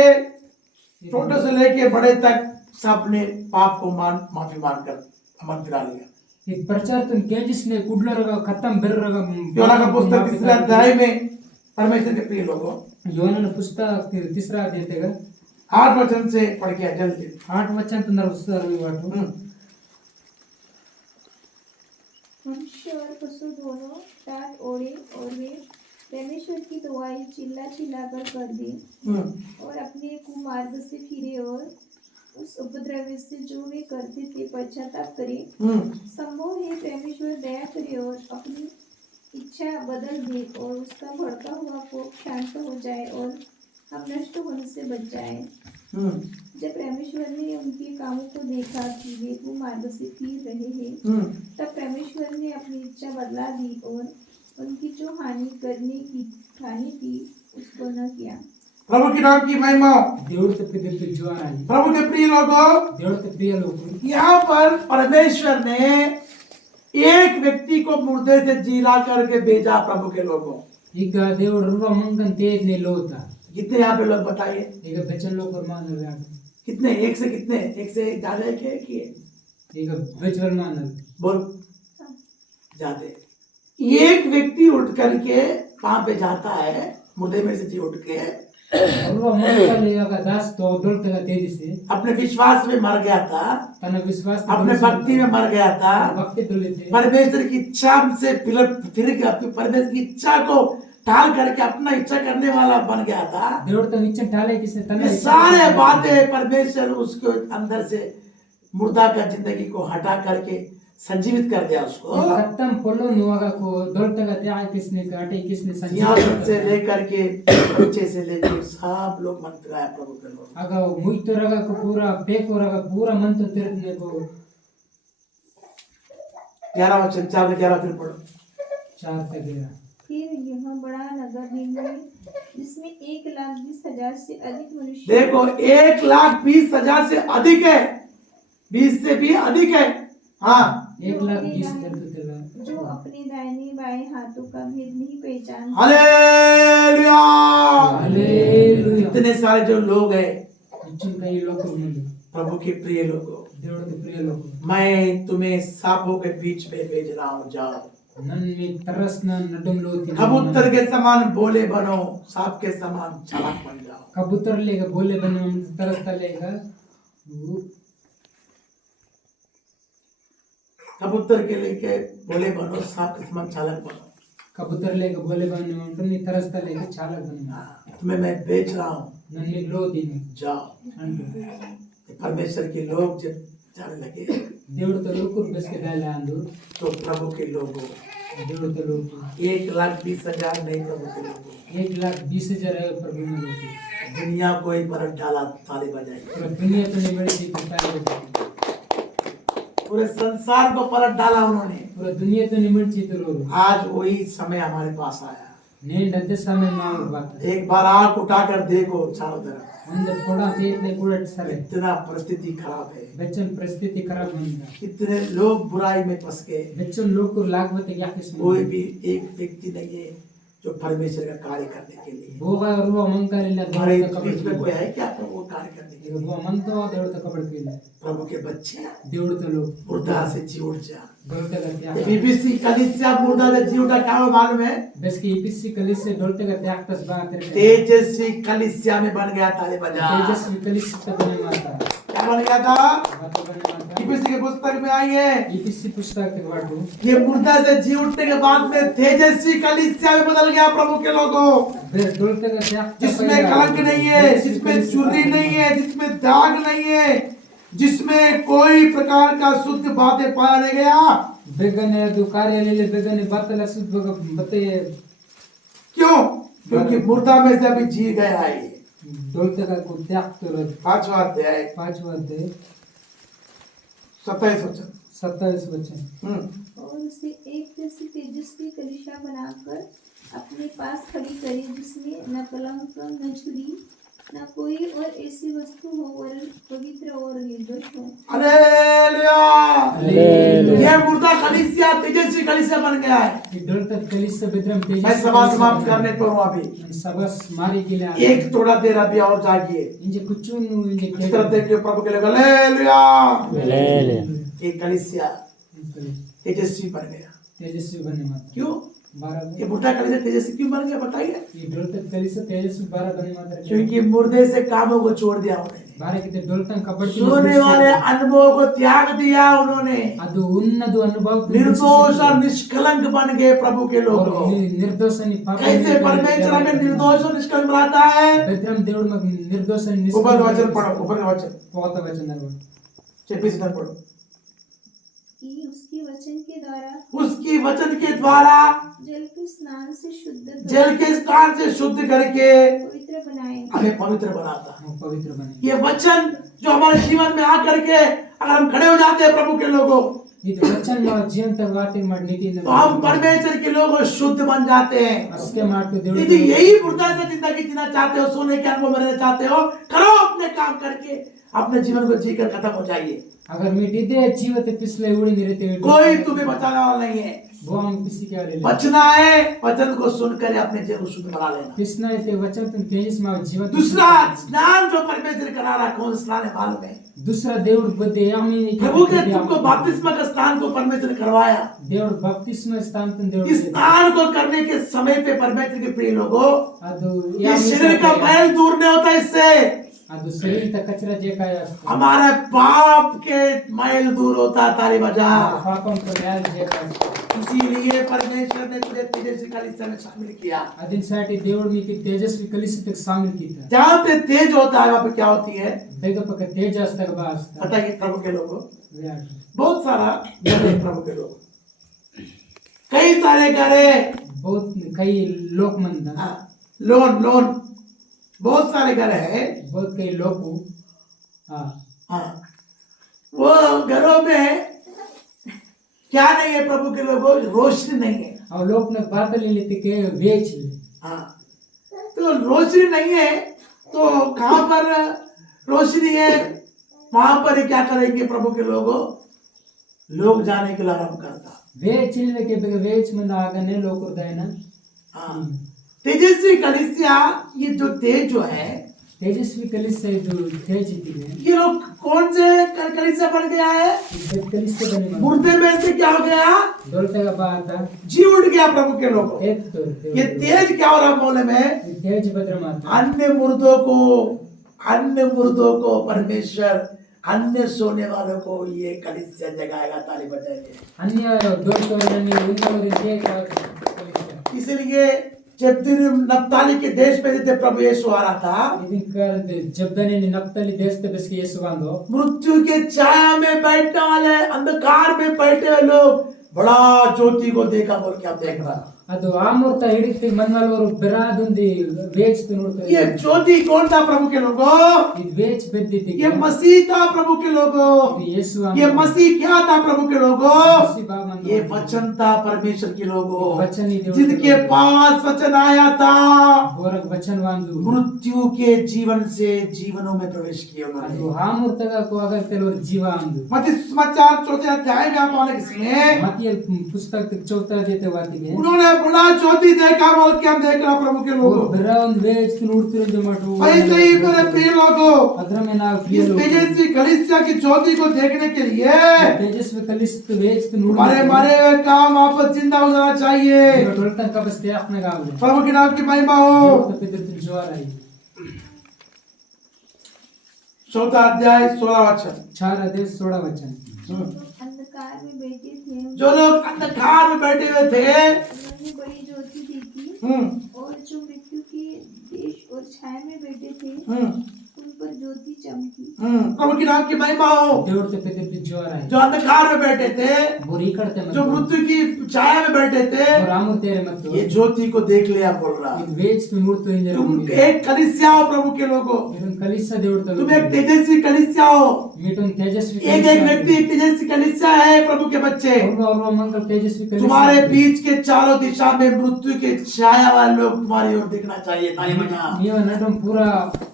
छोटे से लेके बड़े तक सब ने पाप को माफी मांगकर अमर करा लिया। ಈ ಪ್ರಚಾರ तुम केजिसने कुडलरगा खत्म बेररगा योना का पुस्तक 3 अध्याय में परमेश्वर के प्रिय लोगों ಯೋನನ ಪುಸ್ತಕ 3रा अध्याय 8 वचन से पढ़ के जल्दी 8 वचन तंदर उसर वाटो मनुष्य और पशु दोनों टाट ओढ़े और वे परमेश्वर की दुआई चिल्ला चिल्ला कर दी और अपने कुमार्ग से फिरे और उस उपद्रव से जो वे करते थे पश्चाताप करे। संभव है परमेश्वर दया करे और अपनी इच्छा बदल दे और उसका भड़का हुआ कोप शांत हो जाए और हम नष्ट होने से बच जाए। जब परमेश्वर ने उनके कामों को देखा कि वे कुमार्ग से फिर रहे हैं, तब परमेश्वर ने अपनी इच्छा बदला दी और उनकी जो हानि करने की ठानी थी उसको न किया। प्रभु के नाम की महिमा। देवड़ तप्पिदंत ज्वारानी प्रभु के प्रिय लोगों, देवड़ तप्पिय लोगों यहाँ पर परमेश्वर ने एक व्यक्ति को मुर्दे से जिला करके भेजा। प्रभु के लोगों, ಈಗ ದೇವರು ಮಂಗನ್ ತೇಜ್ನೆ ಲೋತಾ कितने यहाँ पे लोग बताइए? ಈಗ ಬೆಚ್ಚನ್ ಲೋಕರ್ ಮಾನಲ್ कितने? एक से कितने? एक से ज्यादा है क्या? किए ಈಗ ಬೆಚ್ಚವಲ್ ಮಾನಲ್ बोल जाते। एक व्यक्ति उठ करके वहां पे जाता है, मुर्दे में से जी उठ के Ruwa mangkali aga das to doltega tedise अपने विश्वास में मर गया था, tana viswas अपने भक्ति में मर गया था, भक्ति dolite परमेश्वर की इच्छा से फिर परमेश्वर की इच्छा को टाल करके अपना इच्छा करने वाला बन गया था। దేవుడు తన ఇచ్చ టాలే కిసే తన ये सारे बातें परमेश्वर उसको अंदर से मुर्दा का जिंदगी को हटा करके संजीवित कर दिया उसको। खत्म पोलो नुआगा को doltega त्या किसने काटे किसने सिंहासन से संजीव लेकर के बच्चे से लेकर सब लोग मंत्र गाया प्रभु के लोग। aga muito raga को पूरा पेको raga पूरा मन तो तिरने को 11 वचन 4-11 फिर पढ़ो। 4 तक गया फिर यह बड़ा नगर निन्वे जिसमें 1,20,000 से अधिक मनुष्य देखो 1,20,000 से अधिक है, 20 से भी अधिक है। हाँ 1,20,000 तो तेरा जो अपने दाहिने बाएं हाथों का भेद नहीं पहचान हालेलुया। हालेलुया इतने सारे जो लोग हैं इच्छन कई लोग उन्होंने प्रभु के प्रिय लोगों, దేవుడు के प्रिय लोग मैं तुम्हें सांपों के बीच में भेज रहा हूँ, जाओ नन्ने तरसना नडुमलो कबूतर के समान बोले बनो, सांप के समान चालाक बन जाओ। कबूतर लेगा बोले बने तरसता लेगा कबूतर के लेके बोले बनो, सांप के समान चालाक बनो। कबूतर लेगा बोले बने ఉంటుంది तरसता लेगा चालक बने हाँ, तुम्हें मैं भेज रहा हूँ, नन्ने लो दिन जाओ। परमेश्वर के लोग जब जाने लगे దేవుడితో లోకు బెస్కే దాలా అందు तो प्रभु के लोगों దేవుడితో లోకు 1,20,000 नहीं, प्रभु के लोगों 1,20,000 प्रभु ने लोku दुनिया को एक बार डाला, ताली बजाई, पूरा दुनिया तो नहीं बड़ी थी ताले पूरे संसार को पलट डाला उन्होंने। पूरा दुनिया तो नहीं बड़ी थी तो रो आज वही समय हमारे पास आया। నేను డద్ద సమయం మా బాత एक बार आंख उठाकर देखो चारों तरफ, अंदर कोड़ा पेटने कोड़ा सरे इतना परिस्थिति खराब है, बच्चन परिस्थिति खराब बन गया कितने लोग बुराई में फंस गए। बच्चन लोग को लागवत क्या किस्म कोई भी एक व्यक्ति नहीं है जो परमेश्वर का कार्य करने के लिए। बोगा रुवा मंकारिला हमारे దేవుడితో बीच में కబడి कोई है क्या प्रभु को कार्य करने के लिए? ఇగో మనతో దేవుడితో కబడి కేల प्रभु के बच्चे దేవుడితో లోకు मुर्दा से जी उठ जा। దేవుడితో త్యాగ बीबीसी कलीसिया मुर्दा से जी उठा, क्या हुआ मालूम है? बेस्की इपिसी कलिसे దేవుడితో త్యాగ तस बात रे तेजस्वी कलीसिया में बन गया, ताली बजा। तेजस्वी कलिसे बने माता क्या बन गया था? बात बने माता बीबीसी के पुस्तक में आइए, इपिसी पुस्तक तक वाटू ये मुर्दा से जी उठने के बाद में तेजस्वी कलीसिया में बदल गया प्रभु के लोगों, దేవుడితో త్యాగ जिसमें कलंक नहीं है, जिसमें चुर्री नहीं है, जिसमें दाग नहीं है, जिसमें कोई प्रकार का शुद्ध बातें पाया नहीं गया। बेगने दु कार्यालय बेगने बतला सुद बते क्यों? क्योंकि मुर्दा में से अभी जी गया है। దేవుడితో को త్యాగ तो 5वां अध्याय 5वां अध्याय 27 वचन। 27 वचन और उसे एक जैसी तेजस्वी कलिशा बनाकर अपने पास खड़ी करे जिसमें न कलंक न छुरी न कोई और ऐसी वस्तु हो वरन पवित्र और निर्दोष हो। हालेलुया। हालेलुया। ये मुर्दा कलीसिया तेजस्वी कलीसिया बन गया है। ఈ దేవుడితో కలిసి బిద్రం मैं सभा समाप्त करने पर हूँ अभी। सभा मारी के लिए एक थोड़ा देर अभी और जागिए, इंजे कुछ नु इंजे इस तरह देखिए प्रभु के लिए। हालेलुया। हालेलुया। ये कलीसिया तेजस्वी बन गया। तेजस्वी बनने माता क्यों? 12 ये मुर्दा कलीसिया तेजस्वी क्यों बन गया बताइए? ये डोलतक कलिसे तेजस्वी 12 बनने माता क्योंकि मुर्दे से कामों को छोड़ दिया उन्होंने, 12 किते डोलतन कबड्डी सोने वाले अनुभव को त्याग दिया उन्होंने, ಅದು ಉನ್ನದು ಅನುಭವ निर्दोष और निष्कलंक बन गए प्रभु के लोग। ನಿರ್ದೋಷನಿ ಪಾಪ कैसे परमेश्वर हमें निर्दोष और निष्कलंक बनाता है? ಬೆದ್ರಂ దేవుడు ಮಗ ನಿರ್ದೋಷನಿ ऊपर का वचन पढ़ो, ऊपर का वचन పోత వచనాలు 26 तक पढ़ो। कि उसकी वचन के द्वारा उसकी वचन के द्वारा जल के स्नान से शुद्ध जल के स्नान से शुद्ध करके पवित्र बनाए। हमें पवित्र बनाता है। ಪವಿತ್ರ ಬನೆ ये वचन जो हमारे जीवन में आ करके अगर हम खड़े हो जाते हैं प्रभु के लोगों, ಇದು ವಚನ ನಾವು ಜೀವಂತ ವಾರ್ತೆ ಮಾಡಿ ನೀತಿಯಿಂದ तो हम परमेश्वर के लोग शुद्ध बन जाते हैं। ಅಸ್ಕೆ ಮಾಡ್ತು यदि దేవుడు यही मुर्दा से जिंदगी जीना चाहते हो, सोने के अनुभव में रहना चाहते हो, करो अपने काम काम करके अपने जीवन को जीकर खत्म हो जाइए। अगर मिटिदे जीवते पिछले उड़ी निरते कोई तुम्हें बचाने वाला नहीं है। वो हम किसी के आले बचना है, वचन को सुनकर अपने जीवन को शुद्ध बना लेना। पिछना ते वचन तुम तेजिस में जीवन दूसरा स्नान जो परमेश्वर करा रहा, कौन स्नान है मालूम है? दूसरा देवड़ बदे यामी प्रभु के तुमको बपतिस्मा का स्नान को परमेश्वर ने करवाया। देवड़ बपतिस्मा स्थान तुम देवड़ इस स्नान को करने के समय पे परमेश्वर के प्रिय लोगों, अदु ये शरीर का मैल दूर नहीं होता इससे, अदु शरीर तक कचरा जे काय हमारे पाप के मैल दूर होता तारी बजा। पापम को मैल जे काय इसीलिए परमेश्वर ने तुझे तेजस्वी कलीसिया में शामिल किया। अदिनसाठी देवड़ में की तेजस्वी कलीसिया तक शामिल कीता। जहाँ पे तेज होता है वहाँ पे क्या होती है? बेगपक तेज असतक बास पता है कि प्रभु के लोगों बहुत सारा प्रभु के लोग कई सारे घरे बहुत कई लोग मंदा लोन बहुत सारे घर है। बहुत कई लोग वो घरों में क्या नहीं है? प्रभु के लोगों रोशनी नहीं है। और लोग ने बात ले लेते के बेच ले। तो रोशनी नहीं है तो कहाँ पर रोशनी है वहां पर क्या करेंगे? प्रभु के लोग जाने के लिए आरंभ करता वेच ले के वेच मंद आगने लोग उदय ना। तेजस्वी कलीसिया, ये जो तेज जो है, तेजस्वी कलीसिया जो तेज थी ये लोग कौन से कलीसिया बन गया है? कलीसिया बने मुर्दे में से क्या हो गया? डोलते का बात जी उठ गया प्रभु के लोगों। एक तो ये तेज क्या हो रहा बोले में? तेज भद्र माता अन्य मुर्दों को परमेश्वर अन्य सोने वालों को ये कलीसिया जगाएगा। ताली बजाएंगे। अन्य इसलिए जब दिन नप्ताली के देश में थे प्रभु यीशु आ रहा था, जब दने नप्ताली देश ते बस के यीशु बांधो मृत्यु के छाया में बैठने वाले, अंधकार में बैठे हुए लोग बड़ा ज्योति को देखा बोल के आप देख रहा। ಅದು ಆಮೂರ್ತ ಹಿಡಿತಿ ಮನ್ವಲ್ವರು ಬಿರಾದುಂದಿ ವೇಚ್ ನೋಡ್ತಾರೆ। ये ज्योति कौन था? प्रभु के लोगों। ಇದು ವೇಚ್ ಬೆದ್ದಿತಿ। ये मसीह था प्रभु के लोगों। यीशु ये मसीह क्या था प्रभु के लोगों? मसीह ये वचन था परमेश्वर के लोगों। वचन ही जिनके पास वचन आया था, ಗೋರಗ ವಚನ ವಾಂದು मृत्यु के जीवन से जीवनों में प्रवेश किया उन्होंने। ಅದು ಆಮೂರ್ತಗ ಕೋಗರ್ ಕೆಲವರು ಜೀವ ಅಂದು। मत्ती समाचार 4 अध्याय में आप आने किसने? मत्ती पुस्तक 4 देते वातिगे उन्होंने बड़ा ज्योति देखा बोल के हम देख रहा प्रभु के लोगों। बिरा ಒಂದು ವೇಚ್ ನೋಡ್ತಿರೋ ಮಟು ऐसे ही मेरे प्रिय लोगों, ಅದ್ರ ಮೇಲೆ ನಾವು इस तेजस्वी कलीसिया की ज्योति को देखने के लिए तेजस्वी कलीसिया ವೇಚ್ हमारे मरे हुए काम वापस जिंदा हो जाना चाहिए। डोलता का बस त्यागने गावले प्रभु के नाम की महिमा हो। तो पितर जोर आई 4 अध्याय 16 वचन। 4 अध्याय 16 वचन। अंधकार में बैठे थे, जो लोग अंधकार में बैठे हुए थे, उन्होंने बड़ी ज्योति देखी, हम्म, और जो मृत्यु के देश और छाया में बैठे थे उन पर ज्योति चमकी। प्रभु के नाम की महिमा हो। देवर ते पितर जोर आई जो अंधकार में बैठे थे, बुरी करते मत जो मृत्यु की छाया में बैठे थे, और आमु तेरे मत ये ज्योति को देख लिया बोल रहा। ಇದು ವೇಚ್ ನೋಡ್ತು ಇಂದ तुम एक कलीसिया हो प्रभु के लोगों। ಇದನ್ कलीसिया देवर तो तुम एक तेजस्वी कलीसिया हो। मीटुन तेजस्वी एक व्यक्ति तेजस्वी कलीसिया है प्रभु के बच्चे। और मंगल तेजस्वी कलीसिया तुम्हारे बीच के चारों दिशा में मृत्यु के छाया वाले लोग तुम्हारी ओर दिखना चाहिए। ताली बजा। ನೀವು ನಟಂ पूरा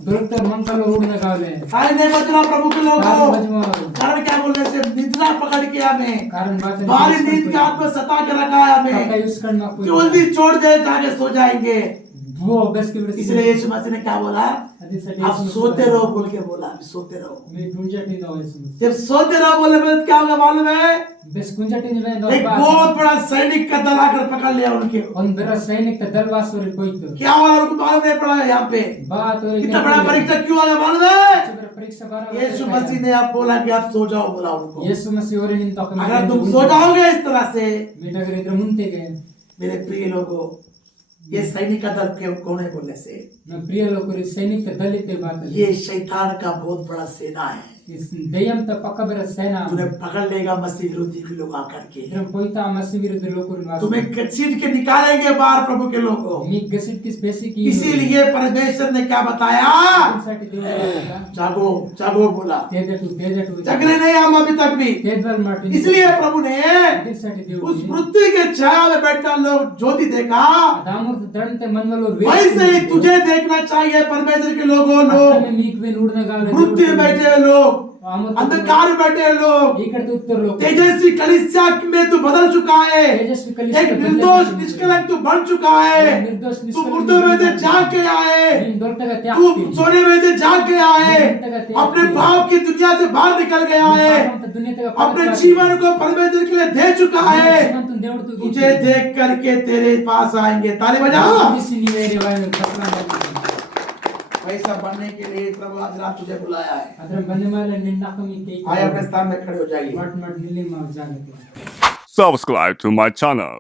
डॉक्टर मंगल उड़ने गावले ताली नहीं बजना प्रभु के लोगों। बजवाओ कारण क्या बोल रहे थे? निद्रा पकड़ के हमें, कारण बात बारी नींद के हाथ में सता के रखा है का हमें, यूज करना कोई जल्दी छोड़ दे ताकि सो जाएंगे। वो बस की वजह इसलिए यीशु मसीह ने क्या बोला? आप सोते रहो बोल के बोला। अभी सोते रहो। मैं गुंजटी दो इसमें जब सोते रहो बोले में क्या होगा मालूम है? बस गुंजटी में दो एक बहुत बड़ा सैनिक का दल आकर पकड़ लिया उनके। उन बेरा सैनिक का दलवास और कोई तो क्या हुआ उनको मालूम नहीं पड़ा यहाँ पे। बात हो इतना बड़ा परीक्षा क्यों आया मालूम है? परीक्षा 12 यीशु मसीह ने आप बोला कि आप सो जाओ बोला उनको। यीशु मसीह और इन तक अगर तुम सो जाओगे इस तरह से, मीटर इधर मुंते गए मेरे प्रिय लोगों, ये सैनिक का दल के कौन है बोलने से? न प्रिय लोग सैनिक का दल इतने बात है ये शैतान का बहुत बड़ा सेना है। దెయ్యంతో పక్కబెర సేన तुम्हें पकड़ लेगा मसीह विरोधी के लोग आकर के, ఇతరం పోయితా మసి విరుద్ధ లోకులు వాసు तुम्हें घसीट के निकालेंगे बाहर प्रभु के लोगों। మీ గసిట్ కి స్పెసిఫిక్ इसीलिए परमेश्वर ने क्या बताया, సాటి దేవుడు जागो जागो बोला, తేదటు जगने नहीं हम अभी तक भी। తేదవల్ మాట इसलिए प्रभु ने సాటి దేవుడు उस पृथ्वी के छाया में बैठा लोग ज्योति देखा, దామూర్త దడంతే మన్మలో वैसे ही तुझे देखना चाहिए परमेश्वर के लोगों। लोग మీకు నూడనగాల पृथ्वी में बैठे हुए लोग, अंधकार में बैठे हुए लोग, ఇక్కడ ఉత్తరలో तेजस्वी कलीसिया में तू बदल चुका है, తేజస్వి एक కలిసి निर्दोष निष्कलंक तू बन चुका है, నిర్దోష तू मुर्दों में से जाग गया है, నేను దొరకగా तू త్యాగి सोने में से जाग गया है, अपने पाप की दुनिया से बाहर निकल गया है, अपने जीवन को परमेश्वर के लिए दे चुका है। तुझे देख करके तेरे पास आएंगे, ताली बजा। ऐसा बनने के लिए प्रभु आज रात तुझे बुलाया है। आए अपने स्थान में खड़े हो जाइए। Subscribe to my channel.